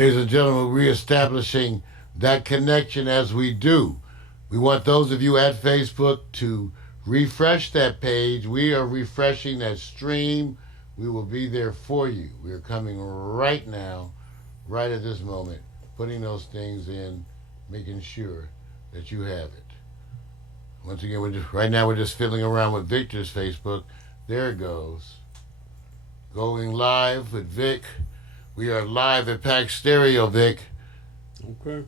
Ladies and gentlemen, reestablishing that connection as we do. We want those of you at Facebook to refresh that page. We are refreshing that stream. We will be there for you. We are coming right now, right at this moment, putting those things in, making sure that you have it. Once again, right now we're just fiddling around with Victor's Facebook. There it goes. Going live with Vic. We are live at Pack Stereo, Vic. Okay.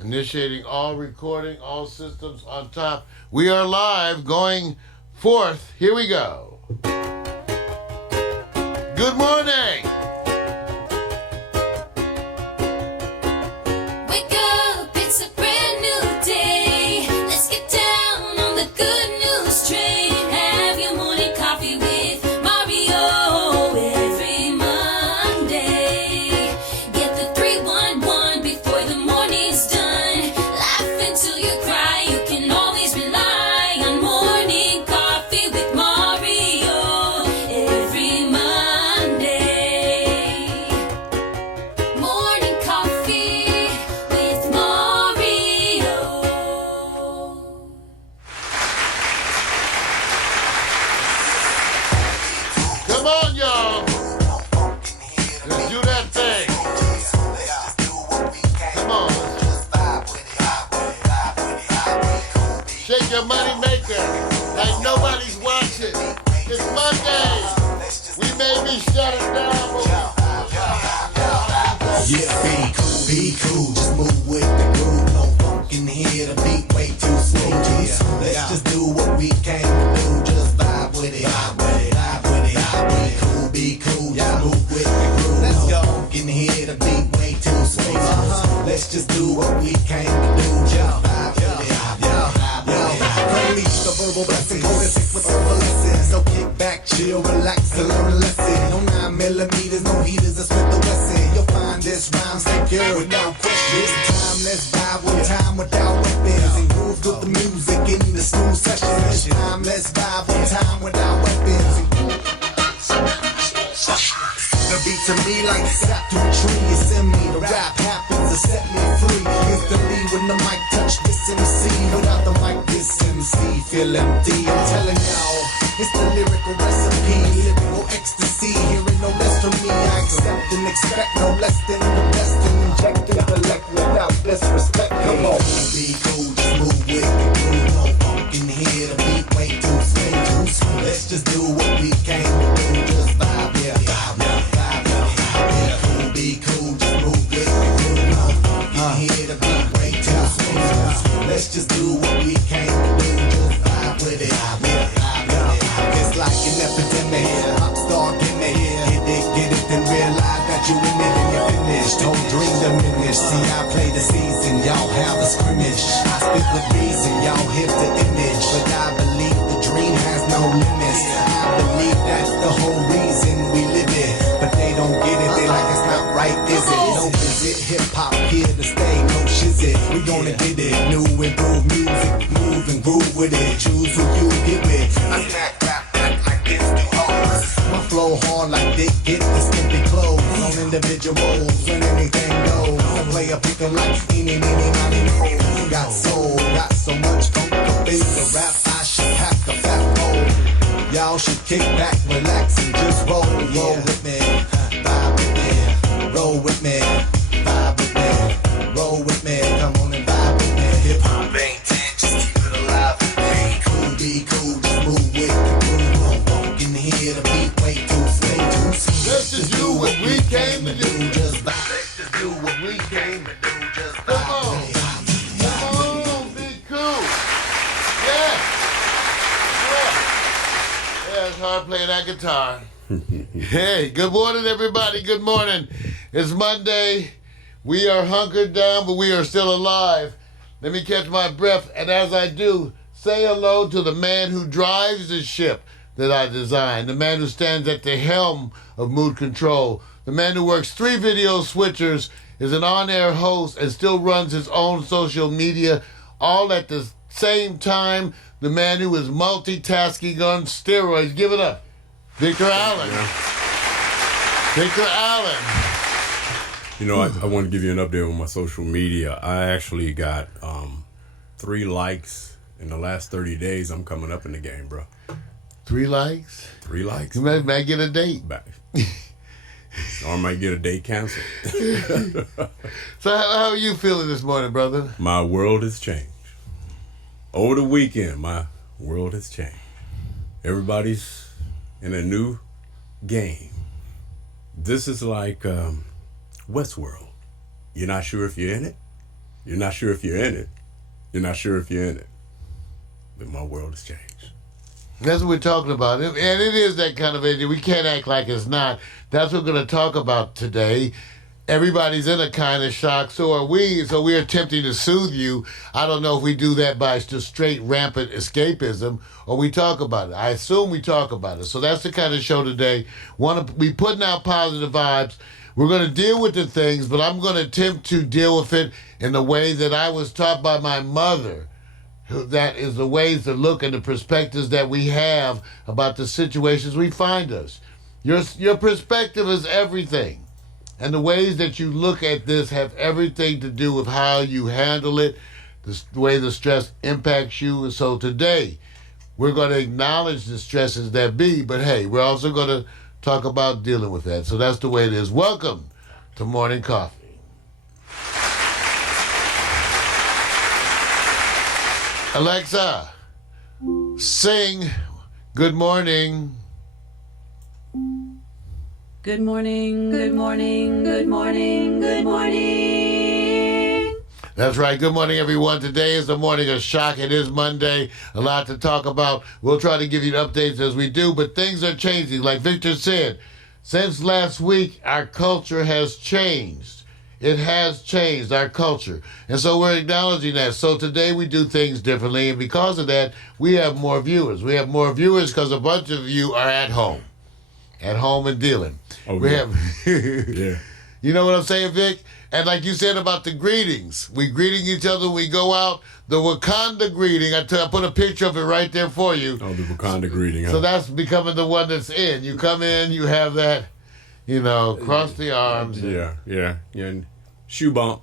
Initiating all recording, all systems on top. We are live, going forth. Here we go. Good morning. Wake up, it's a brand new day. Let's get down on the good news train. Have your morning coffee with Mario every Monday. Get the 311 before the morning's done. Laugh until you cry. You can always rely on morning coffee with Mario every Monday. Morning coffee with Mario. Come on, y'all. Let's do that thing. Come on. Shake your money maker like nobody's watching. It's Monday. We may be shutting down, but Yeah, be cool, just move with the groove. No funk in here, the beat way too smooth. Yeah, let's just do what we came to do. Just vibe with it, vibe with it, vibe with it. Be cool, just move with the groove. Let's go. No funk in here, the beat way too smooth. Let's just do what we came to do. Just vibe with it, vibe with it. Unleash the verbal blessing, go to 6 with herbal lessons. So kick back, chill, relax, and learn a lesson. No 9mm, no heaters, a Smith & Wesson. You'll find this rhyme secure without question. It's time, let's vibe with time without weapons. And groove with the music in the smooth session. It's time, let's vibe with time without weapons. The beat to me like sap to a tree. It's in me, the rap happens to set me free. Instantly when the mic touch this MC. Without the mic, this MC feel empty. I'm telling y'all, it's the lyrical recipe. Lyrical ecstasy, hearing no less from me. I accept and expect no less than the best. And inject intellect without disrespect. Come on, be cool, just move with the groove. No funk in here, the beat way too smooth. Let's just do what we came to do. Just vibe, yeah, vibe, yeah. Be cool, just move with the groove. No funk in here, the beat way too smooth. Let's just do what we came to do. Just vibe with it, vibe, yeah. It's like an epidemic, pop star gimmick. Get it, then realize that you in it and you're finished. Don't dream diminish. See, I play the season, y'all have a scrimmage. I speak with reason, y'all hit the image. But I believe the dream has no limits. I believe that's the whole reason we live it. But they don't get it, they like it's not right, is it? No visit, hip-hop here to stay, no shizit. We gonna get it, new improved music, move and groove with it. Choose who you get with. I smack rap like this, do hoes. My flow hard like Dick, get the skimpy clothes. On individuals, when anything goes. I play a pick 'em like eeny, meeny, miny, mo. Got soul, got so much funk to feel the rap. I should pack a fat roll. Y'all should kick back, relax, and just roll. Roll with me, vibe with me. Roll with me, vibe with me. Roll with me, come on and vibe with me. Hip hop ain't dead, just keep it alive. Be cool, just move with the groove. No funk in here, the beat way too smooth. let's just do what we came to do. Just vibe. Let's just do what we came to do. Just Come vibe. on. Come on, be cool. Yeah. Yeah, it's hard playing that guitar. Hey, good morning, everybody. Good morning. It's Monday. We are hunkered down, but we are still alive. Let me catch my breath, and as I do, say hello to the man who drives the ship that I designed, the man who stands at the helm of Mood Control, the man who works 3 video switchers, is an on-air host, and still runs his own social media, all at the same time, the man who is multitasking on steroids. Give it up, Victor Allen. Victor Allen. You know, I want to give you an update on my social media. I actually got 3 likes in the last 30 days. I'm coming up in the game, bro. 3 likes? 3 likes. You might get a date. Back. Or I might get a date canceled. So how are you feeling this morning, brother? My world has changed. Over the weekend, my world has changed. Everybody's in a new game. This is like Westworld. You're not sure if you're in it. You're not sure if you're in it. You're not sure if you're in it. But my world has changed. That's what we're talking about. And it is that kind of idea. We can't act like it's not. That's what we're going to talk about today. Everybody's in a kind of shock. So are we. So we're attempting to soothe you. I don't know if we do that by just straight rampant escapism or we talk about it. I assume we talk about it. So that's the kind of show today. We putting out positive vibes. We're going to deal with the things, but I'm going to attempt to deal with it in the way that I was taught by my mother. That is the ways to look and the perspectives that we have about the situations we find us. Your perspective is everything. And the ways that you look at this have everything to do with how you handle it, the way the stress impacts you. And so today, we're going to acknowledge the stresses that be, but hey, we're also going to talk about dealing with that. So that's the way it is. Welcome to Morning Coffee. Alexa, sing Good Morning. Good morning, good morning, good morning, good morning. That's right. Good morning, everyone. Today is the morning of shock. It is Monday. A lot to talk about. We'll try to give you updates as we do, but things are changing. Like Victor said, since last week, our culture has changed. It has changed, our culture. And so we're acknowledging that. So today we do things differently, and because of that, we have more viewers. We have more viewers because a bunch of you are at home and dealing. Oh, we yeah. have, Yeah. You know what I'm saying, Vic? And like you said about the greetings, we greeting each other when we go out. The Wakanda greeting, I put a picture of it right there for you. Oh, the Wakanda greeting. Huh? So that's becoming the one that's in. You come in, you have that, cross the arms. Yeah. And shoe bump,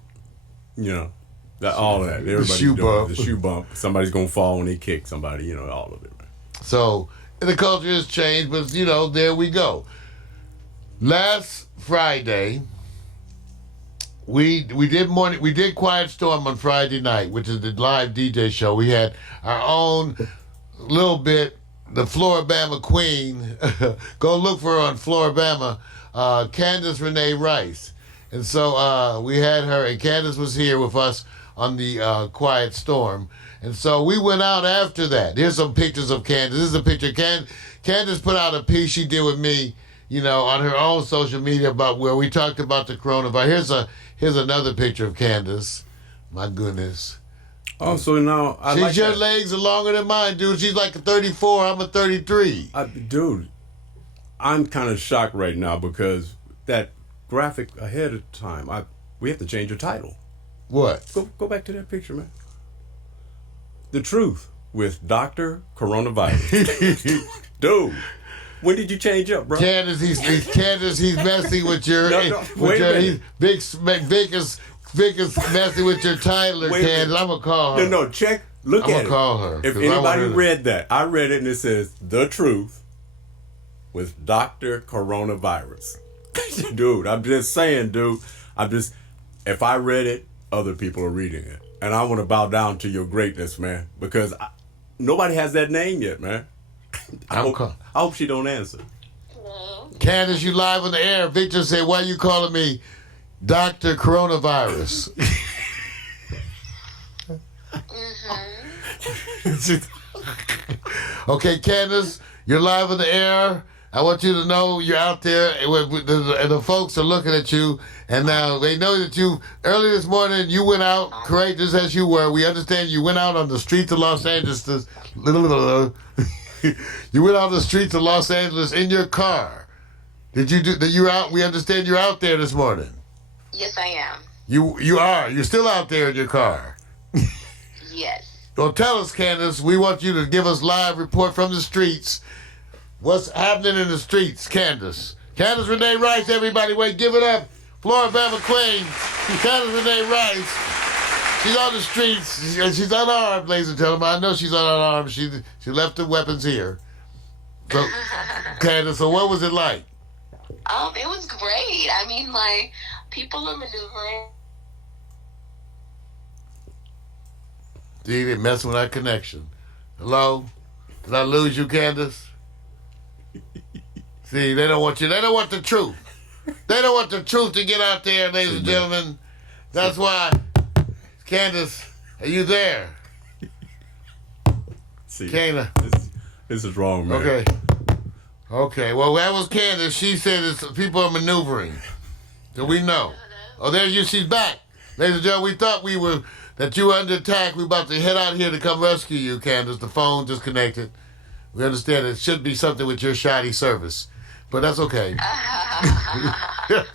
all of that. Everybody's shoe doing bump. the shoe bump. Somebody's going to fall when they kick somebody, all of it. Man. So the culture has changed, but, there we go. Last Friday, we did Quiet Storm on Friday night, which is the live DJ show. We had our own little bit, the Floribama Queen. Go look for her on Floribama, Candace Renee Rice. And so we had her, and Candace was here with us on the Quiet Storm. And so we went out after that. Here's some pictures of Candace. This is a picture. Candace put out a piece she did with me, on her own social media about where we talked about the coronavirus. Here's another picture of Candace. My goodness. Oh, so now Your legs are longer than mine, dude. She's like a 34. I'm a 33. Dude, I'm kind of shocked right now because that graphic ahead of time, we have to change your title. What? Go back to that picture, man. The Truth with Dr. Coronavirus. Dude, when did you change up, bro? Candace, he's messing with your. Wait a minute. Vic is messing with your titler, Candace. I'm gonna call her. No, check. Look I'm at gonna it. call her. If 'cause I anybody want her to- read that, I read it and it says The Truth with Dr. Coronavirus. Dude, I'm just saying, dude. If I read it, other people are reading it. And I want to bow down to your greatness, man, because nobody has that name yet, man. I hope she don't answer. Candace, you live on the air. Victor said, "Why you calling me Dr. Coronavirus?" Okay, Candace, you're live on the air. I want you to know you're out there, and the folks are looking at you, and now they know that early this morning, you went out, courageous as you were. We understand you went out on the streets of Los Angeles. You went out on the streets of Los Angeles in your car. Did you do that? You're out. We understand you're out there this morning. Yes, I am. You are. You're still out there in your car. Yes. Well, tell us, Candace. We want you to give us live report from the streets. What's happening in the streets, Candace? Candace Renee Rice, everybody, wait, give it up. Floribama Queen, Candace Renee Rice. She's on the streets. She's unarmed, ladies and gentlemen. I know she's unarmed. She left the weapons here. So, Candace, so what was it like? It was great. I mean, like, people are maneuvering. See, they messing with our connection. Hello? Did I lose you, Candace? See, they don't want you. They don't want the truth. They don't want the truth to get out there, ladies and gentlemen. That's why, Candace, are you there? See, Kana. this is wrong, man. Okay, well, that was Candace. She said people are maneuvering. So we know. Oh, there you, she's back. Ladies and gentlemen, we thought that you were under attack. We're about to head out here to come rescue you, Candace. The phone disconnected. We understand it should be something with your shoddy service. But that's okay. I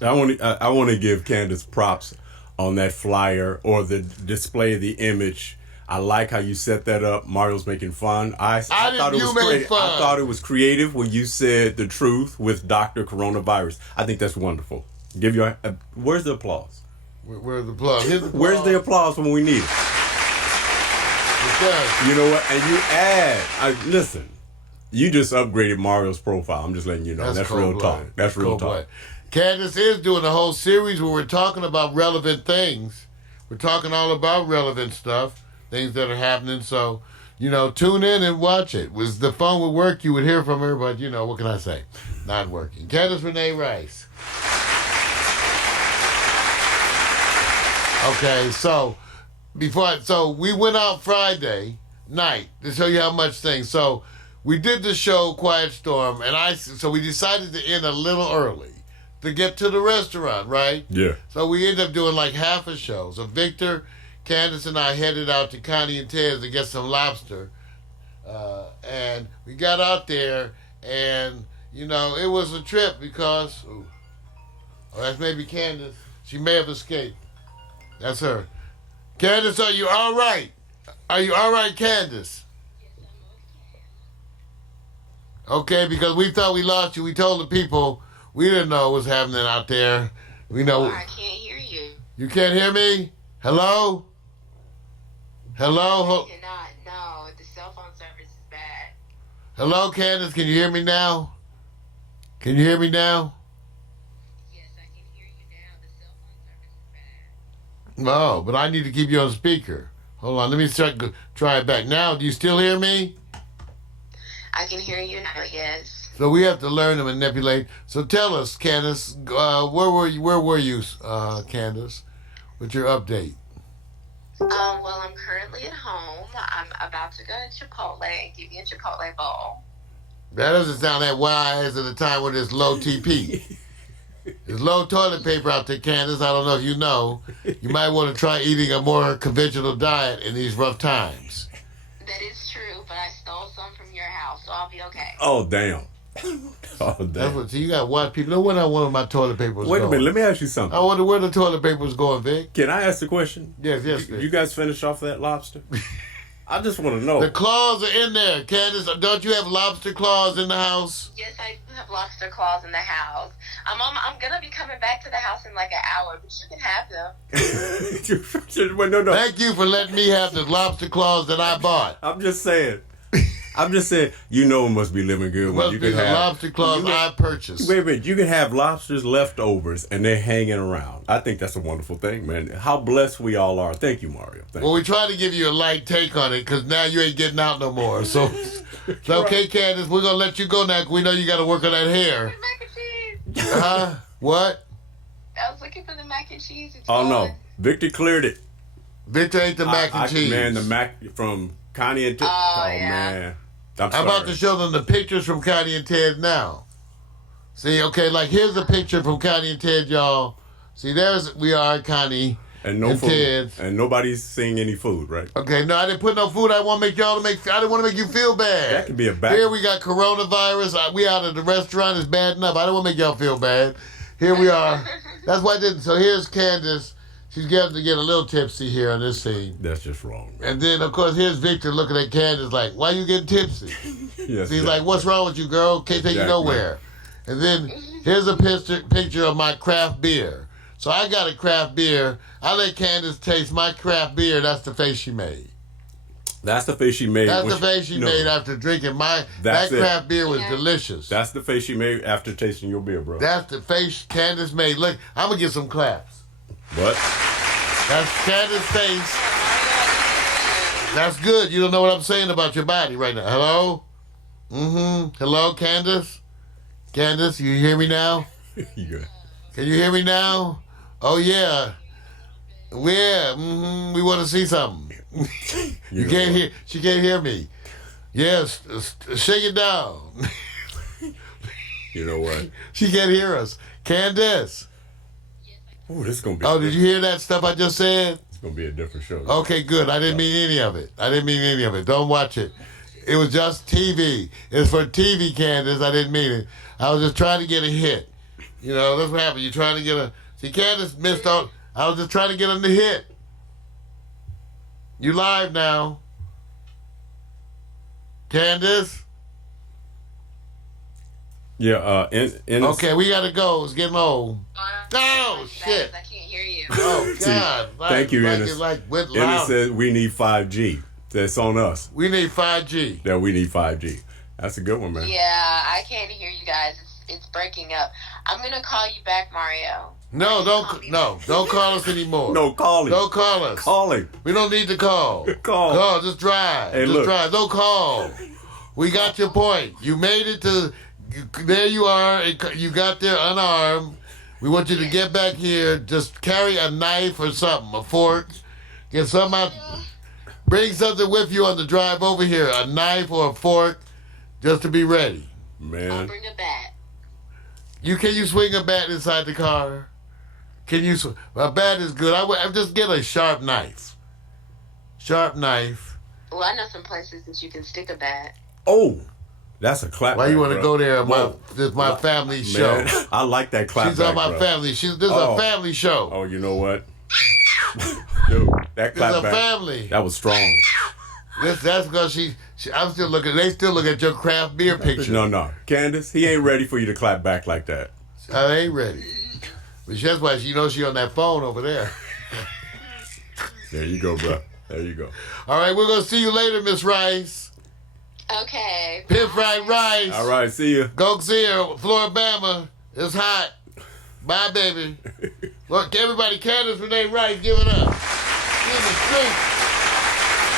want to give Candace props on that flyer or the display of the image. I like how you set that up. Mario's making fun. I thought it was creative. I thought it was creative when you said the truth with Dr. Coronavirus. I think that's wonderful. Give your where's the applause? Where's the applause? Where's the applause when we need it? You know what? And you listen. You just upgraded Mario's profile. I'm just letting you know. That's real talk. That's real talk. Candace is doing a whole series where we're talking about relevant things. We're talking all about relevant stuff, things that are happening. So, tune in and watch it. Was the phone would work, you would hear from her, but, what can I say? Not working. Candace Renee Rice. Okay, so we went out Friday night to show you how much things. So we did the show Quiet Storm, and so we decided to end a little early to get to the restaurant, right? Yeah. So we ended up doing like half a show. So Victor, Candace, and I headed out to Connie and Ted's to get some lobster, and we got out there, and it was a trip because that's maybe Candace. She may have escaped. That's her. Candace, are you all right? Are you all right, Candace? Okay, because we thought we lost you. We told the people we didn't know what was happening out there. We know. I can't hear you. You can't hear me? Hello? Hello? I cannot. No, the cell phone service is bad. Hello, Candace? Can you hear me now? Can you hear me now? Yes, I can hear you now. The cell phone service is bad. No, but I need to keep you on speaker. Hold on, let me try it back. Now, do you still hear me? I can hear you now, yes. So we have to learn to manipulate. So tell us, Candace, where were you, Candace, with your update? Well, I'm currently at home. I'm about to go to Chipotle and give you a Chipotle bowl. That doesn't sound that wise at a time when there's low TP. There's low toilet paper out there, Candace. I don't know if you know. You might want to try eating a more conventional diet in these rough times. That is true, but I stole some from your house, so I'll be okay. Oh, damn. Oh, damn. That's what, so you got to watch people. No wonder I wanted my toilet paper was Wait going. a minute, let me ask you something. I wonder where the toilet paper was going, Vic. Can I ask a question? Yes, Vic. You guys finish off that lobster? I just want to know. The claws are in there, Candace. Don't you have lobster claws in the house? Yes, I do have lobster claws in the house. I'm gonna be coming back to the house in like an hour, but you can have them. Wait, no. Thank you for letting me have the lobster claws that I bought. I'm just saying, it must be living good when Must you be can the have lobster claws I purchased. Wait a minute, you can have lobsters leftovers and they're hanging around. I think that's a wonderful thing, man. How blessed we all are. Thank you, Mario. Thank Well, you. we try to give you a light take on it because now you ain't getting out no more. So, it's okay, Candace. We're gonna let you go now. 'Cause we know you got to work on that hair. Mac and cheese. What? I was looking for the mac and cheese. It's Oh, no. gone. Victor cleared it. Victor ate the mac and cheese. Man, the mac from Connie and Ted. Oh, yeah. Man. I'm I'm about to show them the pictures from Connie and Ted now. See, okay, like here's a picture from Connie and Ted, y'all. See, we are, Connie and no food. Ted's. And nobody's seeing any food, right? Okay, no, I didn't put no food. I want to make I didn't want to make you feel bad. That could be a back. Here we got coronavirus. We out at the restaurant. It's bad enough. I don't want to make y'all feel bad. Here we are. That's why I didn't. So here's Candace. She's getting to get a little tipsy here on this scene. That's just wrong. Man. And then, of course, here's Victor looking at Candace like, why you getting tipsy? Yes, He's like, what's wrong with you, girl? Can't take you nowhere. And then here's a picture of my craft beer. So I got a craft beer. I let Candace taste my craft beer. That's the face she made. That's the face she made. That's the face she made after drinking that craft beer was delicious. That's the face she made after tasting your beer, bro. That's the face Candace made. Look, I'm going to get some claps. What? That's Candace's face. That's good. You don't know what I'm saying about your body right now. Hello? Hello, Candace? Candace, you hear me now? Yeah. Can you hear me now? Oh, yeah. Yeah, we want to see something. You can't hear. She can't hear me. Yes, shake it down. You know what? She can't hear us. Candace. Oh, this is gonna be. Oh, did you hear that stuff I just said? It's gonna be a different show. Okay, good. I didn't mean any of it. Don't watch it. It was just TV. It's for TV, Candace. I didn't mean it. I was just trying to get a hit. You know, that's what happened. You're trying to get a. See, Candace missed out. I was just trying to get him to hit. You live now. Candace? Yeah, okay, we gotta go. It's getting old. Oh, shit. I can't hear you. Oh, God. Thank you, Ennis. It's like went Ennis loud. said we need 5G. That's on us. We need 5G. Yeah, we need 5G. That's a good one, man. Yeah, I can't hear you guys. It's breaking up. I'm gonna call you back, Mario. No, don't call us anymore. No, call him. Don't call us. Call him. We don't need to call. Call. Just drive. Hey, just look. drive. Don't call. We got your point. You made it to. There you are. You got there unarmed. We want you to get back here. Just carry a knife or something, a fork. Get something out. Bring something with you on the drive over here. A knife or a fork, just to be ready. Man. I'll bring a bat. Can you swing a bat inside the car? Can you? A bat is good. I would just get a sharp knife. Sharp knife. Well, I know some places that you can stick a bat. Oh, that's a clap. Why you want to bro. go there? Whoa. This is my family show. Man, I like that clap. She's on my bro. family. This is a family show. Oh, you know what? Dude, that clap It's a back, family. that was strong. That's because I'm still looking. They still look at your craft beer picture. No. Candace, he ain't ready for you to clap back like that. I ain't ready. But that's why she on that phone over there. There you go, bro. There you go. All right, we're gonna see you later, Miss Rice. Okay. Pimp fried rice. All right, see you. Go see her, Floribama. It's hot. Bye, baby. Look, everybody, Candace Renee Rice, give it up. She's in the street.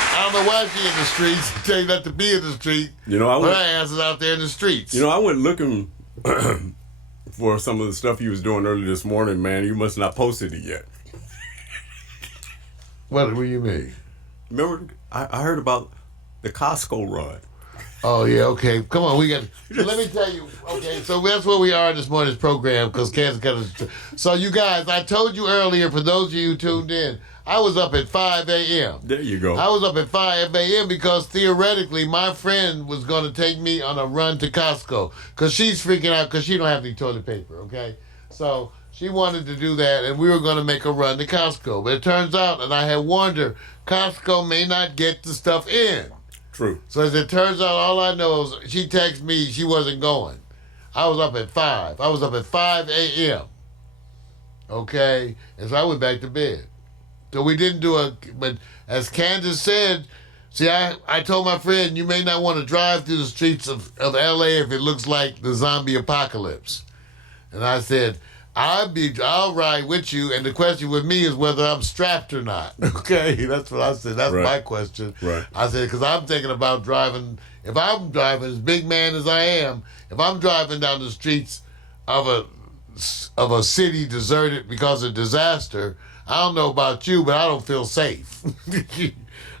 I don't know why she's in the streets. She tell you not to be in the street. You know, Her ass is out there in the streets. You know, I went looking for some of the stuff you was doing early this morning, man. You must not posted it yet. What do you mean? Remember, I heard about the Costco run. Oh, yeah, okay. Come on, we got. Let me tell you. Okay, so that's where we are in this morning's program because Kansas got us. So, you guys, I told you earlier, for those of you who tuned in, I was up at 5 a.m. There you go. I was up at 5 a.m. because theoretically my friend was going to take me on a run to Costco because she's freaking out because she don't have any toilet paper, okay? So she wanted to do that and we were going to make a run to Costco. But it turns out, and I had warned her, Costco may not get the stuff in. True. So as it turns out, all I know is she texted me she wasn't going. I was up at 5. I was up at 5 a.m. Okay? And so I went back to bed. So we didn't but as Candace said, see, I told my friend, you may not want to drive through the streets of L.A. if it looks like the zombie apocalypse. And I said, I'll ride with you, and the question with me is whether I'm strapped or not. Okay, that's what I said. That's right. my question. Right. I said, because I'm thinking about driving, if I'm driving, as big man as I am, if I'm driving down the streets of a city deserted because of disaster, I don't know about you, but I don't feel safe.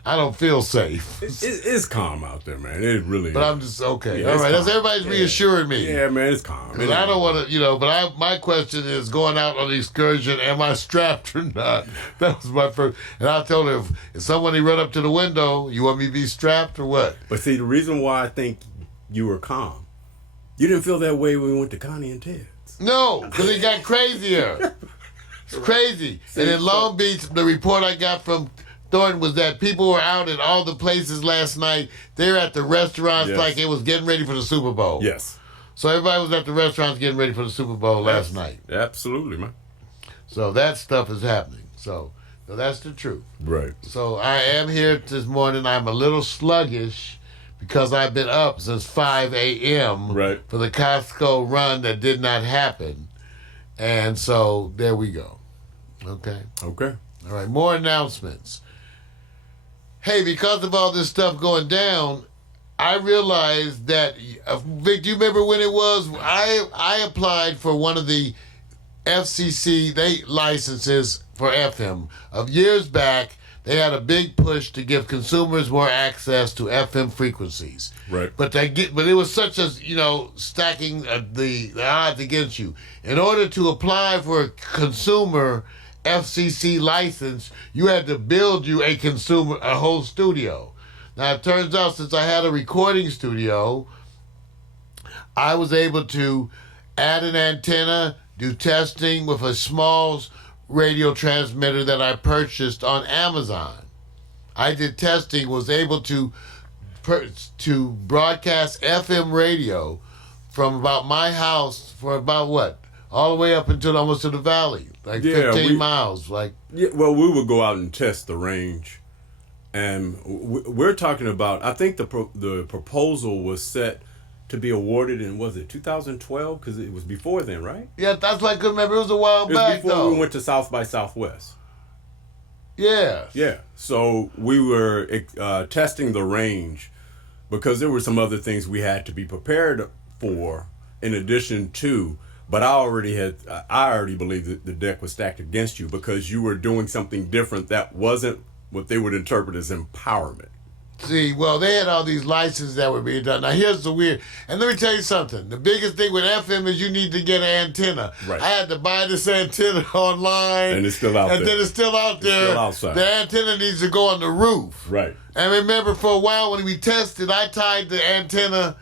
I don't feel safe. It's calm out there, man. It really But is. I'm just, okay. Yeah, All right, calm. that's everybody's reassuring me. Yeah, man, it's calm. Because I don't want to, but my question is going out on the excursion, am I strapped or not? That was my first. And I told her, if somebody run up to the window, you want me to be strapped or what? But see, the reason why I think you were calm, you didn't feel that way when we went to Connie and Ted's. No, because it got crazier. It's crazy. And in Long Beach, the report I got from Thornton was that people were out at all the places last night. They're at the restaurants Yes. like it was getting ready for the Super Bowl. Yes. So everybody was at the restaurants getting ready for the Super Bowl last night. Absolutely, man. So that stuff is happening. So that's the truth. Right. So I am here this morning. I'm a little sluggish because I've been up since 5 a.m. Right. for the Costco run that did not happen. And so there we go. Okay. Okay. All right. More announcements. Hey, because of all this stuff going down, I realized that, Vic, do you remember when it was? I applied for one of the FCC licenses for FM. Of years back, they had a big push to give consumers more access to FM frequencies. Right. But it was such a, stacking the odds against you. In order to apply for a consumer FCC license, you had to build you a whole studio. Now, it turns out since I had a recording studio, I was able to add an antenna, do testing with a small radio transmitter that I purchased on Amazon. I did testing, was able to broadcast FM radio from about my house for about what? All the way up until almost to the valley, like 15 miles. Yeah, well, we would go out and test the range. And we're talking about, I think the proposal was set to be awarded in, was it 2012? Because it was before then, right? Yeah, that's like, remember, it was a while It was back, before though. we went to South by Southwest. Yeah. Yeah. So we were testing the range because there were some other things we had to be prepared for in addition to, but I already believed that the deck was stacked against you because you were doing something different that wasn't what they would interpret as empowerment. See, well, they had all these licenses that were being done. Now, here's the weird, and let me tell you something. The biggest thing with FM is you need to get an antenna. Right. I had to buy this antenna online. And it's still out there. And then it's still out there. It's still outside. The antenna needs to go on the roof. Right. And remember, for a while when we tested, I attached the antenna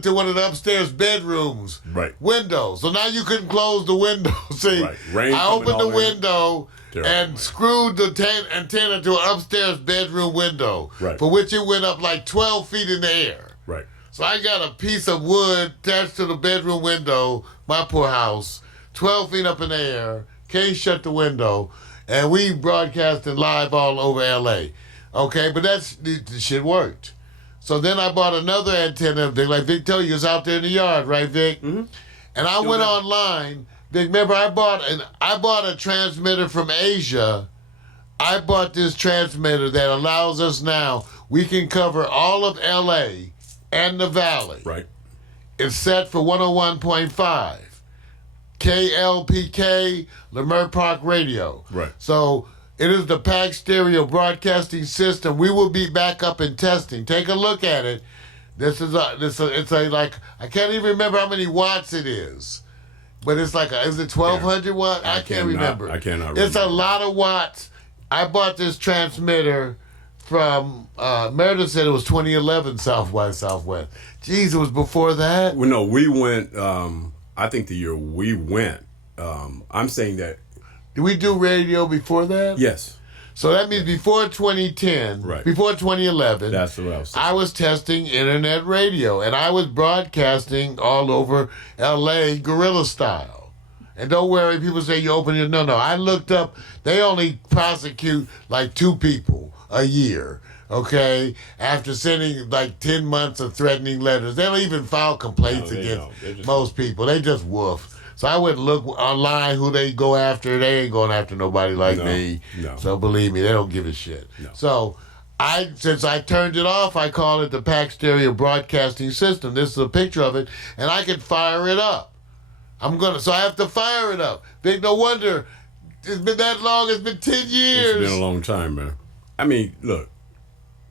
to one of the upstairs bedrooms. Right. Window. So now you couldn't close the window. See, Right. Rain I coming opened the all in. window Terrible, and man. screwed the antenna to an upstairs bedroom window, Right. for which it went up like 12 feet in the air. Right. So I got a piece of wood attached to the bedroom window, my poor house, 12 feet up in the air, can't shut the window, and we broadcasted live all over L.A. Okay, but the shit worked. So then I bought another antenna, Vic, like Vic told you, it's out there in the yard, right, Vic? Mm-hmm. And I went online. Vic, remember, I bought a transmitter from Asia. I bought this transmitter that allows us now, we can cover all of L.A. and the Valley. Right. It's set for 101.5. KLPK, Leimert Park Radio. Right. So it is the PAC stereo broadcasting system. We will be back up in testing. Take a look at it. It's like, I can't even remember how many watts it is. But it's like, is it 1,200 watts? I can't remember. I cannot remember. It's a lot of watts. I bought this transmitter from, Meredith said it was 2011 South by Southwest. Jeez, it was before that? Well, no, we went, I think the year we went, I'm saying that. Did we do radio before that? Yes. So that means before 2010, Right. before 2011, That's what I was saying. I was testing internet radio, and I was broadcasting all over L.A. guerrilla style. And don't worry, people say you open it. No. I looked up, they only prosecute like 2 people a year, okay? After sending like 10 months of threatening letters. They don't even file complaints No, they against don't. They just- most people. They just woof. So I went look online who they go after. They ain't going after nobody like me. No. So believe me, they don't give a shit. No. So since I turned it off, I call it the PAC stereo broadcasting system. This is a picture of it, and I can fire it up. So I have to fire it up. No wonder it's been that long. It's been 10 years. It's been a long time, man. I mean, look,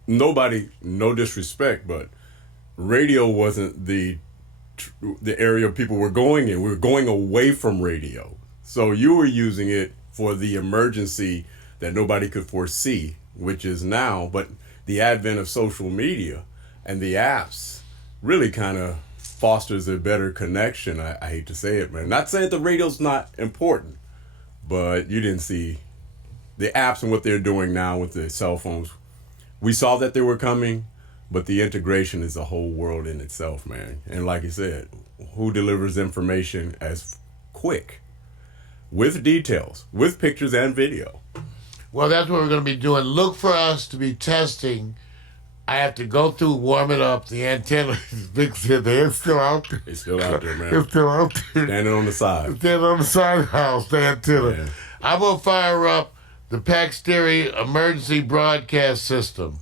no disrespect, but radio wasn't the area people were going in. We were going away from radio. So you were using it for the emergency that nobody could foresee, which is now, but the advent of social media and the apps really kind of fosters a better connection. I hate to say it, man. Not saying the radio's not important, but you didn't see the apps and what they're doing now with the cell phones. We saw that they were coming, But the integration is a whole world in itself, man. And like you said, who delivers information as quick, with details, with pictures and video? Well, that's what we're going to be doing. Look for us to be testing. I have to go through, warm it up. The antenna is big. They're still out there. It's still out there, man. It's still out there. Standing on the side. Standing on the side of the house, the antenna. Yeah. I'm going to fire up the Pax Theory emergency broadcast system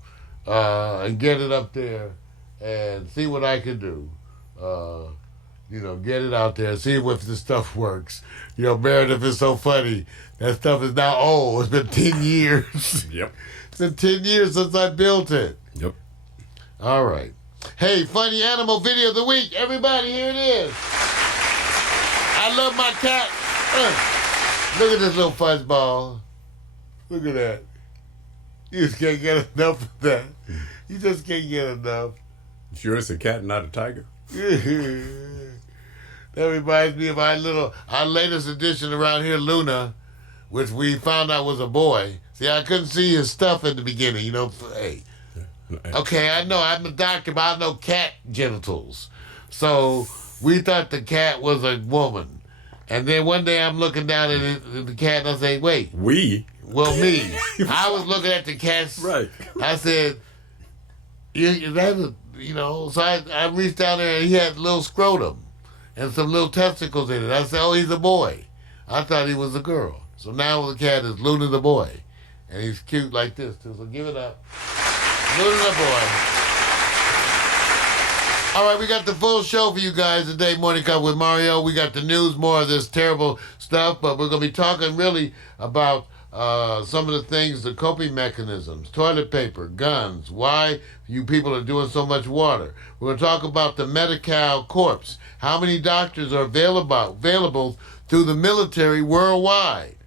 and get it up there and see what I can do. Get it out there, see if this stuff works. Meredith is so funny. That stuff is now old. It's been 10 years. Yep. It's been 10 years since I built it. Yep. All right. Hey, funny animal video of the week. Everybody, here it is. I love my cat. Look at this little fuzzball. Look at that. You just can't get enough of that. You just can't get enough. Sure it's a cat, not a tiger? That reminds me of our latest addition around here, Luna, which we found out was a boy. See, I couldn't see his stuff in the beginning, Hey, okay, I know, I'm a doctor, but I know cat genitals. So we thought the cat was a woman. And then one day I'm looking down at the cat and I say, wait. We? Well, me. I was looking at the cat's. Right. I said, so I reached down there and he had a little scrotum and some little testicles in it. I said, oh, he's a boy. I thought he was a girl. So now the cat is Luna the boy. And he's cute like this, too. So give it up. Luna the boy. All right, we got the full show for you guys today, Morning Cup with Mario. We got the news, more of this terrible stuff, but we're going to be talking really about some of the things, the coping mechanisms, toilet paper, guns, why you people are doing so much water. We're going to talk about the Medi-Cal Corps, how many doctors are available through the military worldwide.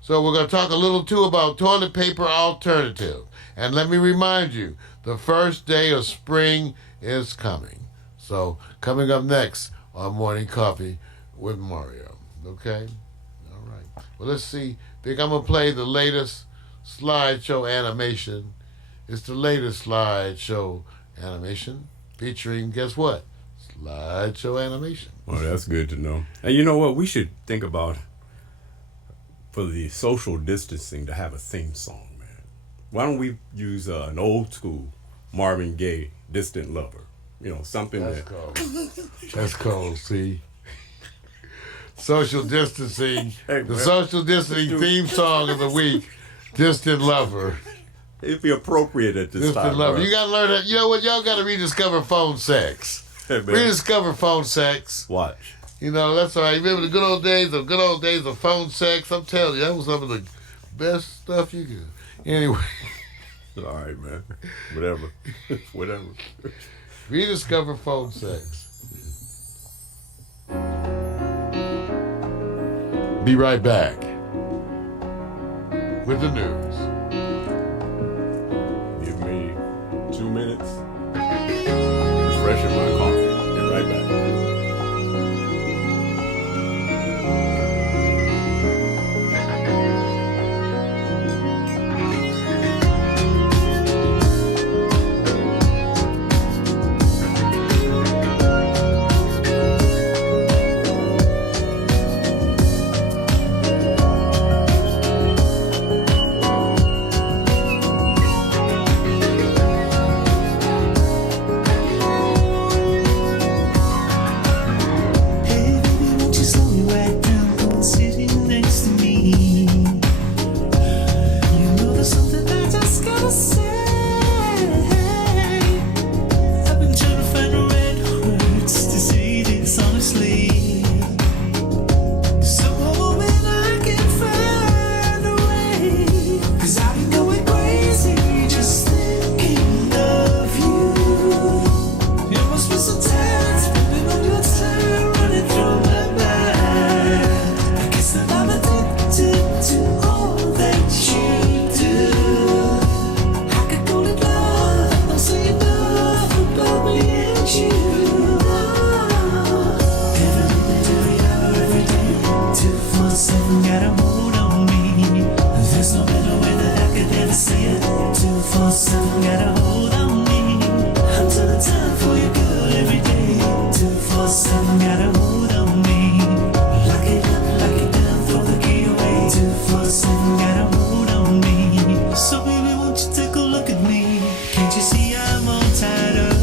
So we're going to talk a little, too, about toilet paper alternative. And let me remind you, the first day of spring is coming. So coming up next on Morning Coffee with Mario. Okay? All right. Well, let's see. I think I'm going to play the latest slideshow animation. It's the latest slideshow animation featuring, guess what? Slideshow animation. Well, that's good to know. And you know what? We should think about, for the social distancing, to have a theme song, man. Why don't we use an old school Marvin Gaye, Distant Lover? Something That's cold. That's cold, see? Social distancing. Hey, the social distancing theme song of the week, Distant Lover. It'd be appropriate at this Distant time. Lover. Bro. You got to learn that. You know what? Y'all got to rediscover phone sex. Hey, man. Rediscover phone sex. Watch. That's all right. Remember the good old days of phone sex? I'm telling you, that was some of the best stuff you could. Anyway. All right, man. Whatever. Whatever. Rediscover phone sex. Be right back with the news. Give me 2 minutes. Refreshing my coffee. Be right back. Got a hold on me. time for your good every day. 247, got a hold on me. Lock it down, throw the key away. 247, got a hold on me. So baby, won't you take a look at me? Can't you see I'm all tied up?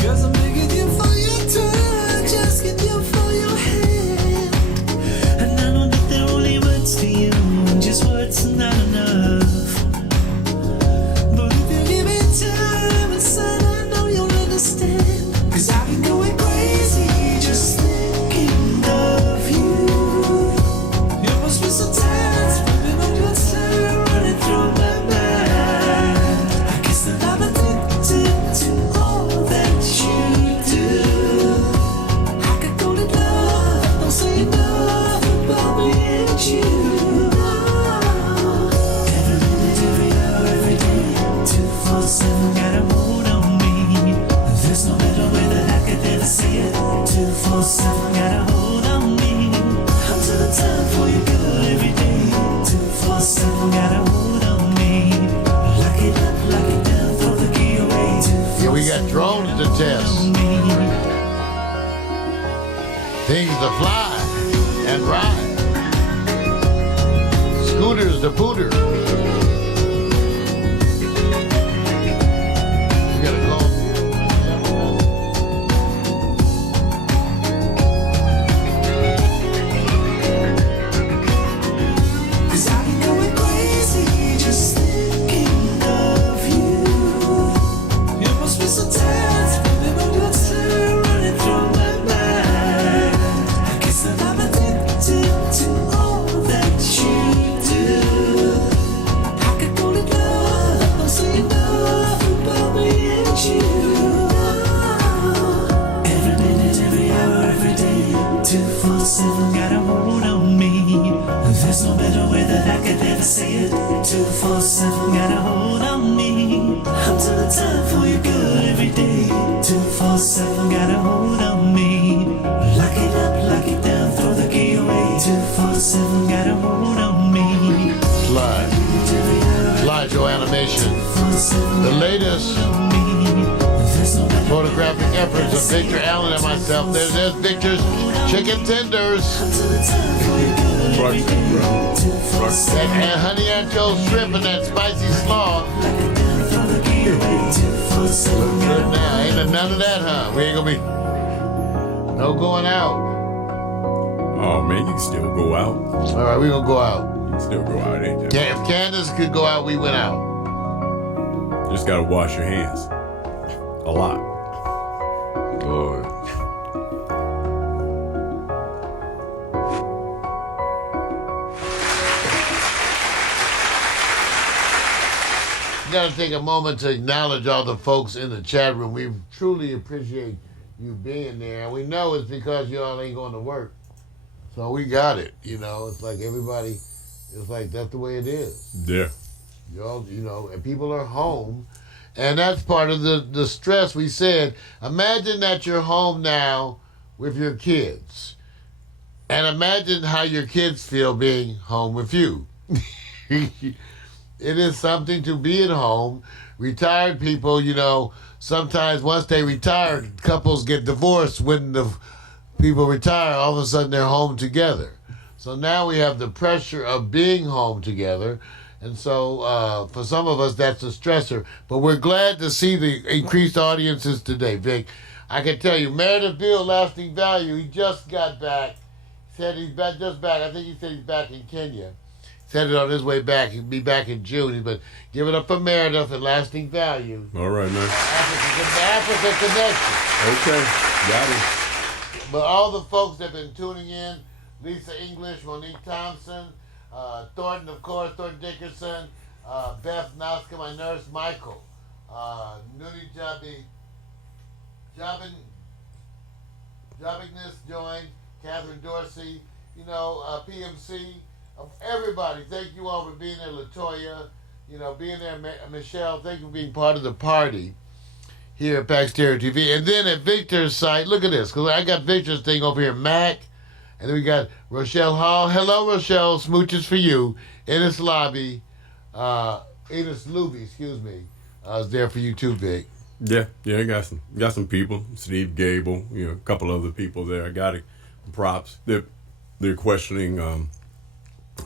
Cause I'm begging you for your touch, asking you for your hand. And I know that they're only words to you, and just words are not enough. But if you give me time inside, I know you'll understand. Cause I've been going crazy just thinking of you. You must be so tired, spending all your time running through my mind. I guess that I'm addicted to all that you do. I could go to love, don't say enough about me and you. Every minute, every hour, every day, 247 got a hold on me. There's no better way that I could ever say it. 247 got a hold on me. I'm to the time for your good every day. 247 got a hold on me. Lock it down, throw the key away. Yeah, we got drones to test. Things to fly and ride. Scooters to pooter. We gotta go. Cause I've been going crazy just thinking of you. You must be so tired, spending all your time running through my mind. I guess that I'm addicted to all that you do. I could go to love, don't say enough about me and you. Every minute, every hour, every day, 247 got a hold on me. There's no better way that I could ever say it. 247 got a hold on me. I'm to the time for your good every day. 247 got a hold on me. Lock it down, throw the key away. 247 got a hold on me. Slide your animation. The latest photographic efforts of Victor Allen and myself. There's Victor's chicken tenders and honey ancho shrimp and that spicy slaw. Look good now. Ain't none of that, huh? We ain't gonna be no going out. Oh man, you can still go out. All right, we gonna go out. You can still go out, ain't you? If Candace could go out, we went out. Just gotta wash your hands. A lot. Lord. Got to take a moment to acknowledge all the folks in the chat room. We truly appreciate you being there. And we know it's because y'all ain't going to work. So we got it. You know, it's like everybody, it's like that's the way it is. Yeah. Y'all, you know, and people are home. And that's part of the stress. We said, imagine that you're home now with your kids. And imagine how your kids feel being home with you. It is something to be at home. Retired people, you know, sometimes once they retire, couples get divorced when the people retire. All of a sudden they're home together. So now we have the pressure of being home together. And so for some of us, that's a stressor. But we're glad to see the increased audiences today, Vic. I can tell you, Meredith Bill, Lasting Value, he just got back. Said he's back, just back. I think he said he's back in Kenya. Said it on his way back. He'll be back in June. But give it up for Meredith and Lasting Value. All right, man. Africa Connection. Okay, got it. But all the folks that have been tuning in, Lisa English, Monique Thompson, Thornton, of course, Thornton Dickerson, Beth Noska, my nurse, Michael, Nuni Jobbigness joined, Catherine Dorsey, you know, PMC, everybody. Thank you all for being there, LaToya, you know, being there, Michelle. Thank you for being part of the party here at Pax Stereo TV. And then at Victor's site, look at this, because I got Victor's thing over here, Mac. And then we got Rochelle Hall. Hello, Rochelle. Smooches for you. Ennis Luby, is there for you too, Vic. Yeah, you got some people. Steve Gable, a couple other people there. I got it. Props. They're questioning.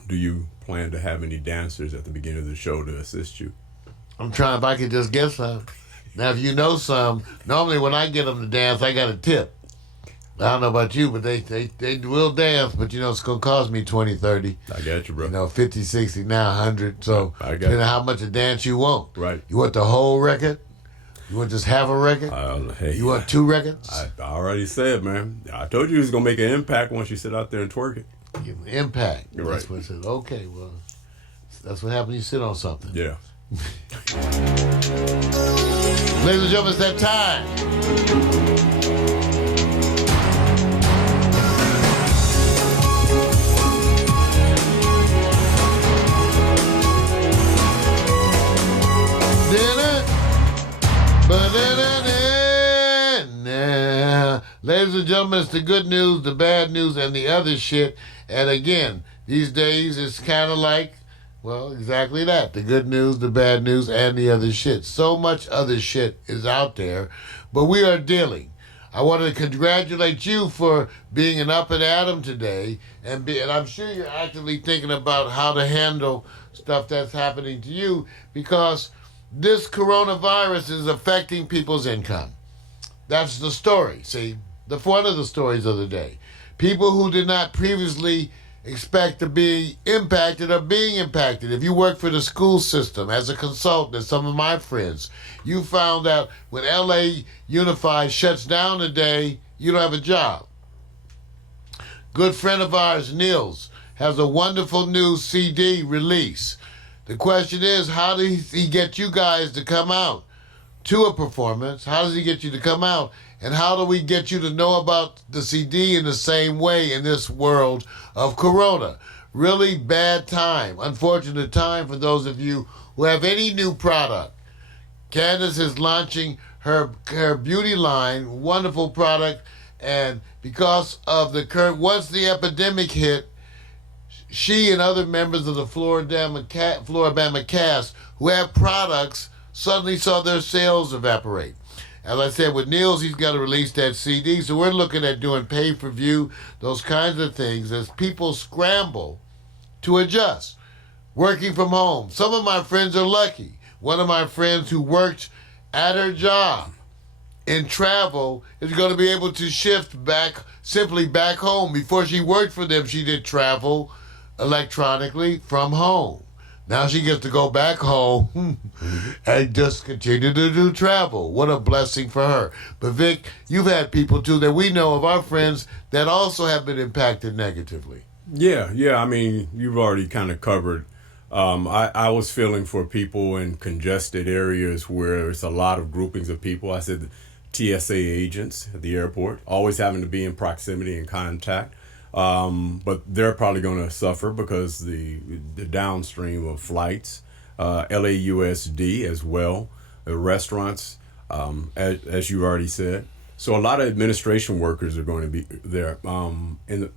Do you plan to have any dancers at the beginning of the show to assist you? I'm trying if I could just get some. Now, if you know some, normally when I get them to dance, I got a tip. I don't know about you, but they will dance, but it's going to cost me 20, 30. I got you, bro. 50, 60, now 100. So, I got depending you. on how much a dance you want. Right. You want the whole record? You want just half a record? Hey, You want 2 records? I already said, man. I told you he was going to make an impact once you sit out there and twerk it. Impact. You're That's right. what it says. Okay, well, that's what happens when you sit on something. Yeah. Ladies and gentlemen, it's that time. Ladies and gentlemen, it's the good news, the bad news, and the other shit. And again, these days it's kind of like, well, exactly that. The good news, the bad news, and the other shit. So much other shit is out there, but we are dealing. I want to congratulate you for being an up and at 'em today, and I'm sure you're actively thinking about how to handle stuff that's happening to you, because this coronavirus is affecting people's income. That's the story, see? One of the stories of the day. People who did not previously expect to be impacted are being impacted. If you work for the school system as a consultant, as some of my friends, you found out when LA Unified shuts down today, you don't have a job. Good friend of ours, Nils, has a wonderful new CD release. The question is, how does he get you guys to come out to a performance? How does he get you to come out? And how do we get you to know about the CD in the same way in this world of Corona? Really bad time, unfortunate time for those of you who have any new product. Candace is launching her beauty line, wonderful product, and because of the current, once the epidemic hit, she and other members of the Floribama cast who have products suddenly saw their sales evaporate. As I said, with Niels, he's got to release that CD, so we're looking at doing pay-per-view, those kinds of things, as people scramble to adjust. Working from home. Some of my friends are lucky. One of my friends who worked at her job in travel is going to be able to shift simply back home. Before she worked for them, she did travel electronically from home. Now she gets to go back home and just continue to do travel. What a blessing for her. But Vic, you've had people too that we know of, our friends, that also have been impacted negatively. Yeah. I mean, you've already kind of covered. I was feeling for people in congested areas where there's a lot of groupings of people. I said the TSA agents at the airport, always having to be in proximity and contact. But they're probably going to suffer because the downstream of flights, LAUSD as well, the restaurants, as you already said. So a lot of administration workers are going to be there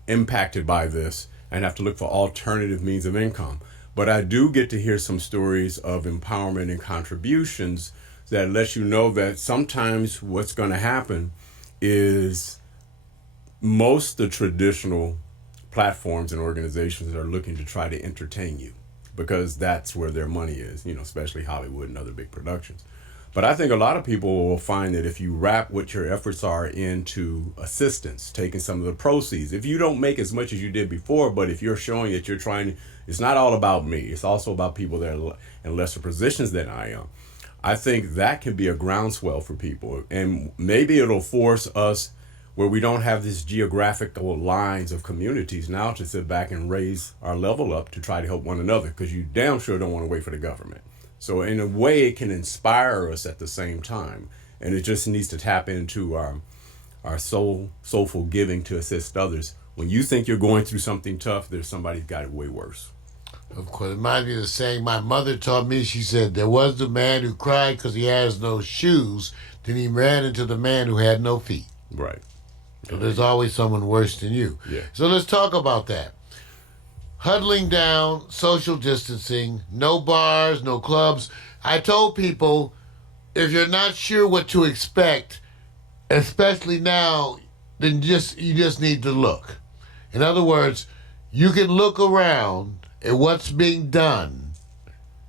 impacted by this and have to look for alternative means of income. But I do get to hear some stories of empowerment and contributions that let you know that sometimes what's going to happen is most of the traditional platforms and organizations are looking to try to entertain you because that's where their money is, especially Hollywood and other big productions. But I think a lot of people will find that if you wrap what your efforts are into assistance, taking some of the proceeds, if you don't make as much as you did before, but if you're showing that you're trying, it's not all about me. It's also about people that are in lesser positions than I am. I think that can be a groundswell for people. And maybe it'll force us where we don't have these geographical lines of communities now to sit back and raise our level up to try to help one another, because you damn sure don't want to wait for the government. So in a way, it can inspire us at the same time. And it just needs to tap into our soulful giving to assist others. When you think you're going through something tough, there's somebody who's got it way worse. Of course, it reminds me of the saying my mother taught me. She said, there was the man who cried because he has no shoes. Then he ran into the man who had no feet. Right. So there's always someone worse than you. Yeah. So let's talk about that. Huddling down, social distancing, no bars, no clubs. I told people if you're not sure what to expect, especially now, then you just need to look. In other words, you can look around at what's being done,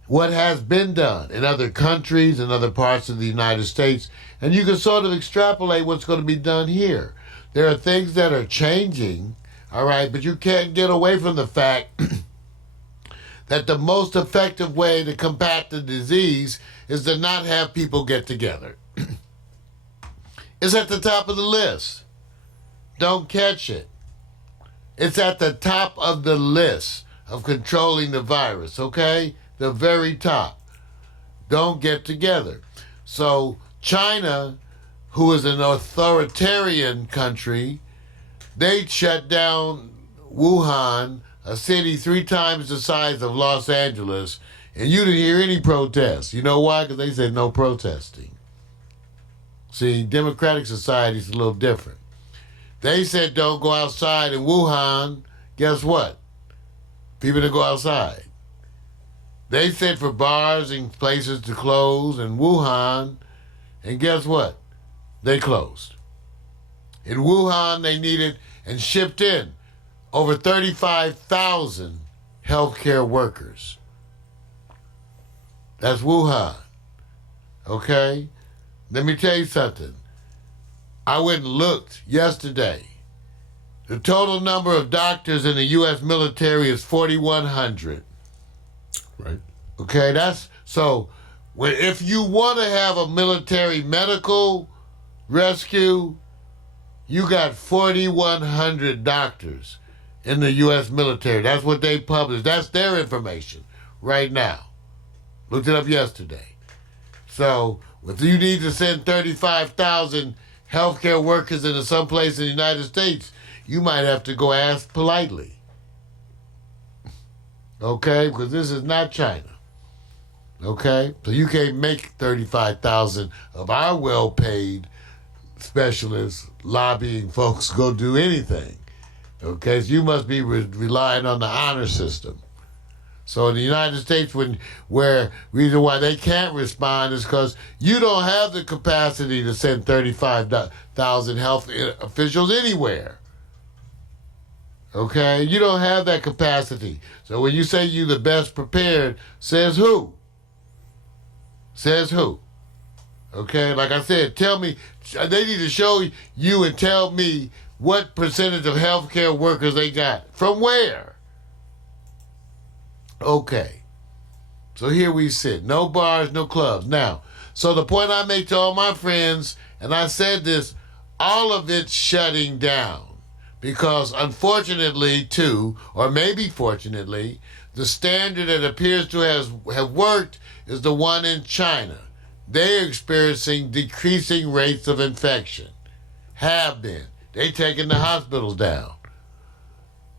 what has been done in other countries and other parts of the United States, and you can sort of extrapolate what's going to be done here. There are things that are changing, all right, but you can't get away from the fact that the most effective way to combat the disease is to not have people get together. It's at the top of the list. Don't catch it. It's at the top of the list of controlling the virus, okay? The very top. Don't get together. So China, who is an authoritarian country, they shut down Wuhan, a city 3 times the size of Los Angeles, and you didn't hear any protests. You know why? Because they said no protesting. See, democratic society is a little different. They said don't go outside in Wuhan. Guess what? People didn't go outside. They said for bars and places to close in Wuhan, and guess what? They closed. In Wuhan, they needed and shipped in over 35,000 healthcare workers. That's Wuhan. Okay? Let me tell you something. I went and looked yesterday. The total number of doctors in the U.S. military is 4,100. Right. Okay, that's so. If you want to have a military medical rescue, you got 4,100 doctors in the U.S. military. That's what they published. That's their information right now. Looked it up yesterday. So if you need to send 35,000 healthcare workers into some place in the United States, you might have to go ask politely. Okay? Because this is not China. Okay? So you can't make 35,000 of our well-paid specialists, lobbying folks go do anything. Okay? So you must be relying on the honor system. So in the United States, where reason why they can't respond is because you don't have the capacity to send 35,000 health officials anywhere. Okay? You don't have that capacity. So when you say you the best prepared, says who? Says who? Okay? Like I said, tell me, they need to show you and tell me what percentage of healthcare workers they got. From where? Okay. So here we sit. No bars, no clubs. Now, so the point I make to all my friends, and I said this, all of it's shutting down. Because unfortunately, too, or maybe fortunately, the standard that appears to have worked is the one in China. They're experiencing decreasing rates of infection. Have been. They taking the hospitals down.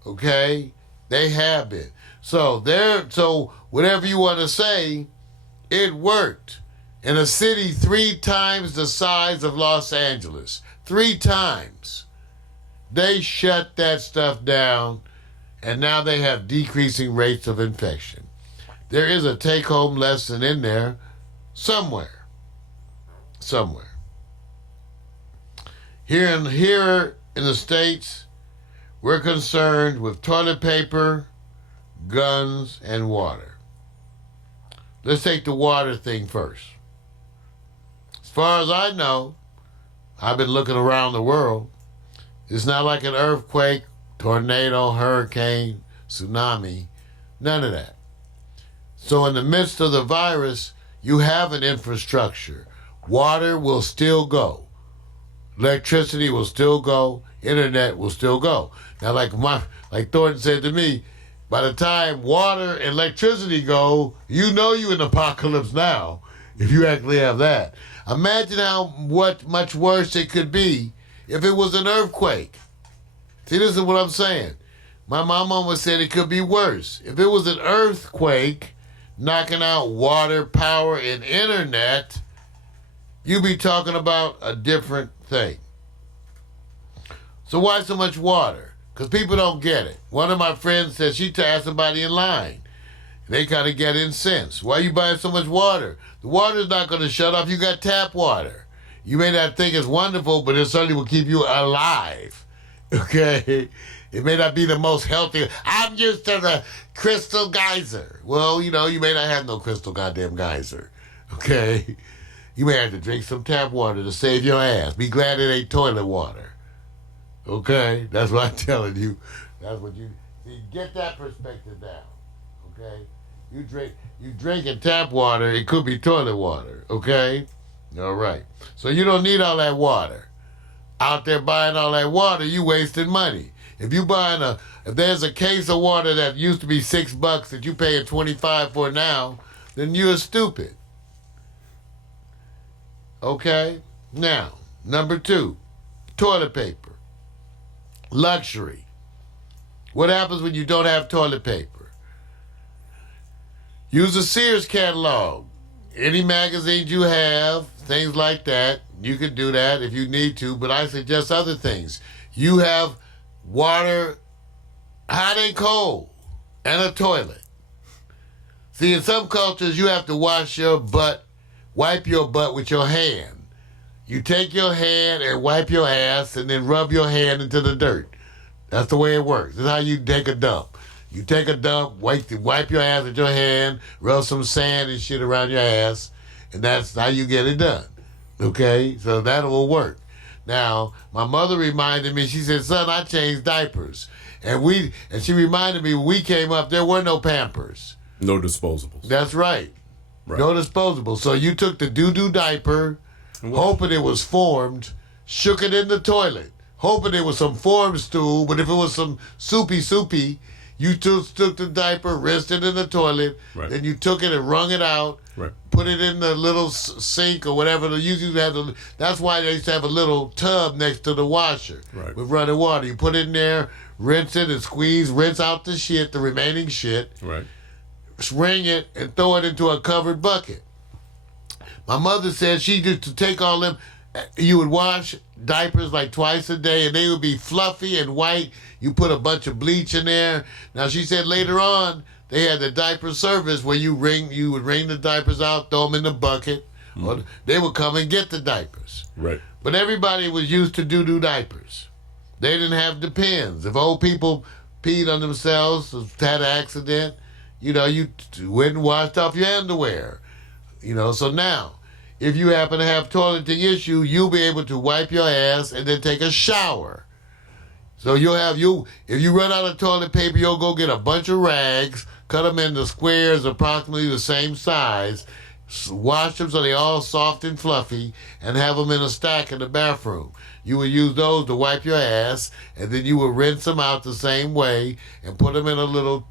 Okay? They have been. So whatever you want to say, it worked. In a city 3 times the size of Los Angeles. 3 times. They shut that stuff down, and now they have decreasing rates of infection. There is a take-home lesson in there somewhere. Somewhere. Here in the States, we're concerned with toilet paper, guns, and water. Let's take the water thing first. As far as I know, I've been looking around the world, it's not like an earthquake, tornado, hurricane, tsunami, none of that. So in the midst of the virus, you have an infrastructure. Water will still go. Electricity will still go. Internet will still go. Now, like Thornton said to me, by the time water and electricity go, you know you're in apocalypse now, if you actually have that. Imagine what much worse it could be if it was an earthquake. See, this is what I'm saying. My mom almost said it could be worse. If it was an earthquake knocking out water, power, and internet, you'd be talking about a different thing. So why so much water? Because people don't get it. One of my friends said she asked somebody in line, They kind of get incensed. Why are you buying so much water? The water's not going to shut off. You got tap water. You may not think it's wonderful, but it certainly will keep you alive. Okay? It may not be the most healthy. I'm used to the crystal geyser. Well, you may not have no crystal goddamn geyser. Okay? You may have to drink some tap water to save your ass. Be glad it ain't toilet water. Okay? That's what I'm telling you. That's what you get that perspective down. Okay? You drinking tap water, it could be toilet water. Okay? All right. So you don't need all that water. Out there buying all that water, you wasting money. If there's a case of water that used to be $6 that you paying $25 for now, then you're stupid. Okay? Now, number 2, toilet paper. Luxury. What happens when you don't have toilet paper? Use a Sears catalog. Any magazines you have, things like that, you can do that if you need to, but I suggest other things. You have water, hot and cold, and a toilet. See, in some cultures, you have to wipe your butt with your hand. You take your hand and wipe your ass and then rub your hand into the dirt. That's the way it works. That's how you take a dump. You take a dump, wipe your ass with your hand, rub some sand and shit around your ass, and that's how you get it done. Okay? So that will work. Now, my mother reminded me, she said, son, I changed diapers. And she reminded me when we came up, there were no Pampers. No disposables. That's right. No disposables. So you took the doo-doo diaper, hoping it was formed, shook it in the toilet, hoping it was some formed stool, but if it was some soupy, you took the diaper, rinsed it in the toilet, then you took it and wrung it out, put it in the little sink or whatever. That's why they used to have a little tub next to the washer with running water. You put it in there, rinse it and rinse out the remaining shit, wring it and throw it into a covered bucket. My mother said she used to take all them, you would wash diapers like twice a day and they would be fluffy and white. You put a bunch of bleach in there. Now she said later on they had the diaper service where you would wring the diapers out, throw them in the bucket, or they would come and get the diapers. But everybody was used to doo-doo diapers. They didn't have Depends. If old people peed on themselves, had an accident, you went and washed off your underwear. So now, if you happen to have toileting issue, you'll be able to wipe your ass and then take a shower. So if you run out of toilet paper, you'll go get a bunch of rags, cut them into squares approximately the same size, wash them so they're all soft and fluffy, and have them in a stack in the bathroom. You would use those to wipe your ass, and then you would rinse them out the same way and put them in a little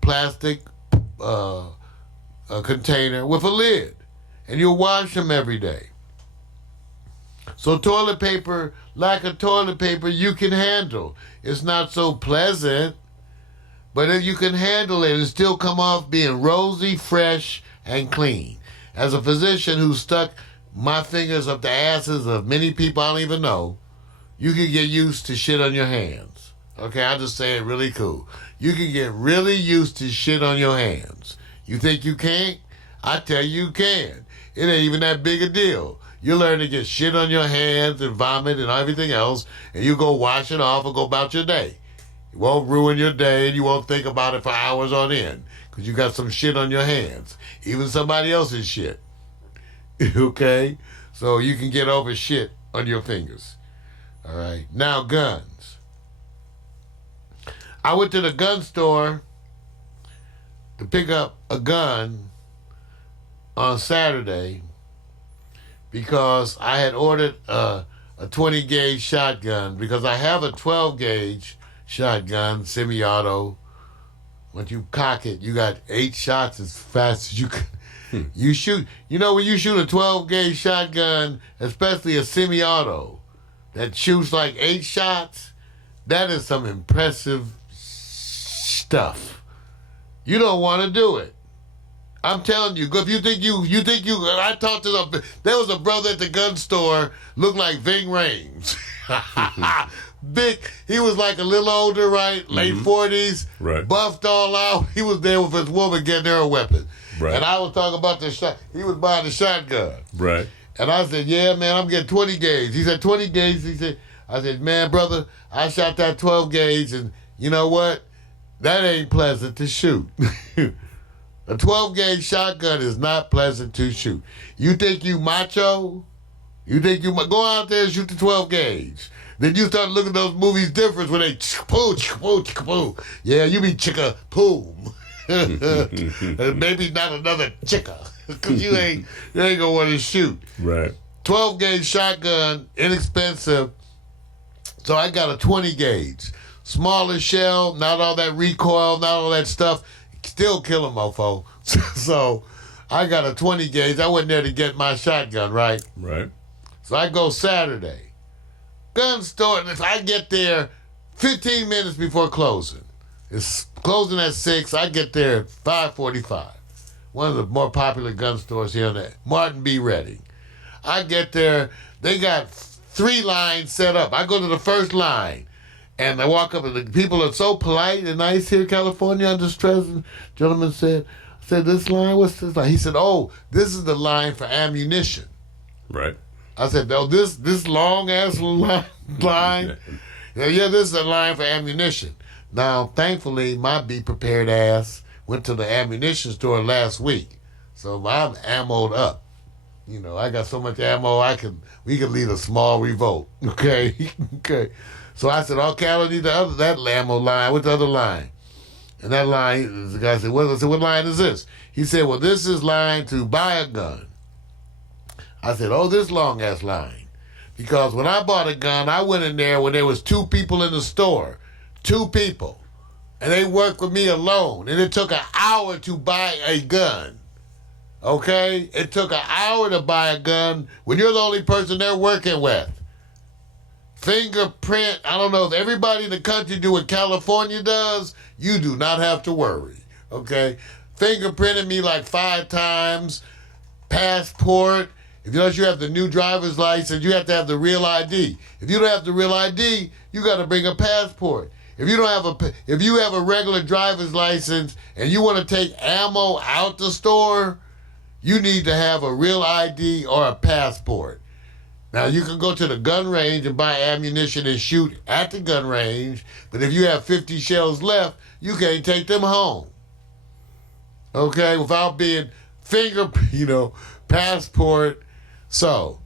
plastic container with a lid. And you'll wash them every day. So toilet paper, lack of toilet paper, you can handle. It's not so pleasant, but if you can handle it and still come off being rosy, fresh, and clean. As a physician who stuck my fingers up the asses of many people I don't even know, you can get used to shit on your hands. Okay, I'll just say it really cool. You can get really used to shit on your hands. You think you can't? I tell you can. It ain't even that big a deal. You learn to get shit on your hands and vomit and everything else, and you go wash it off and go about your day. It won't ruin your day, and you won't think about it for hours on end, because you got some shit on your hands, even somebody else's shit. Okay? So you can get over shit on your fingers. All right? Now, guns. I went to the gun store to pick up a gun on Saturday because I had ordered a 20 gauge shotgun because I have a 12 gauge shotgun, semi-auto. Once you cock it, you got 8 shots as fast as you can. You shoot, when you shoot a 12 gauge shotgun, especially a semi-auto that shoots like 8 shots, that is some impressive stuff. You don't want to do it. I'm telling you, if you think I talked to there was a brother at the gun store, looked like Ving Rhames. big. He was like a little older, right? Late 40s. Right. Buffed all out. He was there with his woman getting her a weapon. Right. And I was talking about the shot. He was buying the shotgun. Right. And I said, yeah, man, I'm getting 20 gauge. He said, 20 gauge? I said, man, brother, I shot that 12 gauge, and you know what? That ain't pleasant to shoot. A 12 gauge shotgun is not pleasant to shoot. You think you macho? You think you go out there and shoot the 12 gauge. Then you start looking at those movies different when they chicka-poo, chicka-poo, chicka-poo. Yeah, you be chicka-poom. And maybe not another chicka. Because you ain't gonna want to shoot. Right. 12 gauge shotgun, inexpensive. So I got a 20 gauge. Smaller shell, not all that recoil, not all that stuff. Still kill a mofo. So I got a 20 gauge. I went there to get my shotgun, right? Right. So I go Saturday. Gun store, and if I get there 15 minutes before closing. It's closing at 6. I get there at 5:45. One of the more popular gun stores here in the Martin B. Redding. I get there. They got 3 lines set up. I go to the first line, and I walk up, and the people are so polite and nice here in California under stress. And the gentleman said, this line, what's this line? He said, oh, this is the line for ammunition. Right. I said, oh, this long-ass line? Yeah, this is a line for ammunition. Now, thankfully, my be prepared ass went to the ammunition store last week. So I'm ammoed up. You know, I got so much ammo we could lead a small revolt. Okay? Okay. So I said, okay, I don't need that ammo line. What's the other line? And that line, the guy said, I said, what line is this? He said, well, this is line to buy a gun. I said, oh, this long-ass line. Because when I bought a gun, I went in there when there was 2 people in the store. 2 people. And they worked with me alone. And it took an hour to buy a gun. Okay? It took an hour to buy a gun when you're the only person they're working with. Fingerprint, I don't know if everybody in the country do what California does. You do not have to worry. Okay? Fingerprinted me like 5 times. Passport. If you have the new driver's license, you have to have the real ID. If you don't have the real ID, you got to bring a passport. If you have a regular driver's license and you want to take ammo out the store, you need to have a real ID or a passport. Now, you can go to the gun range and buy ammunition and shoot at the gun range, but if you have 50 shells left, you can't take them home. Okay? Without being passport. So,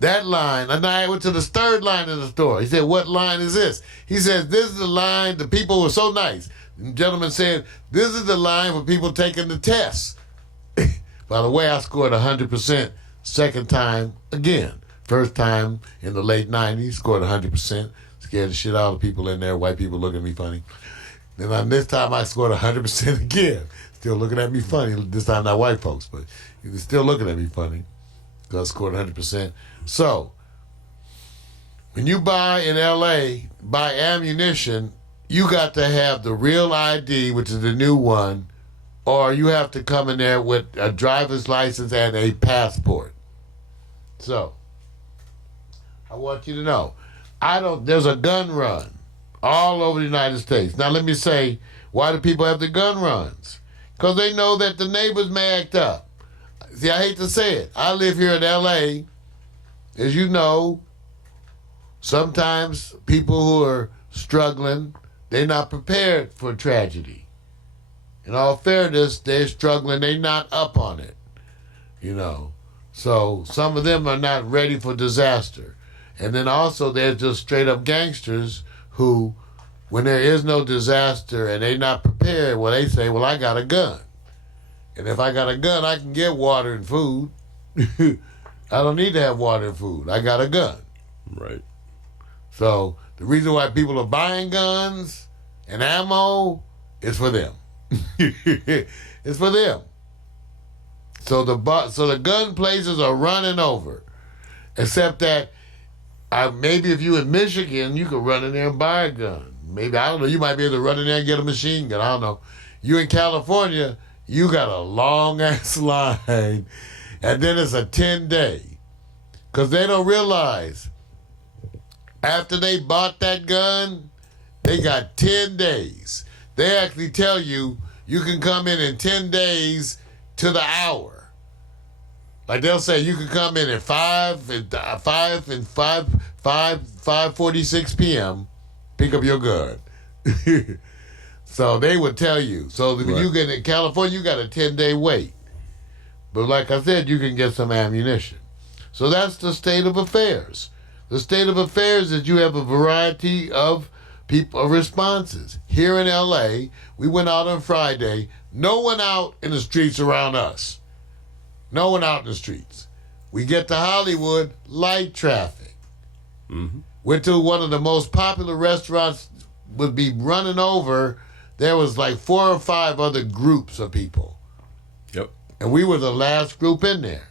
that line, and I went to the 3rd line in the store. He said, what line is this? He says, this is the line, the people were so nice. The gentleman said, this is the line for people taking the test. By the way, I scored 100% second time again. First time in the late 90s, scored 100%. Scared the shit out of people in there, white people looking at me funny. Then this time I scored 100% again. Still looking at me funny. This time not white folks, but you're still looking at me funny. Because I scored 100%. So, when you buy in L.A., buy ammunition, you got to have the real ID, which is the new one, or you have to come in there with a driver's license and a passport. So, I want you to know, there's a gun run all over the United States. Now, let me say, why do people have the gun runs? Because they know that the neighbors may act up. See, I hate to say it. I live here in L.A. As you know, sometimes people who are struggling, they're not prepared for tragedy. In all fairness, they're struggling. They're not up on it, So some of them are not ready for disaster. And then also there's just straight up gangsters who, when there is no disaster and they're not prepared, well, they say, well, I got a gun. And if I got a gun, I can get water and food. I don't need to have water and food. I got a gun. Right. So the reason why people are buying guns and ammo is for them. It's for them. So the gun places are running over. Except that maybe if you in Michigan, you could run in there and buy a gun. Maybe, I don't know, you might be able to run in there and get a machine gun. I don't know. You in California, you got a long-ass line, and then it's a 10-day. Because they don't realize After they bought that gun, they got 10 days. They actually tell you you can come in 10 days to the hour. Like they'll say you can come in at 5:46 p.m. pick up your gun. So they would tell you. So when you get in California, you got a 10-day wait. But like I said, you can get some ammunition. So that's the state of affairs. The state of affairs is you have a variety of responses. Here in L.A., we went out on Friday. No one out in the streets around us. No one out in the streets. We get to Hollywood, light traffic. Mm-hmm. Went to one of the most popular restaurants, would be running over. There was like 4 or 5 other groups of people. Yep. And we were the last group in there.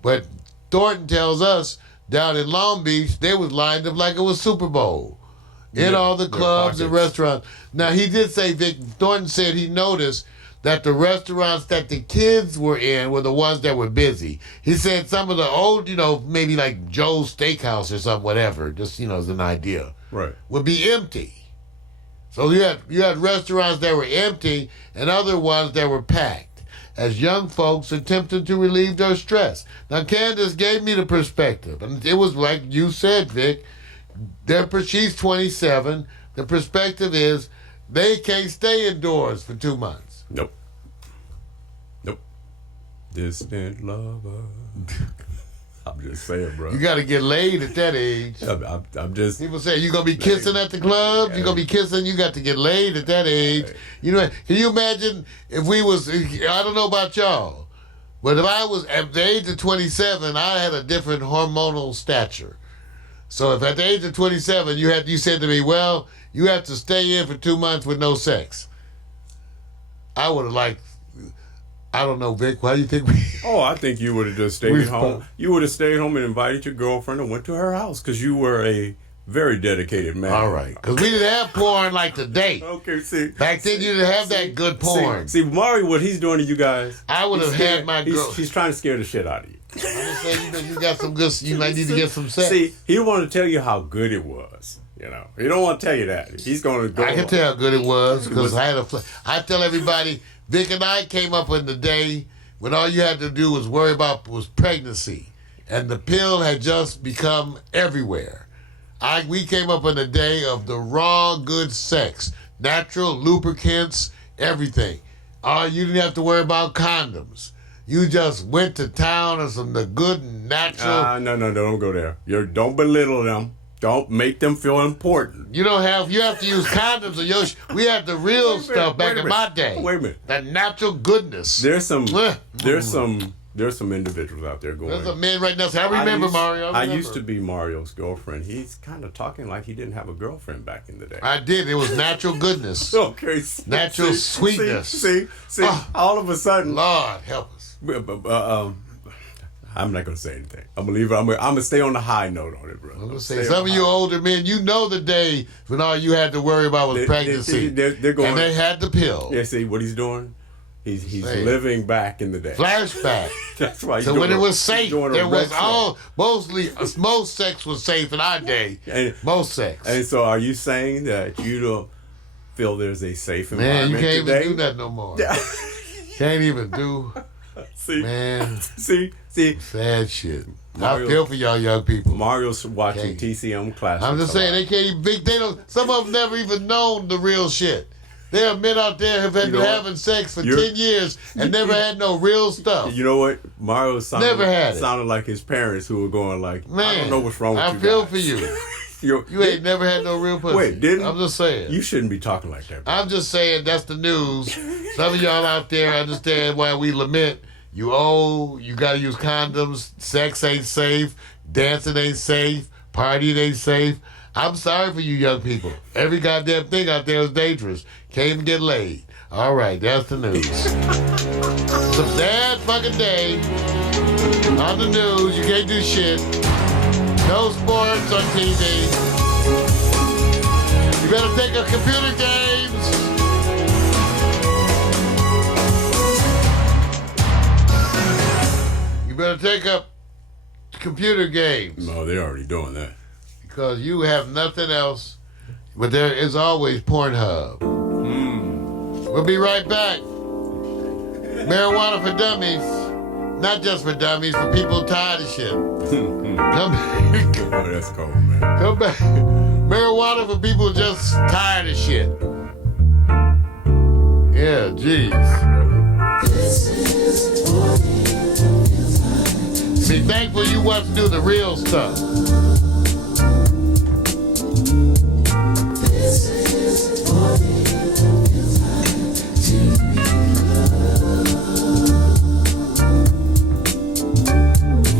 But Thornton tells us down in Long Beach, they was lined up like it was Super Bowl. In all the clubs and restaurants. Now, he did say, Vic Thornton said he noticed that the restaurants that the kids were in were the ones that were busy. He said some of the old, maybe like Joe's Steakhouse or something, whatever, just, as an idea, right, would be empty. So you had restaurants that were empty and other ones that were packed as young folks attempted to relieve their stress. Now, Candace gave me the perspective, and it was like you said, Vic, she's 27. The perspective is they can't stay indoors for 2 months. Nope. Distant lover. I'm just saying, bro. You got to get laid at that age. I'm just. People say you gonna be kissing at the club. You gonna be kissing. You got to get laid at that age. Can you imagine if we was? I don't know about y'all, but if I was at the age of 27, I had a different hormonal stature. So if at the age of 27 you said to me, well, you have to stay in for 2 months with no sex, I would have liked. I don't know, Vic. Why do you think we? Oh, I think you would have just stayed home. You would have stayed home and invited your girlfriend and went to her house because you were a very dedicated man. All right, because we didn't have porn like today. Okay, see. Back then you didn't have that good porn. See, Mario, what he's doing to you guys. I would have had my girl. He's trying to scare the shit out of you. I'm just saying, you got some good. You might need to get some sex. See, he don't want to tell you how good it was. He don't want to tell you that. He's going to go. I can tell how good it was because I tell everybody, Vic and I came up in the day when all you had to do was pregnancy, and the pill had just become everywhere. We came up in the day of the raw good sex, natural lubricants, everything. You didn't have to worry about condoms. You just went to town on some the good natural. No, don't go there. Don't belittle them. Don't make them feel important. You have to use condoms or we had the real stuff back in my day. Wait a minute. That natural goodness. There's some individuals out there going. There's a man right now. I remember Mario. I used to be Mario's girlfriend. He's kind of talking like he didn't have a girlfriend back in the day. I did. It was natural goodness. Okay. Natural sweetness. See, all of a sudden. Lord help us. I'm not gonna say anything. I'm gonna leave it. I'm gonna stay on the high note on it, bro. I'm gonna say some of you older men, the day when all you had to worry about was pregnancy. They're going, and they had the pill. Yeah, see what he's doing? He's living back in the day. Flashback. That's right. So when it was safe, there was most sex was safe in our day. Most sex. And so, are you saying that you don't feel there's a safe environment Man, you can't today? even do that no more. Can't even do. See, man. See. Sad shit. Mario, I feel for y'all young people. Mario's watching TCM classes. I'm just saying they can't even. They don't. Some of them never even known the real shit. There are men out there who have been having sex for 10 years and never had no real stuff. You know what? Mario sounded like his parents who were going like, man, I don't know what's wrong with you. I feel for you. You ain't never had no real pussy. Wait, I'm just saying. You shouldn't be talking like that, bro. I'm just saying that's the news. Some of y'all out there understand why we lament. You gotta use condoms, sex ain't safe, dancing ain't safe, partying ain't safe. I'm sorry for you young people. Every goddamn thing out there is dangerous. Can't even get laid. All right, that's the news. It's a bad fucking day. On the news, you can't do shit. No sports on TV. You better take up computer games. You better take up computer games. No, they're already doing that. because you have nothing else. But there is always Pornhub. We'll be right back. Marijuana for dummies. Not just for dummies, for people tired of shit. Come back. Oh, that's cold, man. Come back. Marijuana for people just tired of shit. Yeah, jeez. Be thankful you want to do the real stuff.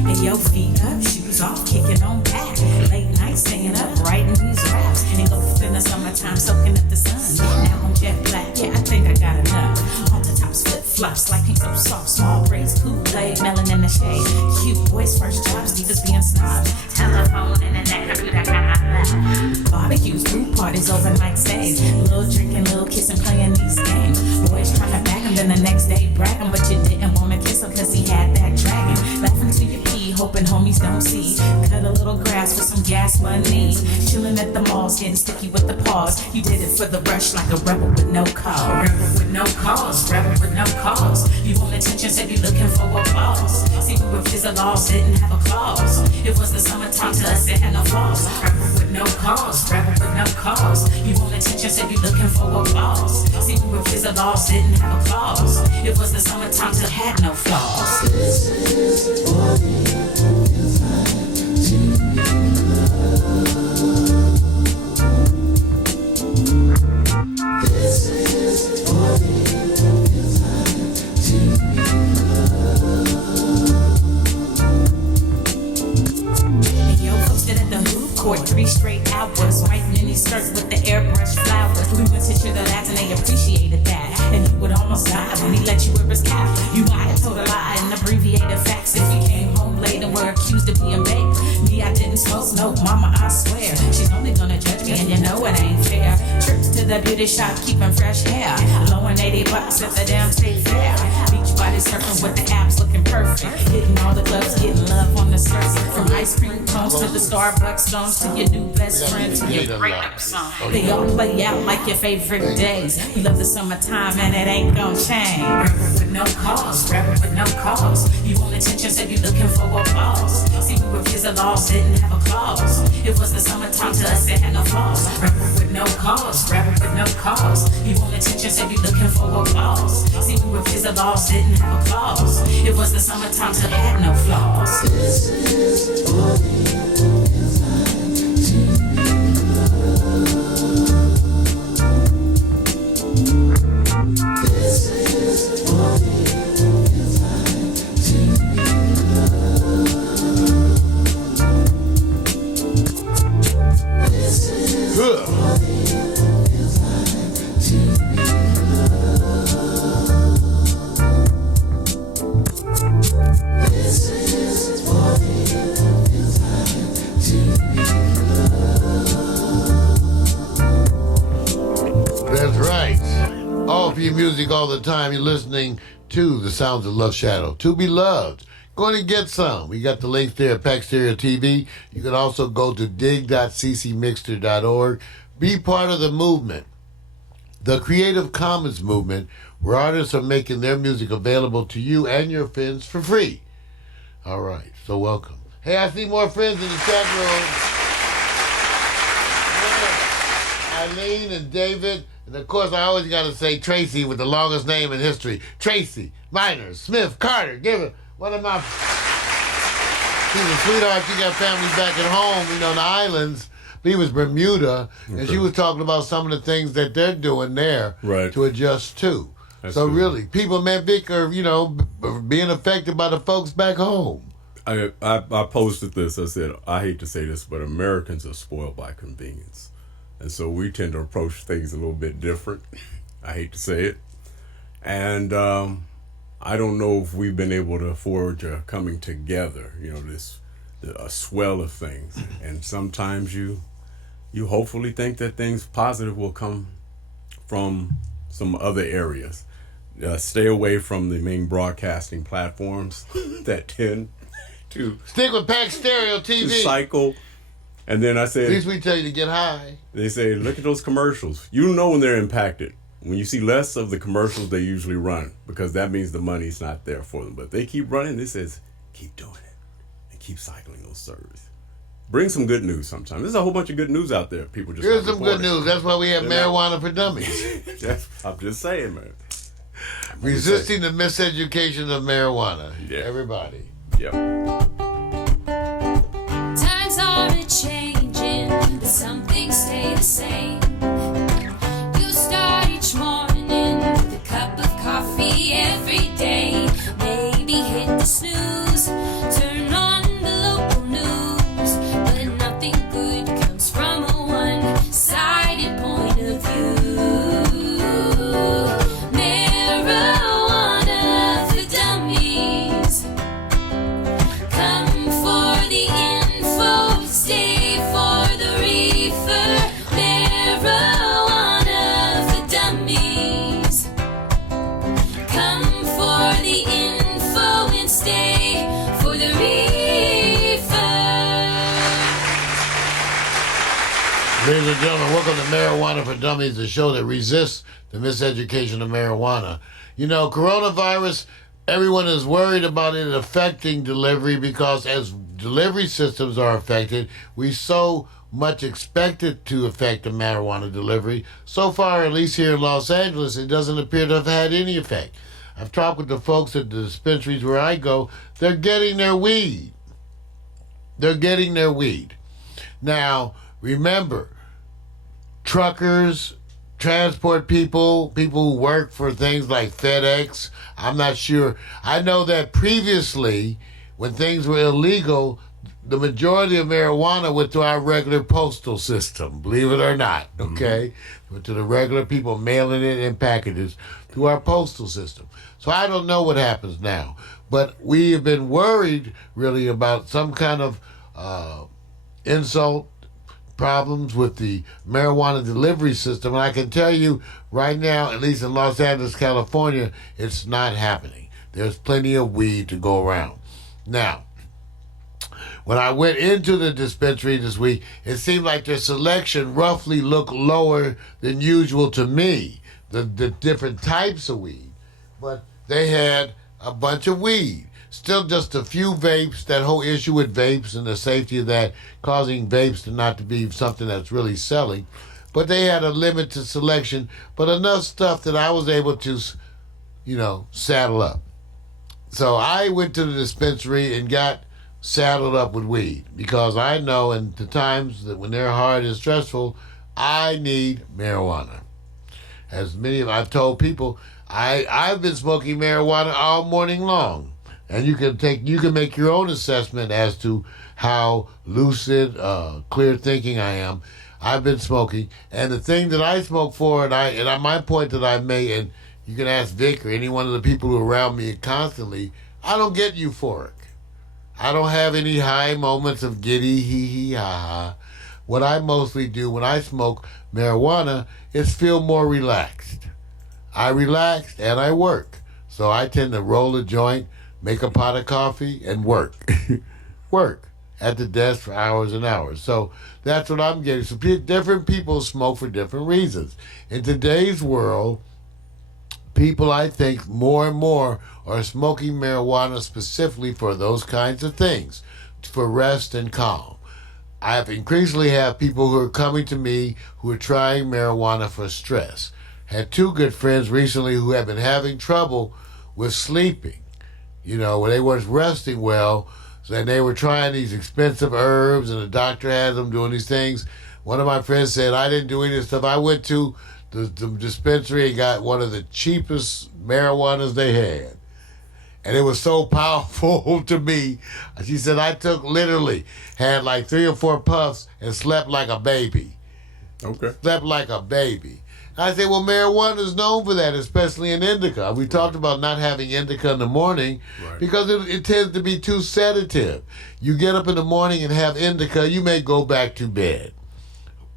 And your feet up, shoes off, kicking on back. Late night staying up, writing these raps. And go in the summertime, soaking up the sun. Now I'm jet black, yeah, I think I got enough. On the tops, flip flops, like pink so soft. Small braids, Kool-Aid, melon in the shade. Cute boys, first jobs, divas being snobs. Telephone, internet, computer, got barbecues, pool parties, overnight stays. Little drinking, little kissing, playing these games. Boys trying to back him, then the next day brag him. But you didn't want to kiss him cause he had that dragon. Laughing to your pee, hoping homies don't see. Cut a little grass with some gas money. Chilling at the malls, getting sticky with the paws. You did it for the rush like a rebel with no cause. Rebel with no cause, rebel with no cause. You want attention, said you looking for a boss. See, we were laws, didn't have a clause. It was the summertime to us, it had no flaws. Rebel with no cause, rebel with no cause. You want attention, said you looking for a boss. See, we were laws, didn't have a clause. It was the summertime to had no flaws. For 3 straight hours, white mini skirt with the airbrush flowers. We went to Sugar Labs and they appreciated that. And he would almost die when he let you wear his cap. You might have told a lie and abbreviated facts. If you came home late and were accused of being baked. Me, I didn't smoke, no, mama, I swear. She's only gonna judge me and you know it ain't fair. Trips to the beauty shop, keeping fresh hair. Lowering $80 at the damn state fair. Beach body surfing with the abs looking perfect. Hitting all the clubs, getting love on the surface. From ice cream cones to the Starbucks stones to your new best friend to your breakup song. They all play out like your favorite days. You love the summertime and it ain't gon' change. Rebel with no cause, rebel with no cause. You want attention, said you looking for a boss. See, we were the laws, didn't have a clause. It was the summertime to us, it had no flaws. Rebel with no cause, rebel with no cause. You want attention, said you looking for a boss. See, we were the laws, didn't have a clause. It was the summertime to had no flaws. Music all the time. You're listening to the Sounds of Love Shadow. To be loved. Go and get some. We got the links there at Pack Stereo TV. You can also go to dig.ccmixter.org. Be part of the movement. The Creative Commons movement, where artists are making their music available to you and your friends for free. All right. So welcome. Hey, I see more friends in the chat room. Eileen and David. And of course, I always got to say Tracy with the longest name in history. Tracy, Miners, Smith, Carter. Give it one of my... She's a sweetheart. She got family back at home, in the islands. He was Bermuda, and she was talking about some of the things that they're doing there to adjust to. So really, people, man, Vic, are, being affected by the folks back home. I posted this. I said, I hate to say this, but Americans are spoiled by convenience. And so we tend to approach things a little bit different. I hate to say it. And I don't know if we've been able to forge a coming together, a swell of things. And sometimes you hopefully think that things positive will come from some other areas. Stay away from the main broadcasting platforms that tend to... Stick with Pack Stereo TV. To cycle And then I At said, least we tell you to get high. they say, look at those commercials. You know when they're impacted. When you see less of the commercials, they usually run because that means the money's not there for them. But they keep running. It says, keep doing it and keep cycling those servers. Bring some good news sometimes. There's a whole bunch of good news out there. People just Here's not some good reporting. news. That's why we have They're marijuana for dummies. I'm just saying, man. Resisting the miseducation of marijuana. Yeah. Everybody. Yep. Times are a-changing, but some things stay the same. You start each morning with a cup of coffee every day. Maybe hit the snooze, turn on the local news, but nothing good comes from a one-sided point of view. Marijuana for dummies. Come for the info, stay for the reefer. Marijuana for dummies. Come for the info and stay for the reefer. Ladies and gentlemen, welcome to Marijuana for Dummies, the show that resists the miseducation of marijuana. You know, coronavirus, everyone is worried about it affecting delivery because as delivery systems are affected, we so much expect it to affect the marijuana delivery. So far, at least here in Los Angeles, it doesn't appear to have had any effect. I've talked with the folks at the dispensaries where I go. They're getting their weed. They're getting their weed. Now, remember, truckers, transport people, people who work for things like FedEx, I'm not sure. I know that previously, when things were illegal, the majority of marijuana went to our regular postal system, believe it or not, okay? Went to the regular people mailing it in packages through our postal system. So I don't know what happens now. But we have been worried, really, about some kind of insult, problems with the marijuana delivery system. And I can tell you right now, at least in Los Angeles, California, it's not happening. There's plenty of weed to go around. Now, when I went into the dispensary this week, it seemed like their selection roughly looked lower than usual to me, the different types of weed. But they had a bunch of weed. Still just a few vapes, that whole issue with vapes and the safety of that, causing vapes to not to be something that's really selling. But they had a limited selection, but enough stuff that I was able to, saddle up. So I went to the dispensary and got saddled up with weed because I know in the times that when they're hard and stressful, I need marijuana. As many of I've told people, I've been smoking marijuana all morning long. And you can make your own assessment as to how lucid, clear thinking I am. I've been smoking, and the thing that I smoke for, and my point that I made, and you can ask Vic or any one of the people who are around me constantly, I don't get euphoric. I don't have any high moments of giddy, hee hee ha ha. What I mostly do when I smoke marijuana is feel more relaxed. I relax and I work, so I tend to roll a joint, make a pot of coffee, and work. Work at the desk for hours and hours. So that's what I'm getting. So different people smoke for different reasons. In today's world, people, I think, more and more are smoking marijuana specifically for those kinds of things, for rest and calm. I have increasingly have people who are coming to me who are trying marijuana for stress. Had two good friends recently who have been having trouble with sleeping. When they weren't resting well, and they were trying these expensive herbs, and the doctor had them doing these things. One of my friends said, I didn't do any of this stuff. I went to the dispensary and got one of the cheapest marijuanas they had. And it was so powerful to me. She said, I had like 3 or 4 puffs and slept like a baby. Okay. Slept like a baby. I say, well, marijuana is known for that, especially in indica. We talked about not having indica in the morning because it tends to be too sedative. You get up in the morning and have indica, you may go back to bed.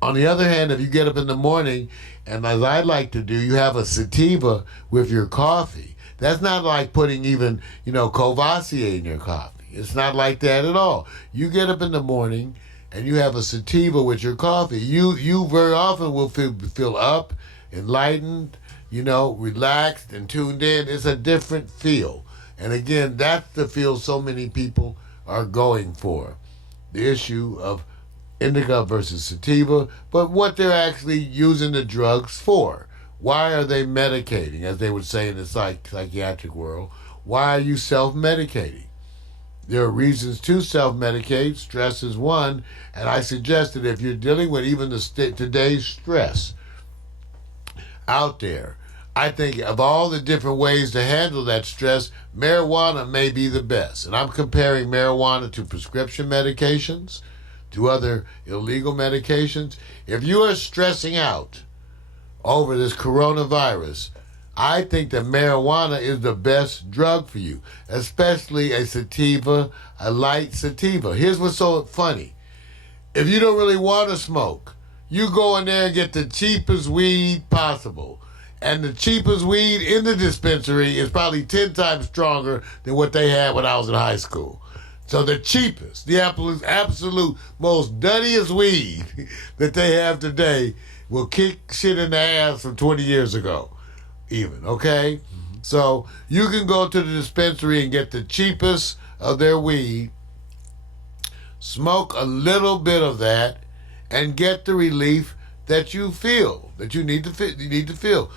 On the other hand, if you get up in the morning, and as I like to do, you have a sativa with your coffee. That's not like putting even, Courvoisier in your coffee. It's not like that at all. You get up in the morning, and you have a sativa with your coffee, you very often will feel up, enlightened, relaxed and tuned in. It's a different feel. And again, that's the feel so many people are going for. The issue of indica versus sativa, but what they're actually using the drugs for. Why are they medicating, as they would say in the psychiatric world? Why are you self-medicating? There are reasons to self-medicate. Stress is one, and I suggest that if you're dealing with even today's stress out there, I think of all the different ways to handle that stress, marijuana may be the best. And I'm comparing marijuana to prescription medications, to other illegal medications. If you are stressing out over this coronavirus, I think that marijuana is the best drug for you, especially a sativa, a light sativa. Here's what's so funny. If you don't really want to smoke, you go in there and get the cheapest weed possible. And the cheapest weed in the dispensary is probably 10 times stronger than what they had when I was in high school. So the cheapest, the absolute most nuttiest weed that they have today will kick shit in the ass from 20 years ago. Even, okay? Mm-hmm. So you can go to the dispensary and get the cheapest of their weed, smoke a little bit of that, and get the relief that you feel, that you need to feel.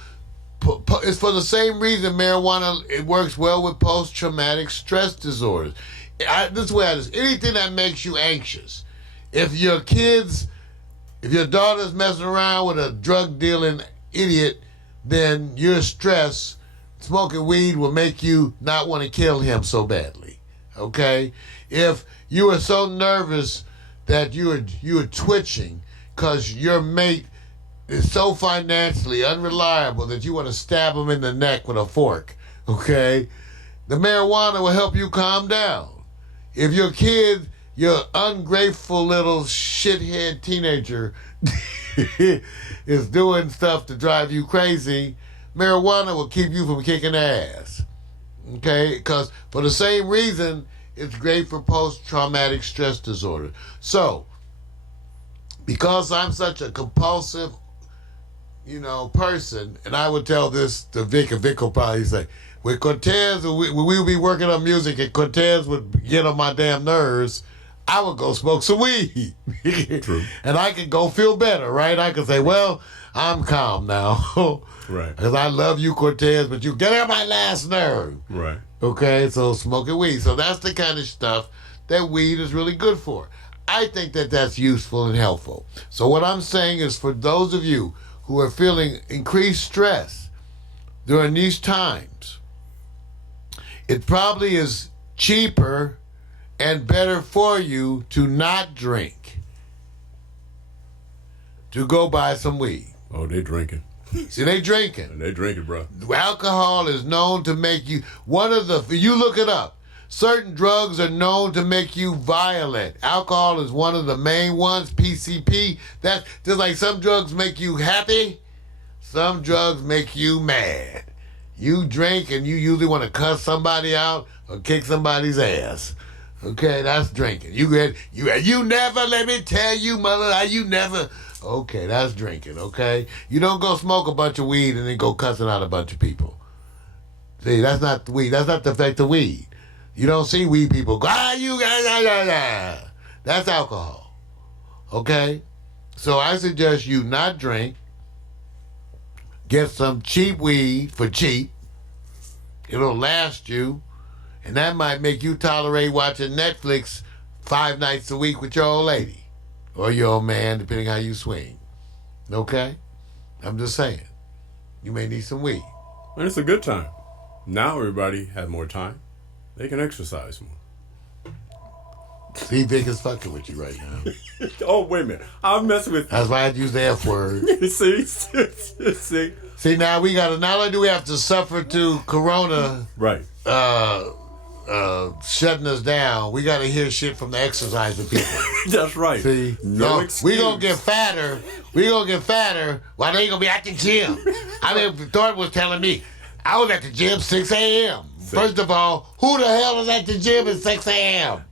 It's for the same reason marijuana, it works well with post-traumatic stress disorders. This is where it is. Anything that makes you anxious. If your daughter's messing around with a drug dealing idiot, then you're stressed. Smoking weed will make you not want to kill him so badly. Okay? If you are so nervous that you are twitching because your mate is so financially unreliable that you want to stab him in the neck with a fork, okay? The marijuana will help you calm down. If your kid, your ungrateful little shithead teenager is doing stuff to drive you crazy, marijuana will keep you from kicking ass. Okay? Because for the same reason, it's great for post-traumatic stress disorder. So, because I'm such a compulsive, person, and I would tell this to Vic, and Vic will probably say, with Cortez, we would be working on music, and Cortez would get on my damn nerves, I would go smoke some weed. True. And I could go feel better, right? I could say, well, I'm calm now. Right. Because I love you, Cortez, but you get on my last nerve. Right. Okay, so smoking weed. So that's the kind of stuff that weed is really good for. I think that that's useful and helpful. So what I'm saying is, for those of you who are feeling increased stress during these times, it probably is cheaper and better for you to not drink, to go buy some weed. Oh, they drinking. See, they drinking. And they drinking, bro. Alcohol is known to make you, you look it up, certain drugs are known to make you violent. Alcohol is one of the main ones, PCP. That's just like some drugs make you happy, some drugs make you mad. You drink and you usually want to cuss somebody out or kick somebody's ass. Okay, that's drinking. You never, let me tell you, mother, you never. Okay, that's drinking, okay? You don't go smoke a bunch of weed and then go cussing out a bunch of people. See, that's not weed. That's not the effect of weed. You don't see weed people go, That's alcohol, okay? So I suggest you not drink. Get some cheap weed for cheap. It'll last you. And that might make you tolerate watching Netflix 5 nights a week with your old lady. Or your old man, depending how you swing. Okay? I'm just saying. You may need some weed. And it's a good time. Now everybody has more time. They can exercise more. See, Vic is fucking with you right now. Oh, wait a minute. I'm messing with you. That's why I use the F word. See? See, now we gotta, not only do we have to suffer to Corona, Right. shutting us down, we gotta hear shit from the exercising people. That's right. See, no excuse. we gonna get fatter. While they gonna be at the gym. I mean, Thornton was telling me, I was at the gym 6 a.m. First of all, who the hell is at the gym at 6 a.m.?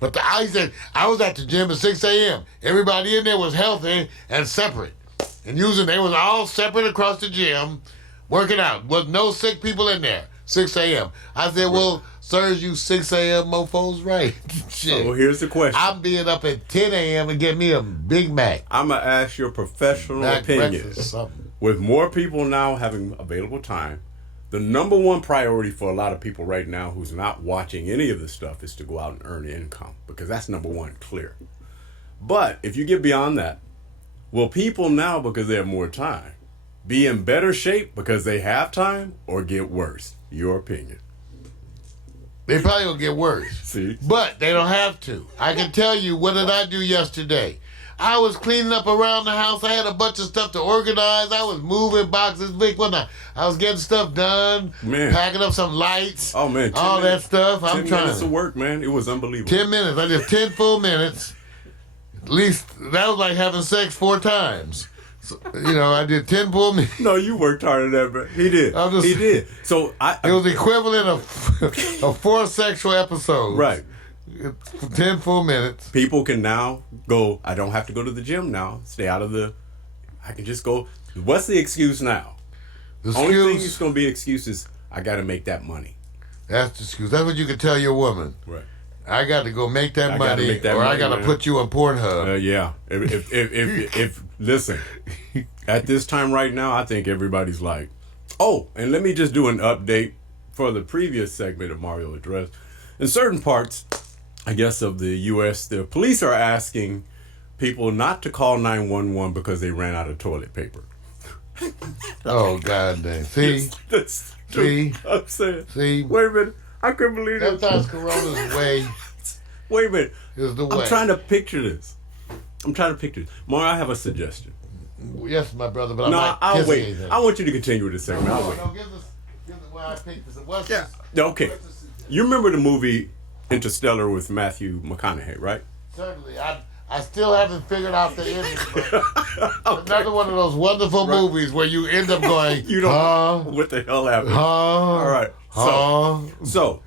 But I said I was at the gym at 6 a.m. Everybody in there was healthy and separate. And they was all separate across the gym, working out. Was no sick people in there. 6 a.m. I said, well, sirs, you 6 a.m. mofos right. Shit. So here's the question. I'm being up at 10 a.m. and get me a Big Mac. I'm going to ask your professional Mac opinion. breakfast or something. With more people now having available time, the number one priority for a lot of people right now who's not watching any of this stuff is to go out and earn income, because that's number one, clear. But if you get beyond that, will people now, because they have more time, be in better shape because they have time, or get worse? Your opinion. They probably will get worse. See? But they don't have to. I can tell you, what did I do yesterday? I was cleaning up around the house. I had a bunch of stuff to organize. I was moving boxes, big one. I was getting stuff done, Man. packing up some lights, Oh, man. 10 all minutes- that stuff. 10 I'm trying minutes to. of work, man. It was unbelievable. 10 minutes. I did 10 full minutes. At least that was like having sex 4 times. So, I did 10 full minutes. No, you worked harder than that, but he did. He did. So It was equivalent of 4 sexual episodes. right. 10 full minutes. People can now go, I don't have to go to the gym now. Stay out of I can just go. What's the excuse now? The Only thing excuse, that's going to be excuse is, I got to make that money. that's the excuse. That's what you can tell your woman. Right. I got to go make that I gotta money, make that or I money, got to man. put you on Pornhub. Yeah. If listen, at this time right now, I think everybody's like, oh, and let me just do an update for the previous segment of Mario Address. In certain parts, I guess, of the U.S., the police are asking people not to call 911 because they ran out of toilet paper. Oh, God damn. See? That's See? I'm saying. See? Wait a minute. I couldn't believe it. Sometimes Corona's way Wait a minute. is the way. I'm trying to picture this. Mario, I have a suggestion. Yes, my brother, but I'm No, not I'll kissing wait. anything. I want you to continue with this segment. I'll wait. No, give us where I picked this. What's Yeah. this? Okay. You remember the movie Interstellar with Matthew McConaughey, right? Certainly. I still haven't figured out the ending, but another one of those wonderful movies where you end up going, You don't know what the hell happened. All right. So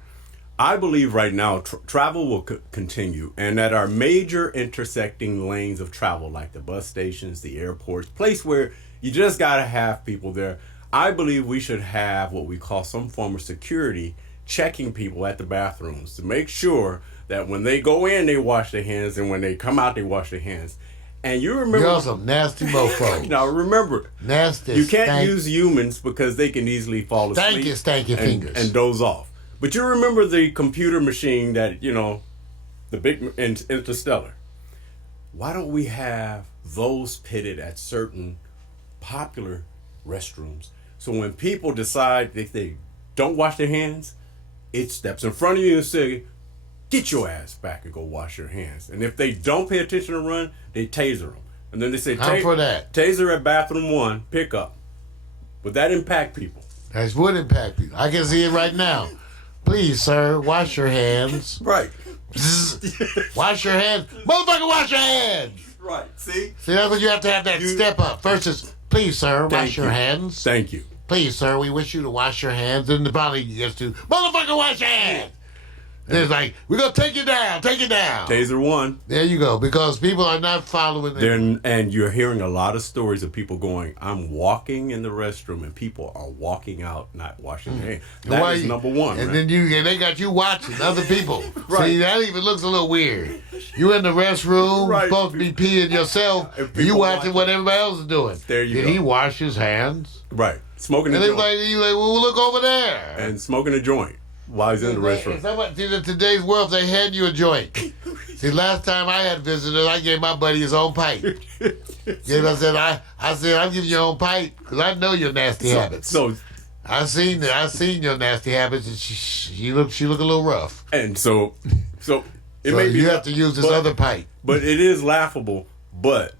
I believe right now travel will continue, and at our major intersecting lanes of travel, like the bus stations, the airports, place where you just got to have people there, I believe we should have what we call some form of security checking people at the bathrooms to make sure that when they go in, they wash their hands, and when they come out, they wash their hands. And you remember... You're some nasty mofos. Now remember, Nasty. you can't use humans because they can easily fall asleep Stanky fingers. and doze off. But you remember the computer machine that, the big Interstellar. Why don't we have those pitted at certain popular restrooms? So when people decide that they don't wash their hands, it steps in front of you and says, get your ass back and go wash your hands. And if they don't pay attention to run, they taser them. And then they say, I'm for that. Taser at bathroom 1, pick up. Would that impact people? That would impact people. I can see it right now. Please, sir, wash your hands. Right. Wash your hands. Motherfucker, wash your hands. Right. See? See, that's what you have to have that step up. First is, please, sir, wash your hands. Thank you. Please, sir, we wish you to wash your hands. And the probably gets to, motherfucker, wash your hands. And it's like, we're going to take you down. Taser 1. There you go. Because people are not following it. And you're hearing a lot of stories of people going, I'm walking in the restroom, and people are walking out not washing their hands. That is number one. And man. then they got you watching other people. Right. See, that even looks a little weird. You in the restroom, Right. supposed to be peeing yourself, And and people you watching watching. what everybody else is doing. There you Did go. he wash his hands? Right. Smoking And a they joint. well, look over there. And smoking a joint while he's in the restroom. See, in today's world, they hand you a joint. See, last time I had visitors, I gave my buddy his own pipe. I said, I'm giving you your own pipe because I know your nasty habits. So I seen your nasty habits, and she looked a little rough. it So may be you have to use this other pipe. But it is laughable. But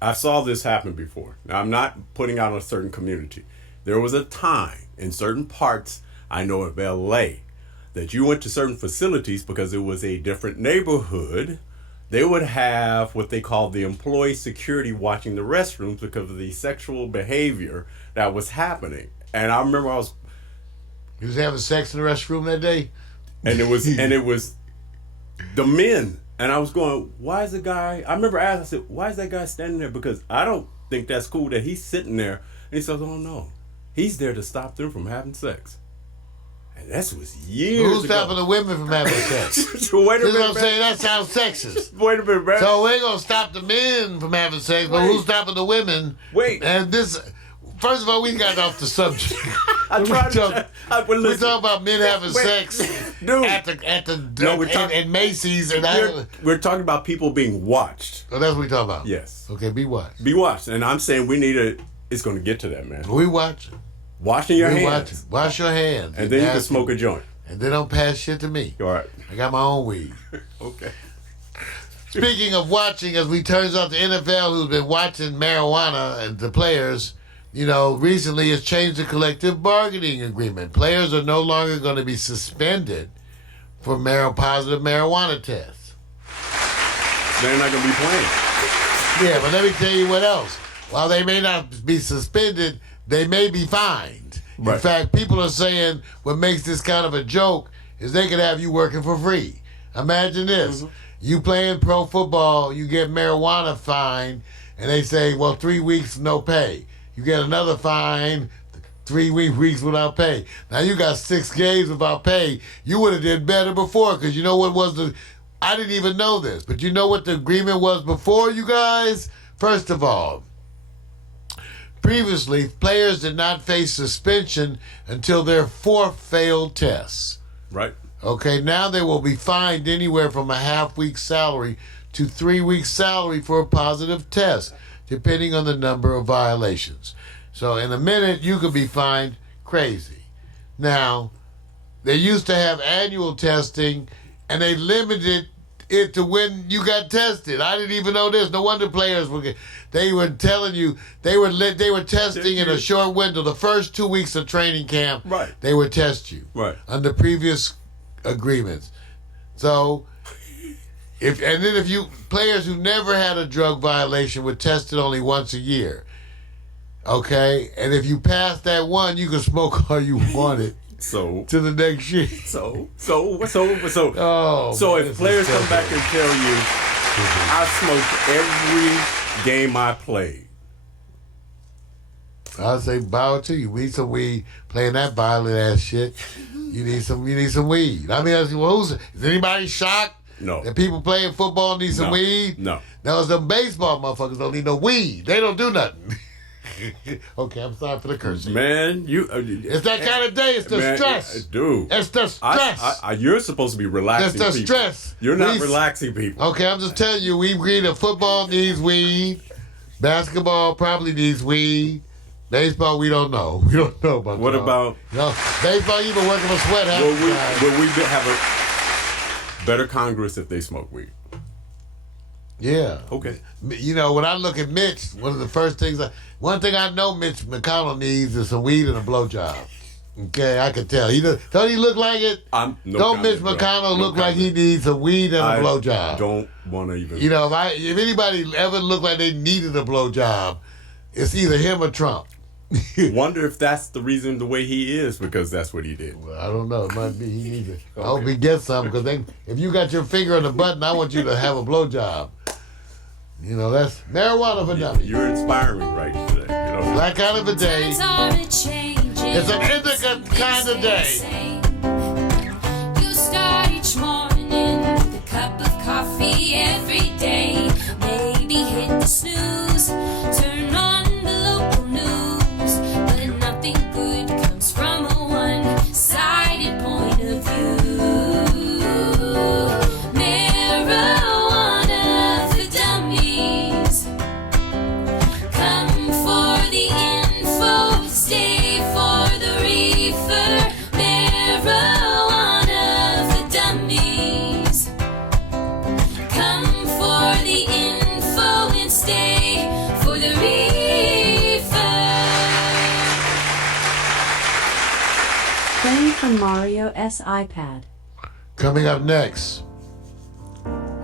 I saw this happen before. Now, I'm not putting out a certain community. There was a time in certain parts, I know of LA, that you went to certain facilities because it was a different neighborhood. They would have what they call the employee security watching the restrooms because of the sexual behavior that was happening. And I remember You was having sex in the restroom that day? and it was the men. And I was going, why is the guy, I remember asking, I said, why is that guy standing there? Because I don't think that's cool that he's sitting there. And he says, oh no, he's there to stop them from having sex. And that was years Who's ago. stopping the women from having sex? So wait a This is minute, what I'm saying. That sounds sexist. Wait a minute, man. So we ain't gonna stop the men from having sex, but Wait. who's stopping the women? Wait. And this, first of all, we got off the subject. I tried to. We talk about men having Wait. sex Dude. at we're talking- at Macy's and We're talking about people being watched. Oh, that's what we talking about. Yes. Okay, be watched. Be watched. And I'm saying we need a, it's going to get to that, man. We watch. Washing your We hands. watch. Wash your hands. And then you can nasty. smoke a joint. And then don't pass shit to me. All right. I got my own weed. Okay. Speaking of watching, as we turns out the NFL, who's been watching marijuana and the players, you know, recently has changed the collective bargaining agreement. Players are no longer going to be suspended for positive marijuana tests. They're not going to be playing. Yeah, but let me tell you what else. While they may not be suspended, they may be fined. In Right. fact, people are saying what makes this kind of a joke is they could have you working for free. Imagine this. You playing pro football, you get marijuana fine, and they say, well, 3 weeks, no pay. You get another fine, 3 weeks without pay. Now you got 6 games without pay. You would have did better before, because you know what was the... I didn't even know this, but you know what the agreement was before, you guys? First of all, previously, players did not face suspension until their 4th failed tests. Right. Okay, now they will be fined anywhere from a half-week salary to 3 weeks' salary for a positive test, depending on the number of violations. So in a minute, you could be fined crazy. Now, they used to have annual testing, and they limited it to when you got tested. I didn't even know this. No wonder players were. They were telling you they were testing in a short window. The first 2 weeks of training camp, Right. they would test you. Right. Under previous agreements. So, if you players who never had a drug violation were tested only once a year. Okay, and if you pass that one, you can smoke all you wanted So. to the next year. So. Oh, So man, if players this is come back and tell you, I smoked every game I played. I'll say bow to you. We need some weed. Playing that violent ass shit. You need some weed. I mean, is anybody shocked? No. That people playing football need some No. weed? No. Now, some baseball motherfuckers don't need no weed. They don't do nothing. Okay, I'm sorry for the cursing. Man, you. It's that kind of day. It's the man, stress. dude. It's the stress. You're supposed to be relaxing It's the people. stress. You're not We- relaxing people. Okay, I'm just telling you, we agree that football needs weed. Basketball probably needs weed. Baseball, we don't know. We don't know about What y'all. about? No, baseball, you've been working for sweat half Will the time. we have a better Congress if they smoke weed? Yeah. Okay. You know, when I look at Mitch, one thing I know Mitch McConnell needs is some weed and a blowjob. Okay, I can tell. Don't he look like it? No don't Mitch comment, bro. McConnell No look like comment. he needs some weed and a blowjob? Don't want to even. You know, if anybody ever looked like they needed a blowjob, it's either him or Trump. Wonder if that's the reason the way he is, because that's what he did. Well, I don't know. It might be he needs it. I hope he gets some, because if you got your finger on the button, I want you to have a blowjob. You know, that's marijuana for dummies. You're inspiring me right today. You know. That kind of a day. Times are a-changing. It's an indica kind of day. You start each morning with a cup of coffee every day. Maybe hit the snooze, turn on the local news, but nothing good comes from a one-sided point of view. Marijuana for dummies. Come for the info, stay for the reefer. Marijuana for dummies. Come for the info and stay for the reefer. Playing from Mario's iPad. Coming up next,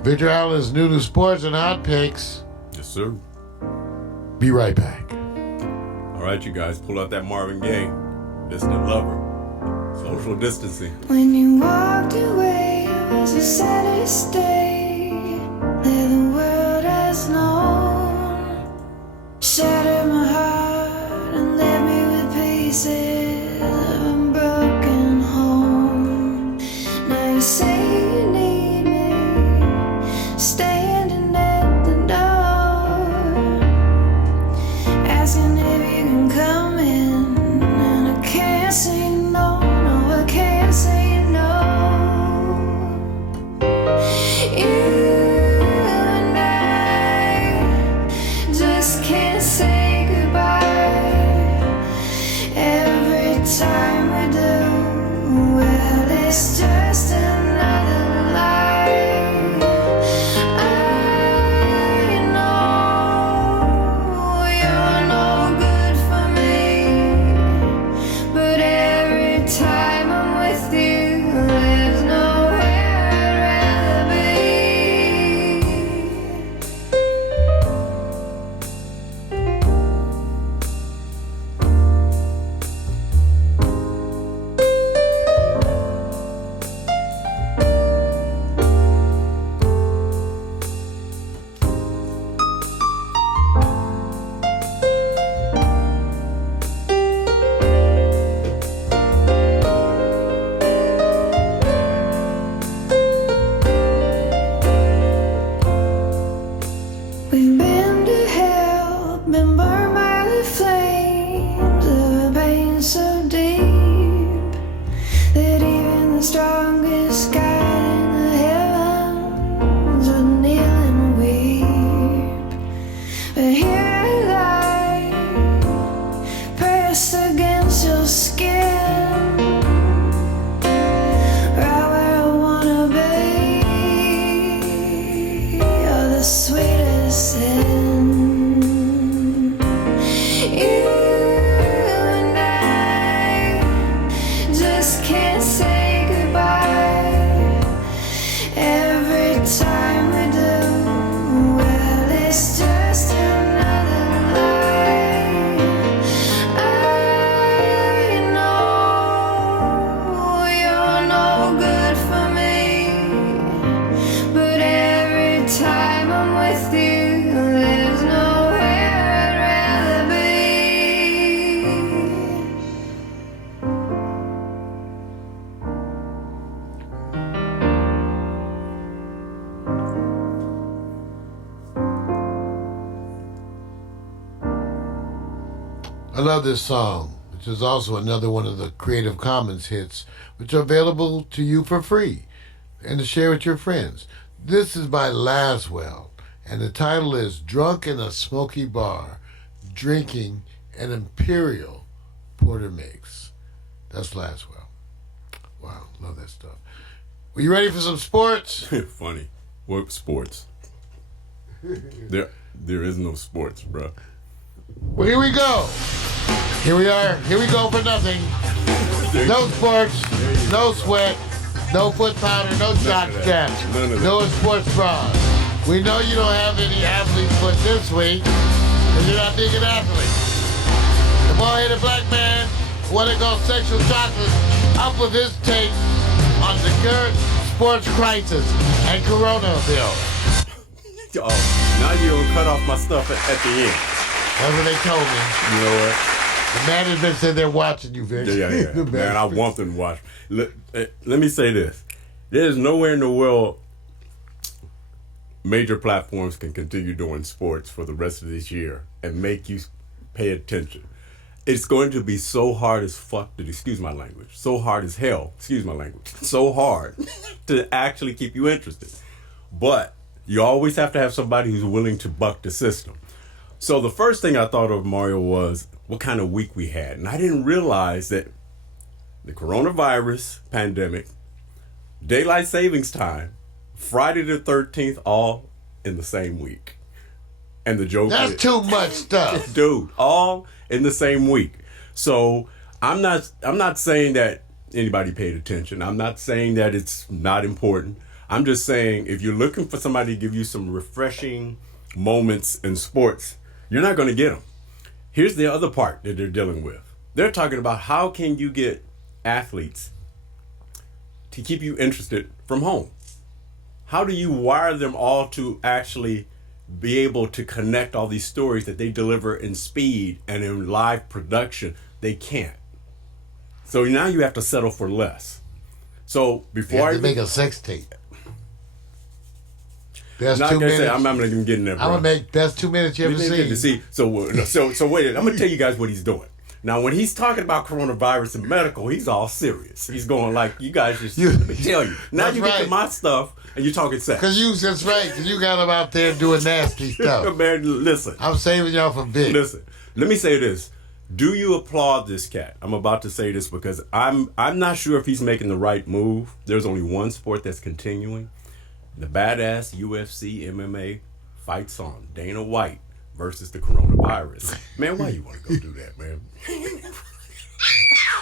Victor Allen's new to sports and hot picks. Yes, sir. Be right back. All right, you guys, pull out that Marvin Gaye, Distant Lover, social distancing. When you walked away, it was the saddest last day that the world has known. Shattered my heart and left me with pieces of a broken home. Now you say you need me, standing at the door, asking if you can come in, and I can't say no, no, I can't say no. You and I just can't say goodbye. Every time we do, well, it's just another lie. I know you're no good for me, but every time I'm with you, there's nowhere I'd rather be. We've been to hell, been burned by the flames of a pain so deep that even the strongest God in the heavens would kneel and weep. But here I lie, pressed against your skin, right where I wanna be. You're the sweetest sin. You and I just can't say goodbye. Every time we do, well, it's just another lie. I know you're no good for me, but every time I'm with you, there's nowhere I'd rather be. I love this song, which is also another one of the Creative Commons hits, which are available to you for free and to share with your friends. This is by Laswell, and the title is Drunk in a Smoky Bar, Drinking an Imperial Porter Makes. That's Laswell. Wow, love that stuff. Were you ready for some sports? Funny. What sports? There is no sports, bro. Well, here we go. Here we are. Here we go for nothing. No sports, no sweat, no foot powder, no jock straps, None of that. no sports bras. We know you don't have any athlete foot this week because you're not being an athlete. The bald-headed black man want to go sexual chocolate up with his take on the current sports crisis and Coronaville. Oh, now you're going to cut off my stuff at the end. That's what they told me. You know what? The management said they're watching you, Vince. Yeah. The Man, I management. want them to watch. Let me say this. There's nowhere in the world major platforms can continue doing sports for the rest of this year and make you pay attention. It's going to be so hard as fuck to, excuse my language, so hard as hell, excuse my language, so hard to actually keep you interested. But you always have to have somebody who's willing to buck the system. So the first thing I thought of, Mario, was what kind of week we had. And I didn't realize that the coronavirus pandemic, daylight savings time, Friday the 13th, all in the same week. And the joke That's is, too much stuff. dude, all in the same week. So I'm not saying that anybody paid attention. I'm not saying that it's not important. I'm just saying if you're looking for somebody to give you some refreshing moments in sports, you're not going to get them. Here's the other part that they're dealing with. They're talking about how can you get athletes to keep you interested from home. How do you wire them all to actually be able to connect all these stories that they deliver in speed and in live production? They can't. So now you have to settle for less. So You before have I to make a sex tape. That's like 2 I minutes. said, I'm not even getting there, bro. I'm gonna make that's 2 minutes you ever seen. See, so wait. I'm gonna tell you guys what he's doing. Now, when he's talking about coronavirus and medical, he's all serious. He's going like, you guys just let me tell you. Now That's you get right. to my stuff and you're talking sex. That's right. 'Cause you got him out there doing nasty stuff. Man, listen. I'm saving y'all from Vic. Listen. Let me say this. Do you applaud this cat? I'm about to say this because I'm not sure if he's making the right move. There's only one sport that's continuing. The badass UFC MMA fights on. Dana White versus the coronavirus. Man, why you want to go do that, man?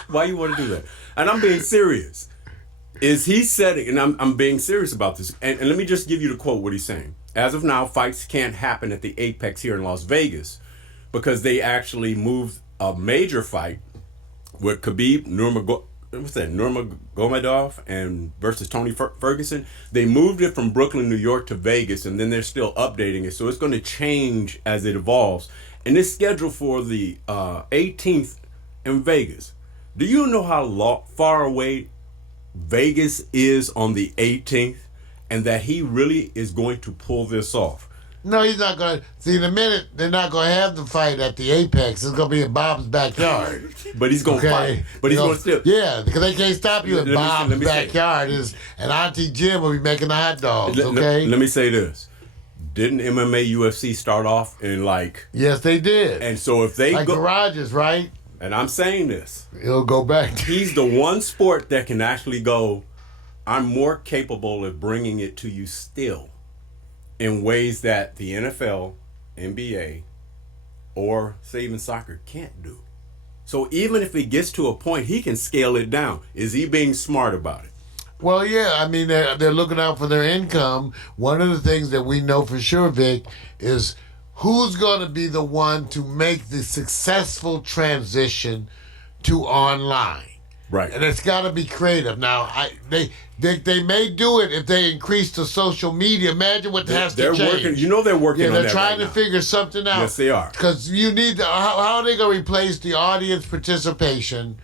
Why you want to do that? And I'm being serious. Is he setting, and I'm being serious about this, and let me just give you the quote, what he's saying. As of now, fights can't happen at the Apex here in Las Vegas because they actually moved a major fight with Khabib Nurmagomedov and versus Tony Ferguson. They moved it from Brooklyn, New York to Vegas, and then they're still updating it. So it's going to change as it evolves. And it's scheduled for the 18th in Vegas. Do you know how far away Vegas is on the 18th? And that he really is going to pull this off. No, he's not going to. See, in a minute, they're not going to have the fight at the Apex. It's going to be in Bob's backyard. But he's going to fight. But he's going to still. Yeah, because they can't stop you in Bob's let me backyard. And Auntie Jim will be making the hot dogs, okay? Let me say this. Didn't MMA UFC start off in like... Yes, they did. And so if they like go... garages, right? And I'm saying this. It'll go back. He's the one sport that can actually go... I'm more capable of bringing it to you still in ways that the NFL, NBA, or say even soccer can't do. So even if it gets to a point, he can scale it down. Is he being smart about it? Well, yeah. I mean, they're looking out for their income. One of the things that we know for sure, Vic, is who's going to be the one to make the successful transition to online. Right. And it's got to be creative. Now, they may do it if they increase the social media. Imagine what has to change. Working. You know they're working on that. Yeah, they're trying right to now. figure something out. Yes, they are. Because you need how are they going to replace the audience participation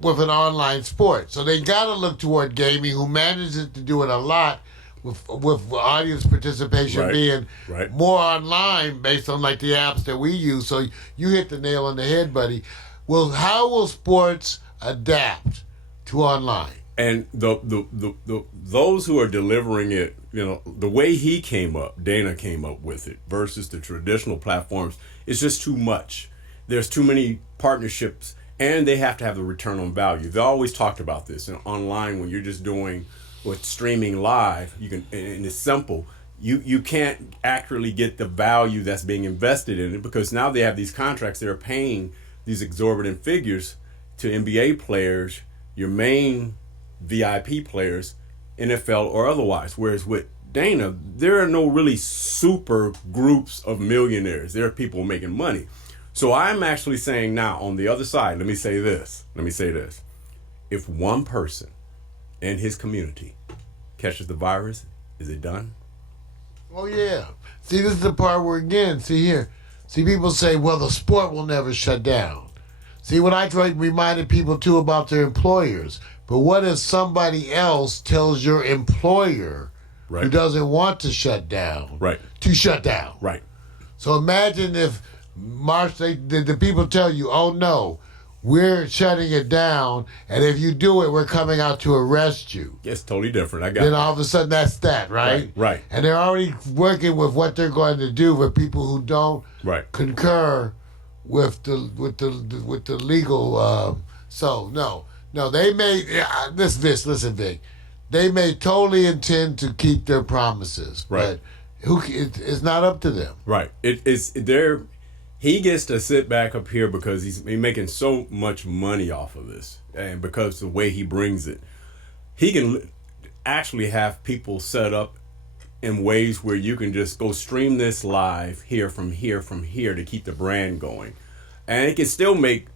with an online sport? So they got to look toward gaming, who manages to do it a lot with audience participation being more online based on like the apps that we use. So you hit the nail on the head, buddy. Well, how will sports adapt to online? And those who are delivering it, you know, the way he came up, Dana came up with it versus the traditional platforms, it's just too much. There's too many partnerships, and they have to have the return on value. They always talked about this. And online, when you're just doing with streaming live, you can, and it's simple. You can't accurately get the value that's being invested in it because now they have these contracts that are paying these exorbitant figures to NBA players, your main VIP players, NFL or otherwise. Whereas with Dana, there are no really super groups of millionaires. There are people making money. So I'm actually saying now on the other side, let me say this. If one person in his community catches the virus, is it done? Oh, yeah. See, this is the part where, again, see, people say, well, the sport will never shut down. See, what I reminded people, too, about their employers. But what if somebody else tells your employer who doesn't want to shut down to shut down? Right. So imagine if the people tell you, oh, no, we're shutting it down, and if you do it, we're coming out to arrest you. It's totally different. Then all of a sudden, that's that, right? Right. And they're already working with what they're going to do for people who don't concur with the legal. So no, they may listen, Vic. They may totally intend to keep their promises, but it's not up to them. Right. It is there. He gets to sit back up here because he's making so much money off of this, and because of the way he brings it, he can actually have people set up in ways where you can just go stream this live from here to keep the brand going, and it can still make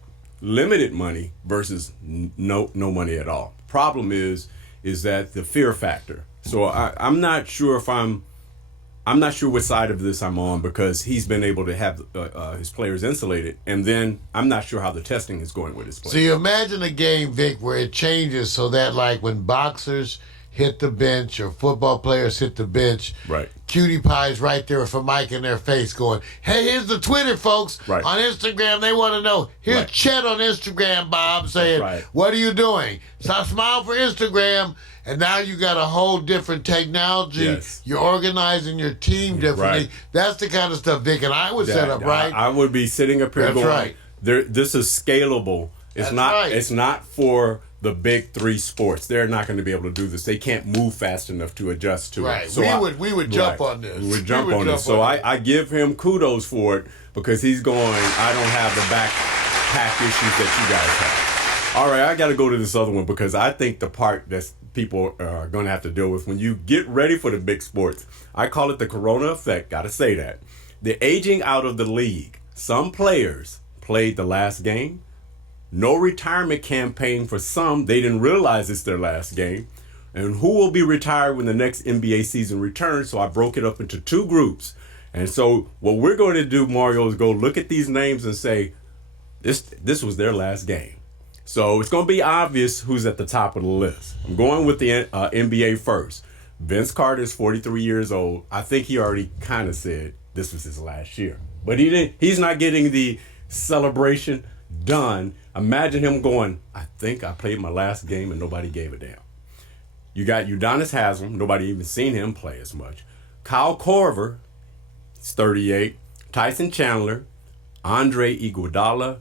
limited money versus no money at all. Problem is is that the fear factor. So I'm not sure if I'm not sure what side of this I'm on, because he's been able to have his players insulated, and then I'm not sure how the testing is going with his players. So you imagine a game, Vic, where it changes so that, like, when boxers hit the bench or football players hit the bench, Right. Cutie Pie's right there with a mic in their face going, hey, here's the Twitter, folks. Right. On Instagram, they want to know. Here's Right. Chet on Instagram, Bob, saying, Right. what are you doing? So I smile for Instagram, and now you got a whole different technology. Yes. You're organizing your team differently. Right. That's the kind of stuff Vic and I would set up, right? I would be sitting up here That's going, right. This is scalable. It's That's not. right. It's not for the big three sports. They're not going to be able to do this. They can't move fast enough to adjust to Right. it. So we would jump on this. We would jump We would on jump this. So on it. I give him kudos for it, because he's going, I don't have the backpack issues that you guys have. All right, I got to go to this other one, because I think the part that people are going to have to deal with when you get ready for the big sports, I call it the Corona effect. Got to say that. The aging out of the league. Some players played the last game. No retirement campaign for some. They didn't realize it's their last game. And who will be retired when the next NBA season returns? So I broke it up into two groups. And so what we're going to do, Mario, is go look at these names and say, this was their last game. So it's going to be obvious who's at the top of the list. I'm going with the NBA first. Vince Carter is 43 years old. I think he already kind of said this was his last year. But he's not getting the celebration done. Imagine him going, I think I played my last game and nobody gave a damn. You got Udonis Haslem. Nobody even seen him play as much. Kyle Korver, he's 38. Tyson Chandler, Andre Iguodala.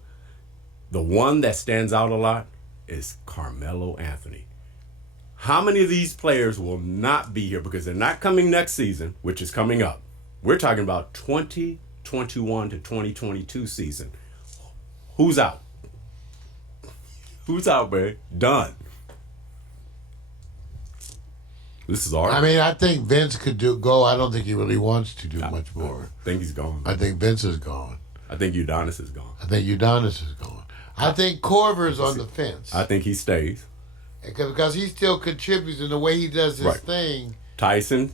The one that stands out a lot is Carmelo Anthony. How many of these players will not be here because they're not coming next season, which is coming up? We're talking about 2021 to 2022 season. Who's out? Who's out, man? Done. This is art. I mean, I think Vince could go. I don't think he really wants to do much more. I think he's gone. I think Vince is gone. I think Udonis is gone. I think Udonis is gone. I think Korver's on the fence. I think he stays. Because he still contributes in the way he does his Right. thing. Tyson.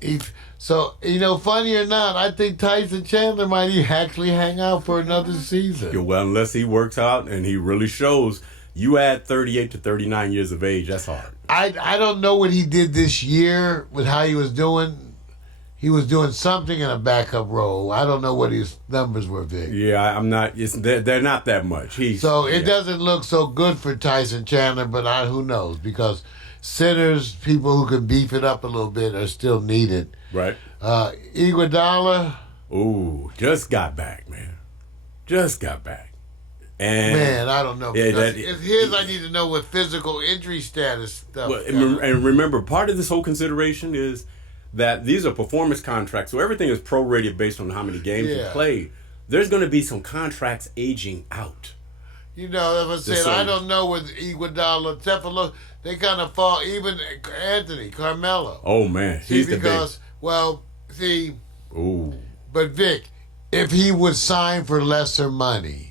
So, funny or not, I think Tyson Chandler might actually hang out for another season. Yeah, well, unless he works out and he really shows. You add 38 to 39 years of age, that's hard. I don't know what he did this year with how he was doing. He was doing something in a backup role. I don't know what his numbers were, Vic. Yeah, I'm not. They're not that much. It doesn't look so good for Tyson Chandler, but who knows? Because centers, people who can beef it up a little bit, are still needed. Right. Iguodala. Ooh, just got back, man. Just got back. And Man, I don't know. Yeah, If his, I need to know what physical injury status stuff. Well, and remember, part of this whole consideration is that these are performance contracts, so everything is prorated based on how many games you played. There's going to be some contracts aging out. If I said, I don't know with Iguodala, Tefalo, they kind of fall, even Anthony, Carmelo. Oh, man. See, because, Ooh. But Vic, if he would sign for lesser money,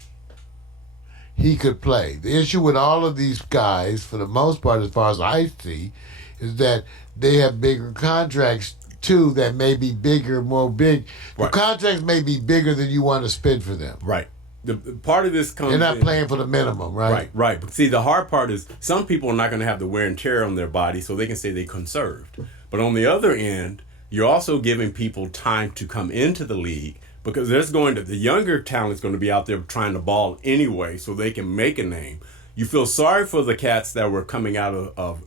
he could play. The issue with all of these guys, for the most part, as far as I see, is that they have bigger contracts too that may be bigger, more big. Right. The contracts may be bigger than you want to spend for them. Right. The part of this comes. They're not playing for the minimum, right? Right. But see, the hard part is some people are not going to have the wear and tear on their body, so they can say they conserved. But on the other end, you're also giving people time to come into the league, because the younger talent's going to be out there trying to ball anyway, so they can make a name. You feel sorry for the cats that were coming out of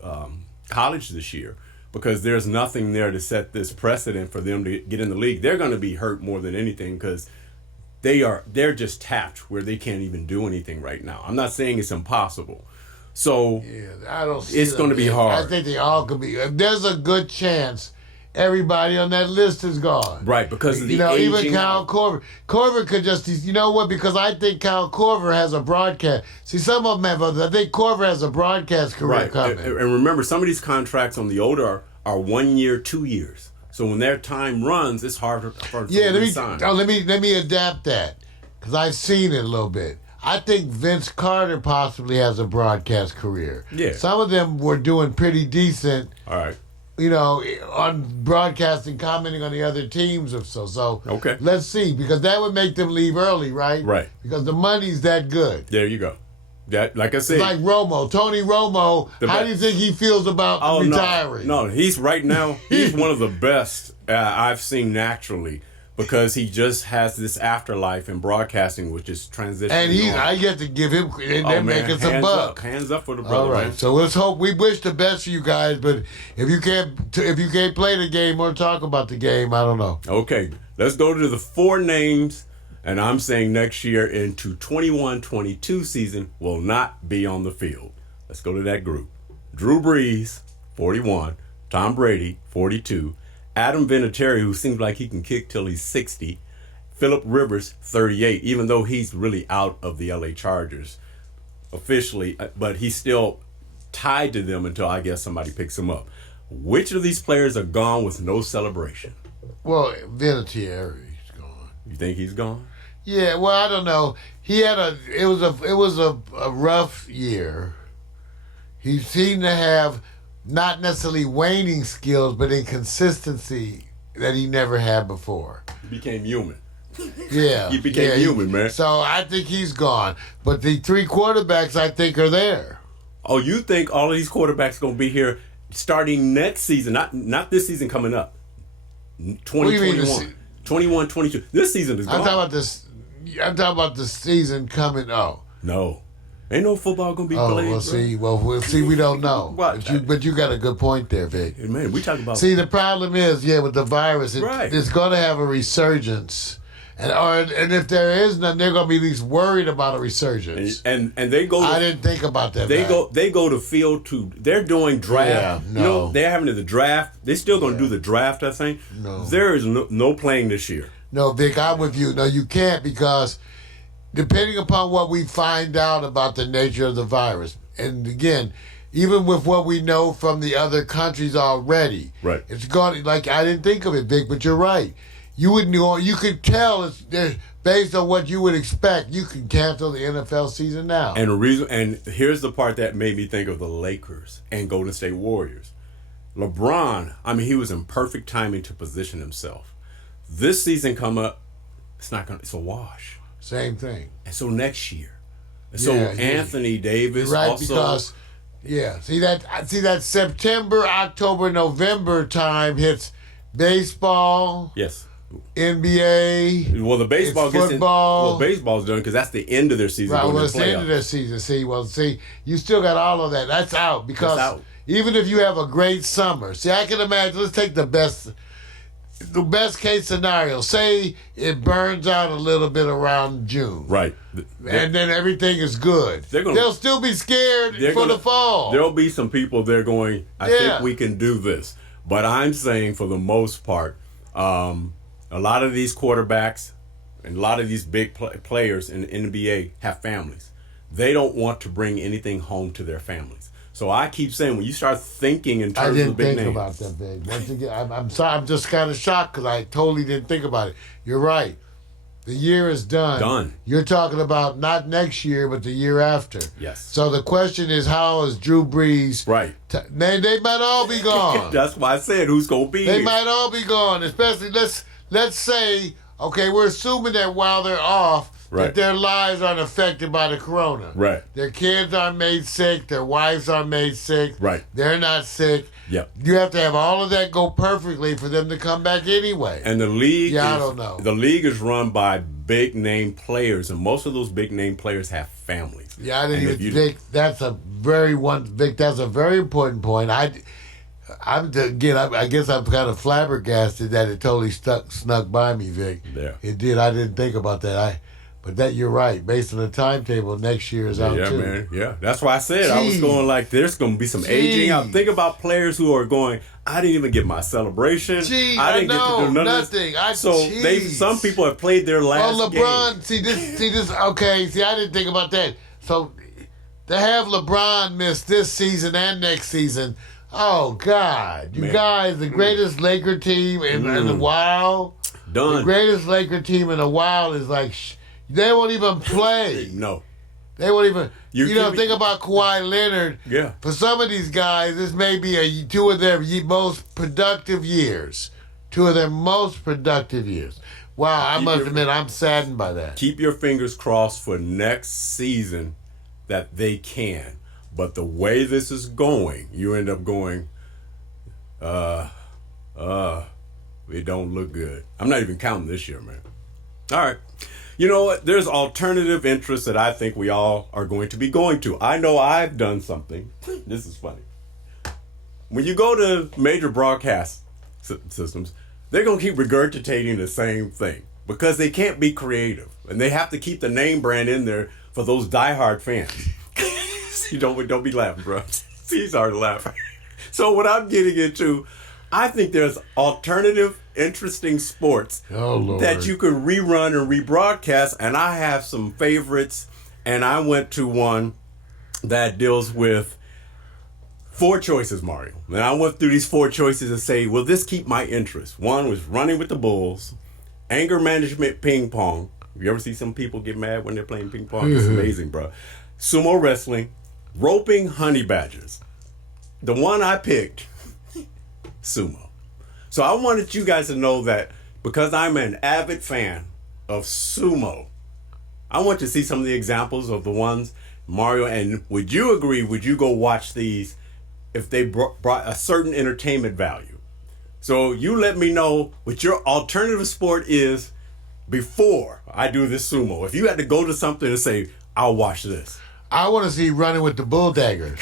college this year, because there's nothing there to set this precedent for them to get in the league. They're going to be hurt more than anything, because they're just tapped where they can't even do anything right now. I'm not saying it's impossible. So I don't see it's going to be hard. I think they all could be. There's a good chance everybody on that list is gone. Right, because of the aging. Even Kyle Korver. Korver could just, because I think Kyle Korver has a broadcast. See, some of them have others. I think Korver has a broadcast career coming. And remember, some of these contracts on the older are 1 year, 2 years. So when their time runs, it's harder for them to sign. Let me adapt that, because I've seen it a little bit. I think Vince Carter possibly has a broadcast career. Yeah. Some of them were doing pretty decent, All right. on broadcasting, commenting on the other teams or so. So Okay. let's see, because that would make them leave early, right? Right. Because the money's that good. There you go. That, like I said, Like Romo, Tony Romo, how do you think he feels about retiring? No, he's right now. He's one of the best I've seen naturally. Because he just has this afterlife in broadcasting, which is transitioning. And I get to give him, they're making some buck. Hands up for the brother. All right, man. so let's hope. We wish the best for you guys, but if you can't play the game or talk about the game, I don't know. Okay, let's go to the 4 names, and I'm saying next year into 21-22 season will not be on the field. Let's go to that group. Drew Brees, 41. Tom Brady, 42. Adam Vinatieri, who seems like he can kick till he's 60. Phillip Rivers, 38, even though he's really out of the LA Chargers officially, but he's still tied to them until I guess somebody picks him up. Which of these players are gone with no celebration? Well, Vinatieri's gone. You think he's gone? Yeah, well, I don't know. He had it was a rough year. He seemed to have not necessarily waning skills, but inconsistency that he never had before. He became human. Yeah. He became human, man. So I think he's gone. But the 3 quarterbacks I think are there. Oh, you think all of these quarterbacks going to be here starting next season, not this season coming up, 2021, 21, 22. This season is gone. I'm talking about the season coming. Oh. No. Ain't no football going to be played. We'll see. We don't know. What? But you got a good point there, Vic. Man, we talk about... See, the problem is, with the virus, it's going to have a resurgence. And if there is none, they're going to be at least worried about a resurgence. And they go... I didn't think about that. They go to field to... They're doing draft. Yeah, no. They're having the draft. They're still going to do the draft, I think. No. There is no playing this year. No, Vic, I'm with you. No, you can't, because depending upon what we find out about the nature of the virus, and again, even with what we know from the other countries already, right? It's gone. Like, I didn't think of it, Vic, but you're right. You wouldn't know. You could tell based on what you would expect. You can cancel the NFL season now. And here's the part that made me think of the Lakers and Golden State Warriors. LeBron, I mean, he was in perfect timing to position himself. This season come up, it's a wash. Same thing. And so next year. So Anthony Davis right, also... because see that September, October, November time hits baseball. Yes. NBA. Well, the baseball it's gets football. Well, baseball's done because that's the end of their season. Right, well, it's the end of their season. See, you still got all of that. That's out because even if you have a great summer, I can imagine. Let's take the best case scenario. Say it burns out a little bit around June, right, and then everything is good. They'll still be scared for the fall. There'll be some people there going, I think we can do this. But I'm saying for the most part, a lot of these quarterbacks and a lot of these big players in the NBA have families. They don't want to bring anything home to their families. So I keep saying, when you start thinking in terms of big names. I didn't think about that, Big. Once again, I'm sorry. I'm just kind of shocked because I totally didn't think about it. You're right. The year is done. Done. You're talking about not next year, but the year after. Yes. So the question is, how is Drew Brees? Right. Man, they might all be gone. That's why I said, who's going to be They here? might all be gone. Especially, let's say, okay, we're assuming that while they're off, that their lives aren't affected by the corona. Right. Their kids aren't made sick. Their wives aren't made sick. Right. They're not sick. Yep. You have to have all of that go perfectly for them to come back anyway. And the league I don't know. The league is run by big name players, and most of those big name players have families. Yeah, I didn't even think that's a very important point. I guess I'm kind of flabbergasted that it totally snuck by me, Vic. Yeah. It did. I didn't think about that. But that you're right. Based on the timetable, next year is out too. Yeah, man. Yeah, that's why I said I was going like, there's going to be some aging out. Think about players who are going, I didn't even get my celebration. I didn't get to do nothing. Some people have played their last game. Well, LeBron, see this. Okay, I didn't think about that. So to have LeBron miss this season and next season. Oh God, you guys, the greatest Laker team in a while. Done. The greatest Laker team in a while is like. They won't even play. No. They won't even. You know, keep- think about Kawhi Leonard. Yeah. For some of these guys, this may be two of their most productive years. Two of their most productive years. Wow, I must admit, I'm saddened by that. Keep your fingers crossed for next season that they can. But the way this is going, you end up going, it don't look good. I'm not even counting this year, man. All right. You know what? There's alternative interests that I think we all are going to be going to. I know I've done something. This is funny. When you go to major broadcast systems, they're going to keep regurgitating the same thing because they can't be creative. And they have to keep the name brand in there for those diehard fans. You don't be laughing, bro. He's already laughing. So what I'm getting into, I think there's alternative, interesting sports that you could rerun and rebroadcast. And I have some favorites. And I went to one that deals with 4 choices, Mario. And I went through these 4 choices and say, will this keep my interest? One was running with the bulls, anger management ping pong. You ever see some people get mad when they're playing ping pong? It's amazing, bro. Sumo wrestling, roping honey badgers. The one I picked, sumo. So I wanted you guys to know that because I'm an avid fan of sumo, I want to see some of the examples of the ones, Mario, and would you agree, would you go watch these if they brought a certain entertainment value? So you let me know what your alternative sport is before I do this sumo. If you had to go to something and say, I'll watch this. I want to see running with the bull daggers.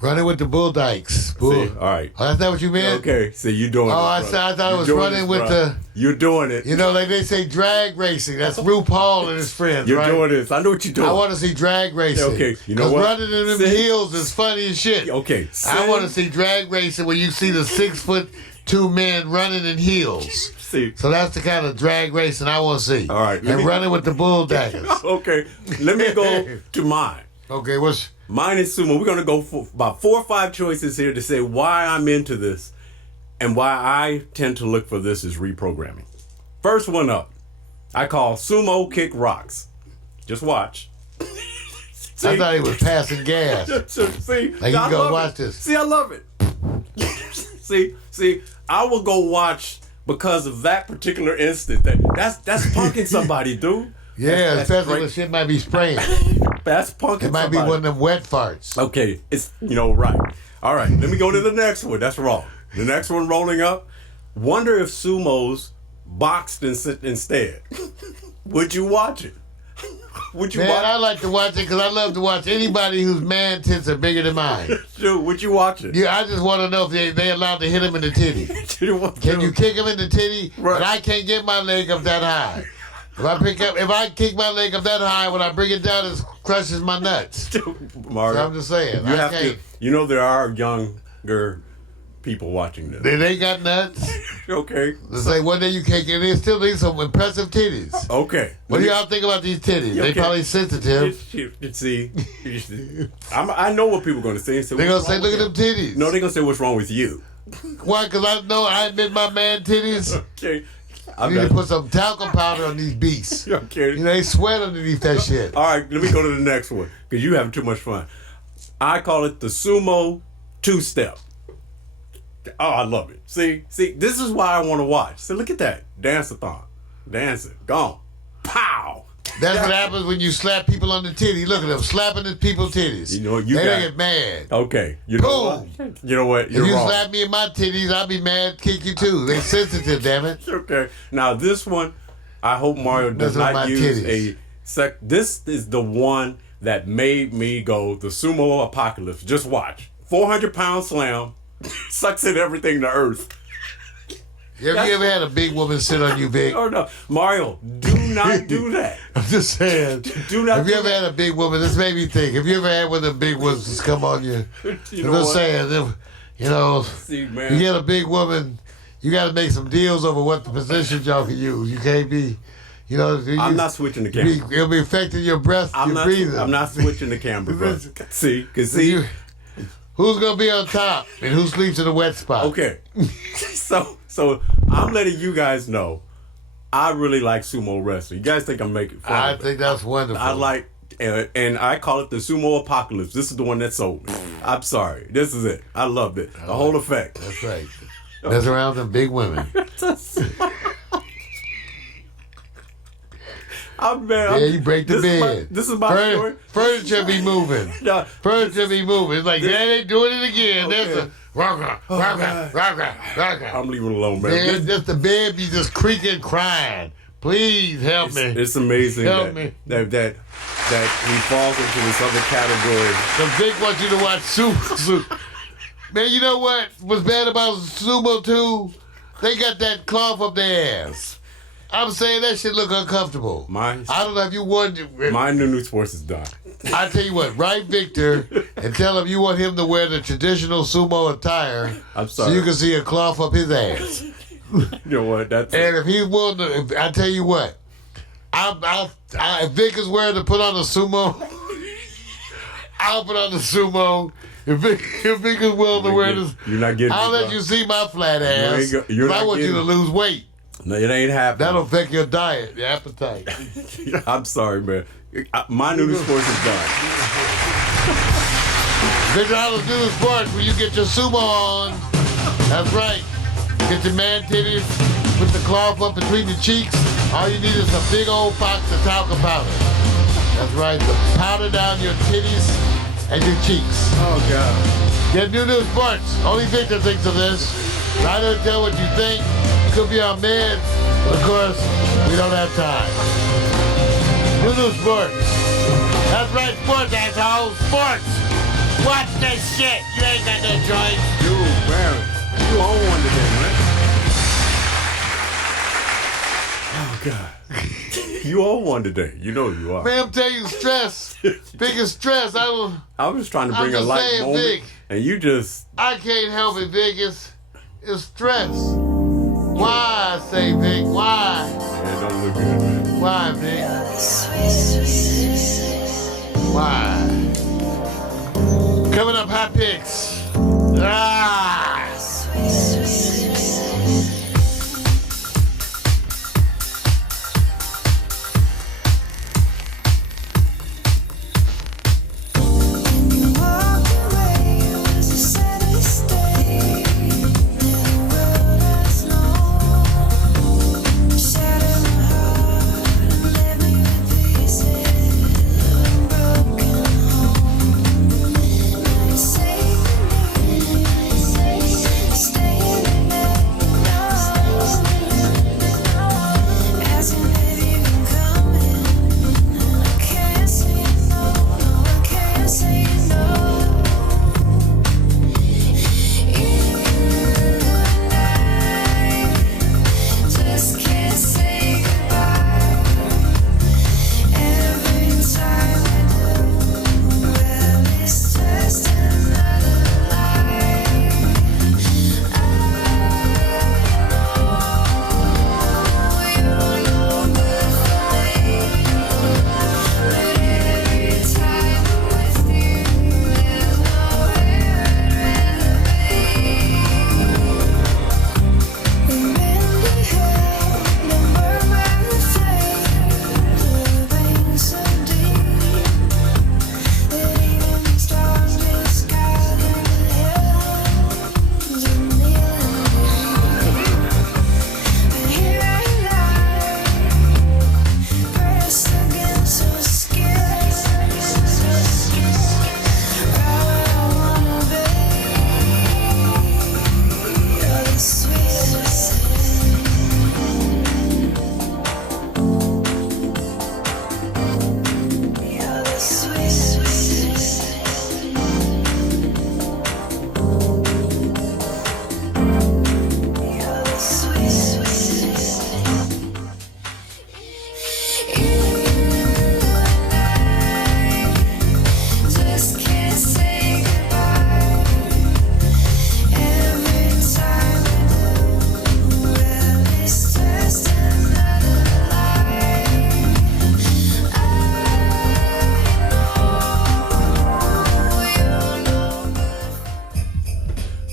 Running with the bull dykes. Bull. See, all right. Oh, that's not what you meant? Okay, so you're doing it. I thought it was running with the... You're doing it. You know, like they say drag racing. That's RuPaul and his friends, You're right? doing this. I know what you're doing. I want to see drag racing. Okay, you know what? Because running in them heels is funny as shit. Okay. I want to see drag racing where you see the 6'2" men running in heels. See. So that's the kind of drag racing I want to see. All right. And running with the bull daggers. Okay. Let me go to mine. Okay, what's... Mine is sumo. We're going to go for about 4 or 5 choices here to say why I'm into this and why I tend to look for this is reprogramming. First one up, I call sumo kick rocks. Just watch. See? I thought he was passing gas. See, Like, you I go love watch it. this. See, I love it. see, I will go watch because of that particular instant. That's punking somebody, dude. Yeah, That's especially great. when shit might be spraying. That's punking It might somebody. be one of them wet farts. Okay, it's, right. All right, let me go to the next one. That's wrong. The next one rolling up. Wonder if sumos boxed instead. Would you watch it? Would you Man, watch I like to watch it because I love to watch anybody whose man tits are bigger than mine. Dude, would you watch it? Yeah, I just want to know if they allowed to him in the titty. Can you kick him in the titty? Right. But I can't get my leg up that high. If I kick my leg up that high, when I bring it down, it crushes my nuts. Mario, So I'm just saying. you I have can't. to. There are younger people watching this. They ain't got nuts. Okay. It's like one day you can't get it. Still need some impressive titties. Okay. What do y'all think about these titties? They Okay. probably sensitive. See, I know what people are going to say. They're going to say, look at them titties. No, they're going to say, what's wrong with you? Why? Because I know I admit my man titties. Okay. You need to put some talcum powder on these beasts. Okay. You know, they sweat underneath that shit. All right, let me go to the next one because you having too much fun. I call it the sumo 2-step. Oh, I love it. See, this is why I want to watch. See, look at that. Dance-a-thon. Dancing. Gone. Pow. That's what happens when you slap people on the titty. Look at them slapping the people's titties. You know, they don't get mad. Okay. You know what? You know what? You're if you wrong. slap me in my titties, I'll be mad, kick you too. They sensitive, damn it. Okay. Now this one, I hope Mario does Messing with not my use titties. This is the one that made me go the sumo apocalypse. Just watch. 400-pound slam, sucks in everything to earth. Have you ever had a big woman sit on you, Vic? Oh no, Mario, do not do that. I'm just saying. Do not. Have you do ever that. had a big woman? This made me think. Have you ever had one of the big ones just come on you? You I'm know just what? saying. See, man. You get a big woman, you got to make some deals over what the positions y'all can use. You can't be, I'm not switching the camera. It'll be affecting your breath, your breathing. I'm not switching the camera, bro. See. Who's gonna be on top and who sleeps in the wet spot? Okay. So I'm letting you guys know I really like sumo wrestling. You guys think I'm making fun I of it. think that's wonderful. I like, and I call it the sumo apocalypse. This is the one that sold me. I'm sorry. This is it. I loved it. The whole effect. That's right. Mess around them big women. Yeah, you break the bed. This is my story. Furniture be moving. Yeah. Furniture be moving. It's like, man, they doing it again. Okay. There's a rocker. I'm leaving it alone, man. Man, just the bed be just creaking, crying. Please help me. It's amazing Help me. that he falls into this other category. The Vic wants you to watch sumo. Man, you know what was bad about sumo too? They got that cloth up their ass. I'm saying that shit look uncomfortable. I don't know if you want to. My new sports is done. I tell you what, write Victor and tell him you want him to wear the traditional sumo attire. I'm sorry. So you can see a cloth up his ass. You know what? That's And if he's willing to, I tell you what, if Vic is willing to put on the sumo, I'll put on the sumo. If Vic is willing to wear this, you're not getting. I'll let you see my flat ass. You're But I not want you to getting- lose weight. No, it ain't happening. That'll affect your diet, your appetite. I'm sorry, man. My new sports is done. Victor Hollis New Sports, when you get your sumo on. That's right. Get your man titties, put the cloth up between the cheeks. All you need is a big old box of talcum powder. That's right, the powder down your titties and your cheeks. Oh, God. Get New Sports. Only Victor thinks of this. I don't tell what you think. You could be on meds, but of course, we don't have time. New Sports. That's right, sports, assholes. Sports. Watch this shit. You ain't got no choice. Dude, Barry, you own one today, man. Oh, God. You own one today. You know you are. Man, I'm telling you, stress. Biggest stress. I was trying to bring I'm a just light saying, moment, Vic. and you just... I can't help it, Vic. It's stress. Why, I say, Vic? Why? Yeah, it don't look good, man. Why, Vic? Why? Coming up, hot picks. Ah!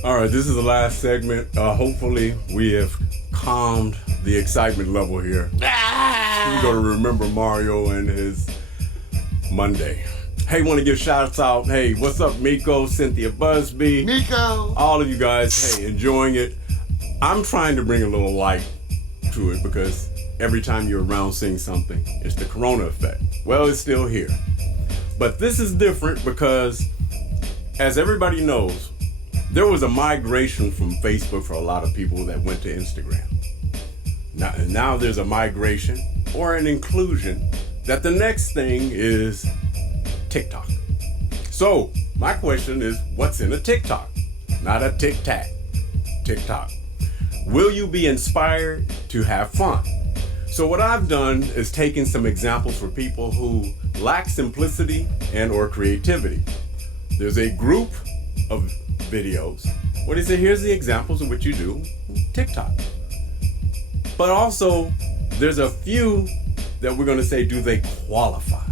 All right, this is the last segment. Hopefully, we have calmed the excitement level here. We're going to remember Mario and his Monday. Hey, want to give shouts out. Hey, what's up, Miko, Cynthia Busby, Miko. all of you guys. Hey, enjoying it. I'm trying to bring a little light to it because every time you're around seeing something, it's the corona effect. Well, it's still here. But this is different because, as everybody knows, there was a migration from Facebook for a lot of people that went to Instagram. Now there's a migration or an inclusion that the next thing is TikTok. So my question is, what's in a TikTok? Not a tic-tac, TikTok. Will you be inspired to have fun? So what I've done is taken some examples for people who lack simplicity and or creativity. There's a group of videos. What is it? Here's the examples of what you do TikTok. But also, there's a few that we're going to say, do they qualify?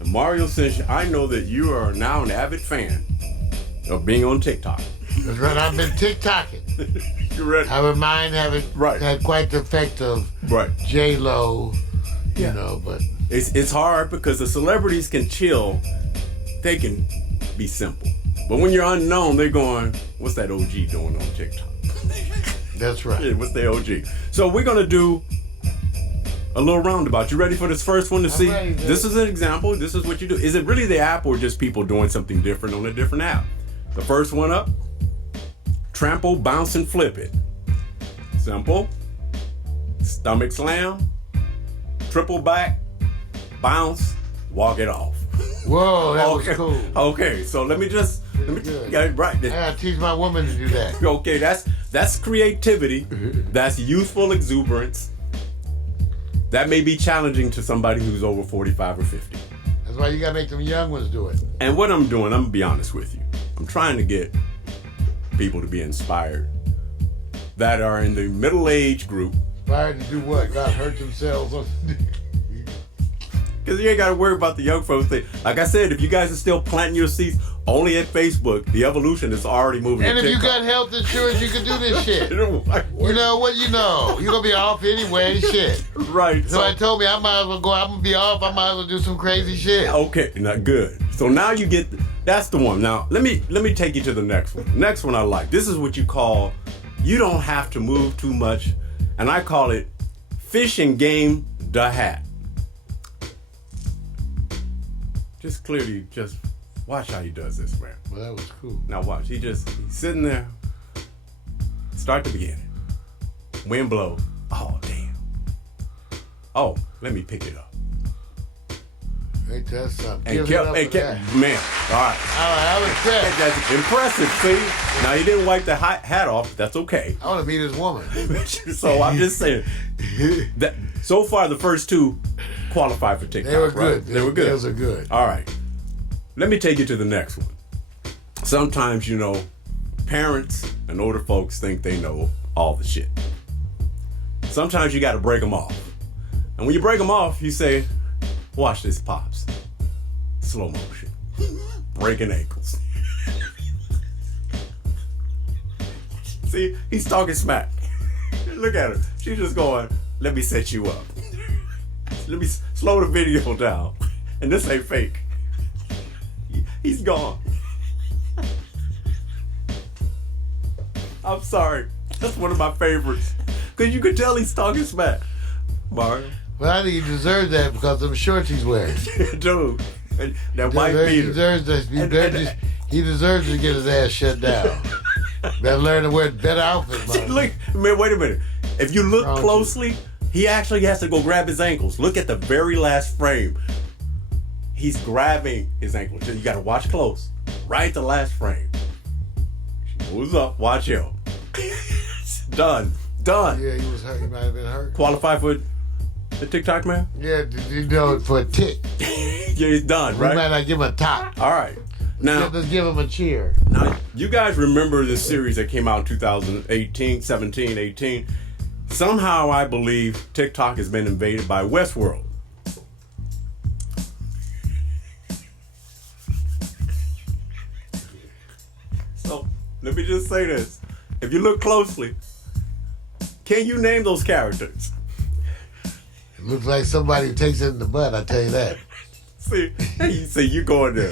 And Mario, since I know that you are now an avid fan of being on TikTok. That's right, I've been TikToking. You ready? I would mind having Right. had quite the effect of Right. J-Lo, Yeah. you know, but It's hard because the celebrities can chill. They can be simple. But when you're unknown, they're going, what's that OG doing on TikTok? that's right. Yeah, what's the OG? So we're going to do a little roundabout. You ready for this first one to see? ready, dude. This is an example. This is what you do. Is it really the app or just people doing something different on a different app? The first one up, trample, bounce, and flip it. Simple. Stomach slam, triple back, bounce, walk it off. Whoa, that was Okay. cool. Okay, so let me good. get it right. I gotta teach my woman to do that. Okay, that's creativity. That's youthful exuberance. That may be challenging to somebody who's over 45 or 50. That's why you gotta make them young ones do it. And what I'm doing, I'm gonna be honest with you. I'm trying to get people to be inspired that are in the middle-age group. Inspired to do what? Not hurt themselves. Because you ain't got to worry about the young folks thing. Like I said, if you guys are still planting your seeds only at Facebook, the evolution is already moving. And to if you TikTok. got health insurance, you can do this shit. You know, like, You know what? You know. You're gonna be off anyway, shit. right. Somebody told me I might as well go, I'm gonna be off, I might as well do some crazy shit. Okay, not good. So now you get, that's the one. Now, let me take you to the next one. Next one I like. This is what you call, you don't have to move too much. And I call it fish and game the hat. Just clearly, just watch how he does this, man. Well, that was cool. Now watch, he's sitting there. Start the beginning. Wind blows. Oh, damn. Oh, let me pick it up. Ain't that something? And Give it up for that. man, all right. I was impressed. That's impressive, see? Now, he didn't wipe the hat off, but that's okay. I want to meet this woman. So I'm just saying, that so far the first two qualify for TikTok, They were right? good. They were good. Those are good. All right. Let me take you to the next one. Sometimes, parents and older folks think they know all the shit. Sometimes you got to break them off. And when you break them off, you say, watch this, Pops. Slow motion. Breaking ankles. See, he's talking smack. Look at her. She's just going, let me set you up. Let me slow the video down. And this ain't fake. He's gone. I'm sorry. That's one of my favorites. Because you could tell he's talking smack. Mario. Well, I think he deserves that because of the shorts he's wearing. Dude. That white He beater. deserves that. He deserves to get his ass shut down. Better learn to wear better outfits, See, man. look, man, wait a minute. If you look Wrong with closely, he actually has to go grab his ankles. Look at the very last frame. He's grabbing his ankles. You got to watch close. Right at the last frame. She moves up. Watch him. Done. Yeah, he was hurt. He might have been hurt. Qualify for the TikTok man? Yeah, for a tick. Yeah, he's done, We might right? not give him a top. All right. Now, Let's give him a cheer. Now, you guys remember this series that came out in 2018, 17, 18. Somehow, I believe TikTok has been invaded by Westworld. So, let me just say this. If you look closely, Can you name those characters? It looks like somebody takes it in the butt, I tell you that. See, you going there.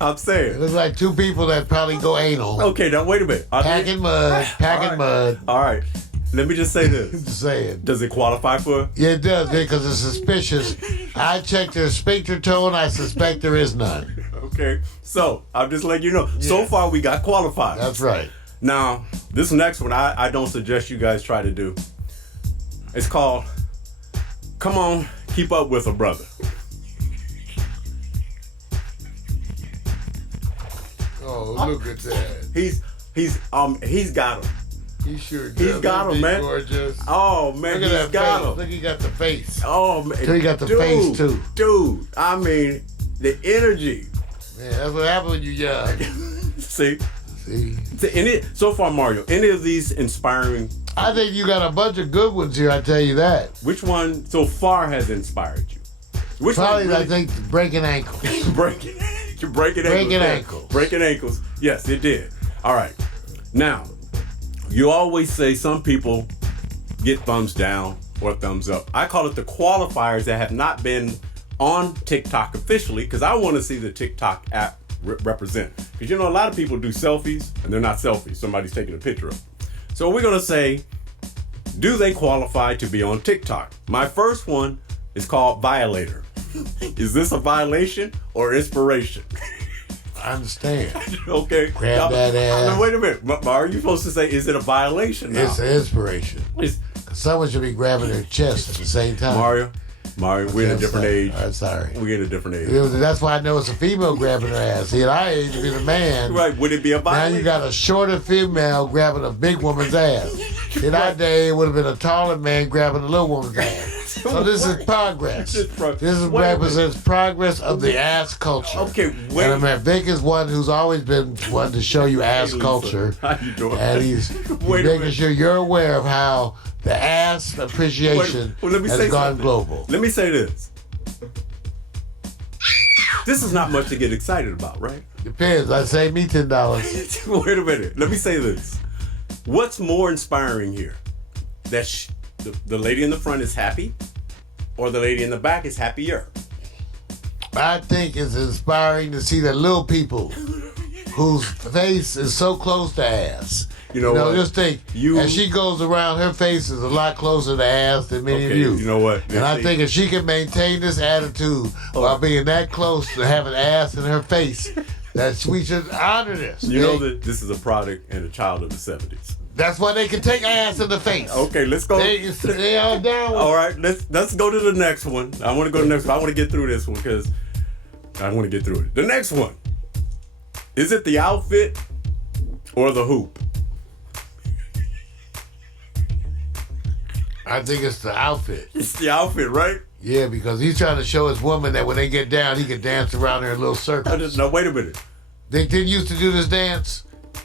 I'm It saying. looks like two people that probably go anal. Okay, now wait a minute. Packing mud, packing mud. All right. Let me just say this. Just saying. Does it qualify for? Yeah, it does, because it's suspicious. I checked their sphincter tone. I suspect there is none. Okay. So, I'm just letting you know. So far, we got qualified. That's right. Now, this next one, I don't suggest you guys try to do. It's called, Come On, Keep Up With a Brother. Oh, look at that. He's got him. He sure does. He's got him, man. Gorgeous. Oh, man, Look at he's that got face. him. Look, he got the face. Oh, man. So he got the face, too. Dude, I mean, the energy. Man, that's what happens when you're young. See? See? So far, Mario, any of these inspiring, I think you got a bunch of good ones here, I tell you that. which one so far has inspired you? Which Probably, one I think, breaking ankles. breaking ankles. Breaking yeah. ankles. Breaking ankles. Yes, it did. All right. Now, you always say some people get thumbs down or thumbs up. I call it the qualifiers that have not been on TikTok officially, because I want to see the TikTok app represent. Because you know, a lot of people do selfies and they're not selfies. Somebody's taking a picture of them. So we're going to say, do they qualify to be on TikTok? My first one is called Violator. Is this a violation or inspiration? I understand. Okay. Grab that ass. Now, wait a minute. Are you supposed to say, is it a violation now? It's an inspiration. It's- Someone should be grabbing their chest at the same time. Mario, we're in a I'm different sorry. age. I'm sorry. We're in a different age. That's why I know it's a female grabbing her ass. See, at our age, to be the man. Right. Would it be a Now violation? you got a shorter female grabbing a big woman's ass. In our day, it would have been a taller man grabbing a little woman's ass. So this is progress. This represents progress of the ass culture. Okay, wait. And I mean, Vic is one who's always been one to show you ass Lisa, culture. how you doing? And he's Wait a making minute. sure you're aware of how the ass appreciation Well, let me has say gone something. global. Let me say this. This is not much to get excited about, right? Depends. I say me $10. Wait a minute. Let me say this. What's more inspiring here? That the lady in the front is happy, or the lady in the back is happier? I think it's inspiring to see the little people whose face is so close to ass. You know what? Just think, as she goes around, her face is a lot closer to ass than many of Okay, you. you know what? And I think if she can maintain this attitude while being that close to having ass in her face, that we should honor this. You know that this is a product and a child of the 70s. That's why they can take ass in the face. Okay, let's go. They are down with All right, let's go to the next one. I want to go to the next one. I want to get through this one because I want to get through it. The next one. Is it the outfit or the hoop? I think it's the outfit. It's the outfit, right? Yeah, because he's trying to show his woman that when they get down, he can dance around her in little circles. No, wait a minute. They didn't used to do this dance.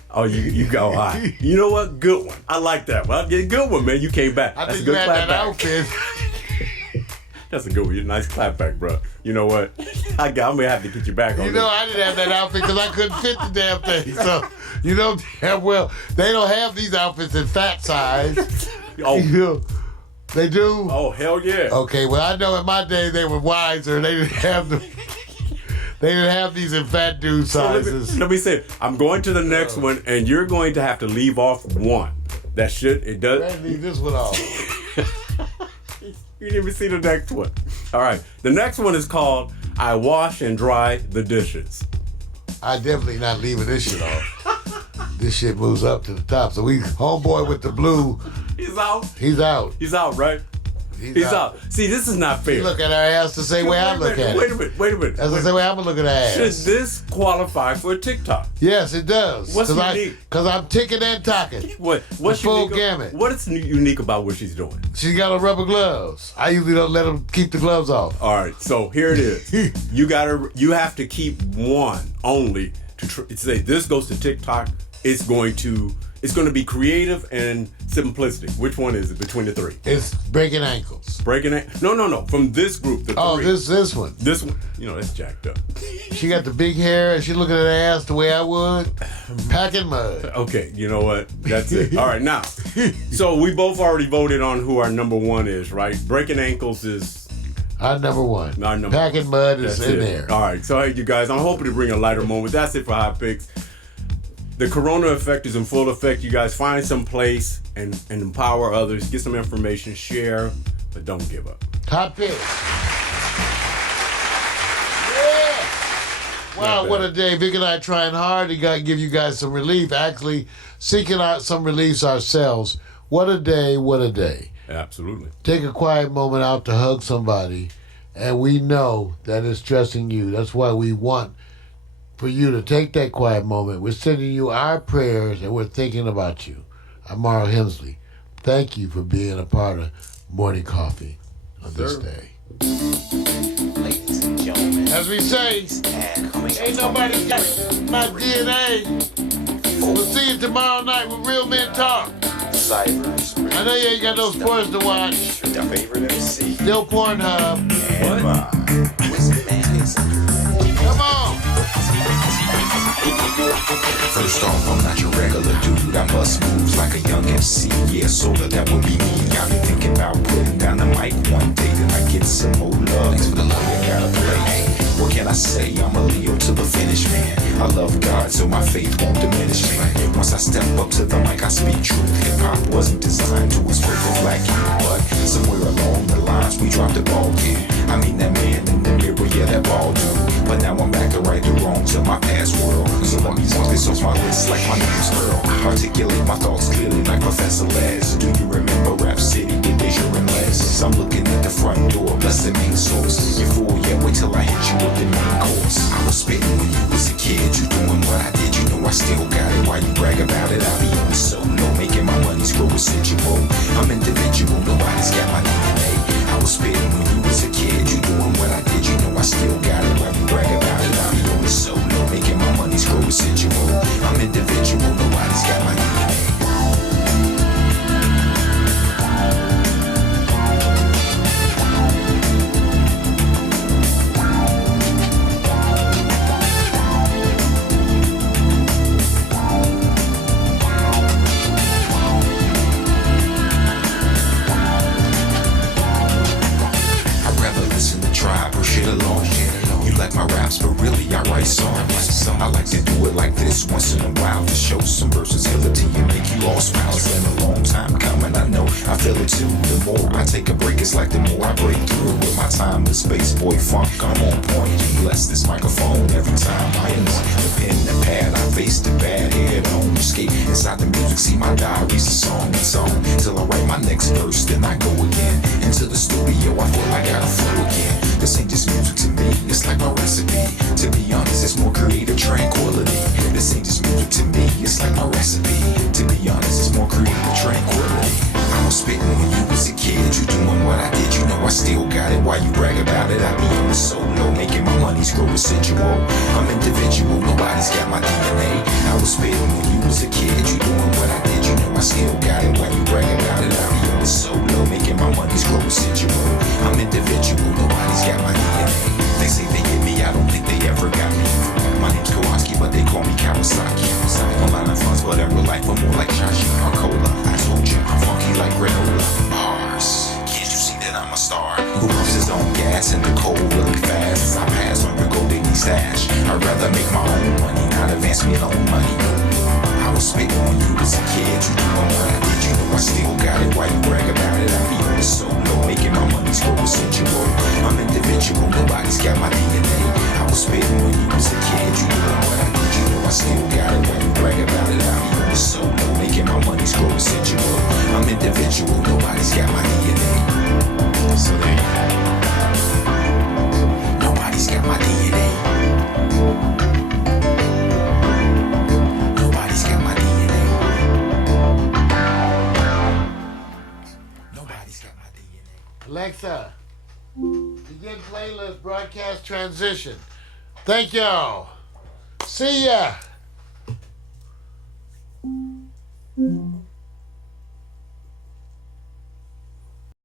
Oh, you go high. You know what? Good one. I like that one. Good one, man. You came back. I That's think a you good had that clap back. outfit. That's a good one. Nice clap back, bro. You know what? I'm gonna have to get you back on You know, I didn't have that outfit because I couldn't fit the damn thing. So, you know damn well, they don't have these outfits in fat size. Oh. You know, they do? Oh, hell yeah. Okay, well, I know in my day they were wiser. They didn't have them. They didn't have these in fat dude So sizes. let me say it. I'm going to the next one, and you're going to have to leave off one. It does. Man, leave this one off. You didn't even see the next one. All right. The next one is called I Wash and Dry the Dishes. I definitely not leaving this shit off. This shit moves up to the top. So homeboy with the blue, He's out. he's out. He's out, right? He's out. See, this is not fair. He look at her ass the same way I look at Wait a it. minute. Wait a minute. That's the same way I'm gonna look at her Should ass. this qualify for TikTok? Yes, it does. What's unique? Because I'm ticking and talking. What's The full unique? gamut. What is unique about what she's doing? She got on rubber gloves. I usually don't let them keep the gloves off. All right, so here it is. You have to keep one only to say this goes to TikTok. It's going to be creative and simplistic. Which one is it between the three? It's breaking ankles. Breaking it? No. From this group, the Oh, three. this one. This one. That's jacked up. She got the big hair and she looking at her ass the way I would. Packing mud. Okay, you know what? That's it. All right, now So we both already voted on who our number one is, right? Breaking ankles is Our number one. our number Packing one. mud is That's in it. there. All right, so hey, you guys, I'm hoping to bring a lighter moment. That's it for Hot Picks. The Corona effect is in full effect. You guys find some place and empower others. Get some information, share, but don't give up. Hot pick. Yeah. Wow, Not what bad. a day. Vic and I trying hard to give you guys some relief. Actually, seeking out some reliefs ourselves. What a day, what a day. Absolutely. Take a quiet moment out to hug somebody, and we know that it's stressing you. That's why we want for you to take that quiet moment. We're sending you our prayers, and we're thinking about you. I'm Mario Hemsley. Thank you for being a part of Morning Coffee on this Sir. day. Ladies and gentlemen, As we say, and coming ain't nobody got my DNA. We'll see you tomorrow night with Real Men Talk. Cybers, I know you ain't got no sports to watch. your favorite MC, Still Pornhub. and Wizard Man. Come on. First off, I'm not your regular dude. I bust moves like a young MC. Yeah, sorta, that would be me. I be thinking about putting down the mic one day. Then I get some more love. Thanks for the love you gotta play. Hey, what can I say? I'm a Leo to the finish, man. I love God, so my faith won't diminish me. Once I step up to the mic, I speak truth. Hip hop wasn't designed to exploit for black youth, but somewhere along the lines we dropped the ball. Yeah, I mean that man in the mirror, yeah, that ball dude. But now I'm back to right the wrongs of my past world. So let me walk this off my list like my name's Earl. Articulate my thoughts clearly like Professor Les. Do you remember Rap City with Deja and Les? I'm looking at the front door, bless the main source. You fool, yeah, wait till I hit you with the main course. I was spitting when you was a kid, you doing what I did, you know I still got it. Why you brag about it? I be on the solo, making my money screw residual. I'm individual, nobody's got my DNA. I was spitting when you was a kid, you doing what I did, you know I still got it. Why you brag about it? I be on the solo, making my money screw residual. I'm individual, nobody's got my DNA. I'd rather listen to Tribe or shit alone. You like my raps, but really I write songs. I like to do it like this once in a while to show some versatility and make you all smile. It's been a long time coming, I know, I feel it too. The more I take a break, it's like the more I break through. With my time and space, boy funk, I'm on point. Bless this microphone every time I anoint the pen, the pad. I face the bad head on. Escape inside the music, see my diary's a song. It's on till I write my next verse, then I go again into the studio. I feel like I gotta flow again. This ain't just music to me, it's like my recipe. To be honest, it's more creative tranquility. This ain't just music to me, it's like my recipe. To be honest, it's more creative tranquility. I was spitting when you was a kid, you doing what I did, you know I still got it. Why you brag about it? I be on the solo, making my money screw residual. I'm individual, nobody's got my DNA. I was spitting when you was a kid, you doing what I did, you know I still got it. Why you brag about it? I be on the solo, making my money screw residual. I'm individual, nobody's got my DNA. They say they get me, I don't think they ever got me. My name's Kowalski, but they call me Kawasaki. Online and funds, but in real life, I'm more like Joshi or Cola. I told you, I'm funky like granola. Bars, can't you see that I'm a star? Who pumps his own gas in the cold really fast? As I pass on your golden stash. I'd rather make my own money, not advance me loan money. I was spitting when you was a kid, you doing what I did, you know I still got it. Why you brag about it? I be on the solo, making my money screw residual. I'm individual, nobody's got my DNA. I was spitting when you was a kid, you doing what I did, you know I still got it. Why you brag about it? I be on the solo, making my money screw residual. I'm individual, nobody's got my DNA. So there you have it. Nobody's got my DNA. Nobody's got my DNA. Nobody's got my DNA. Alexa, begin playlist broadcast transition. Thank y'all. See ya.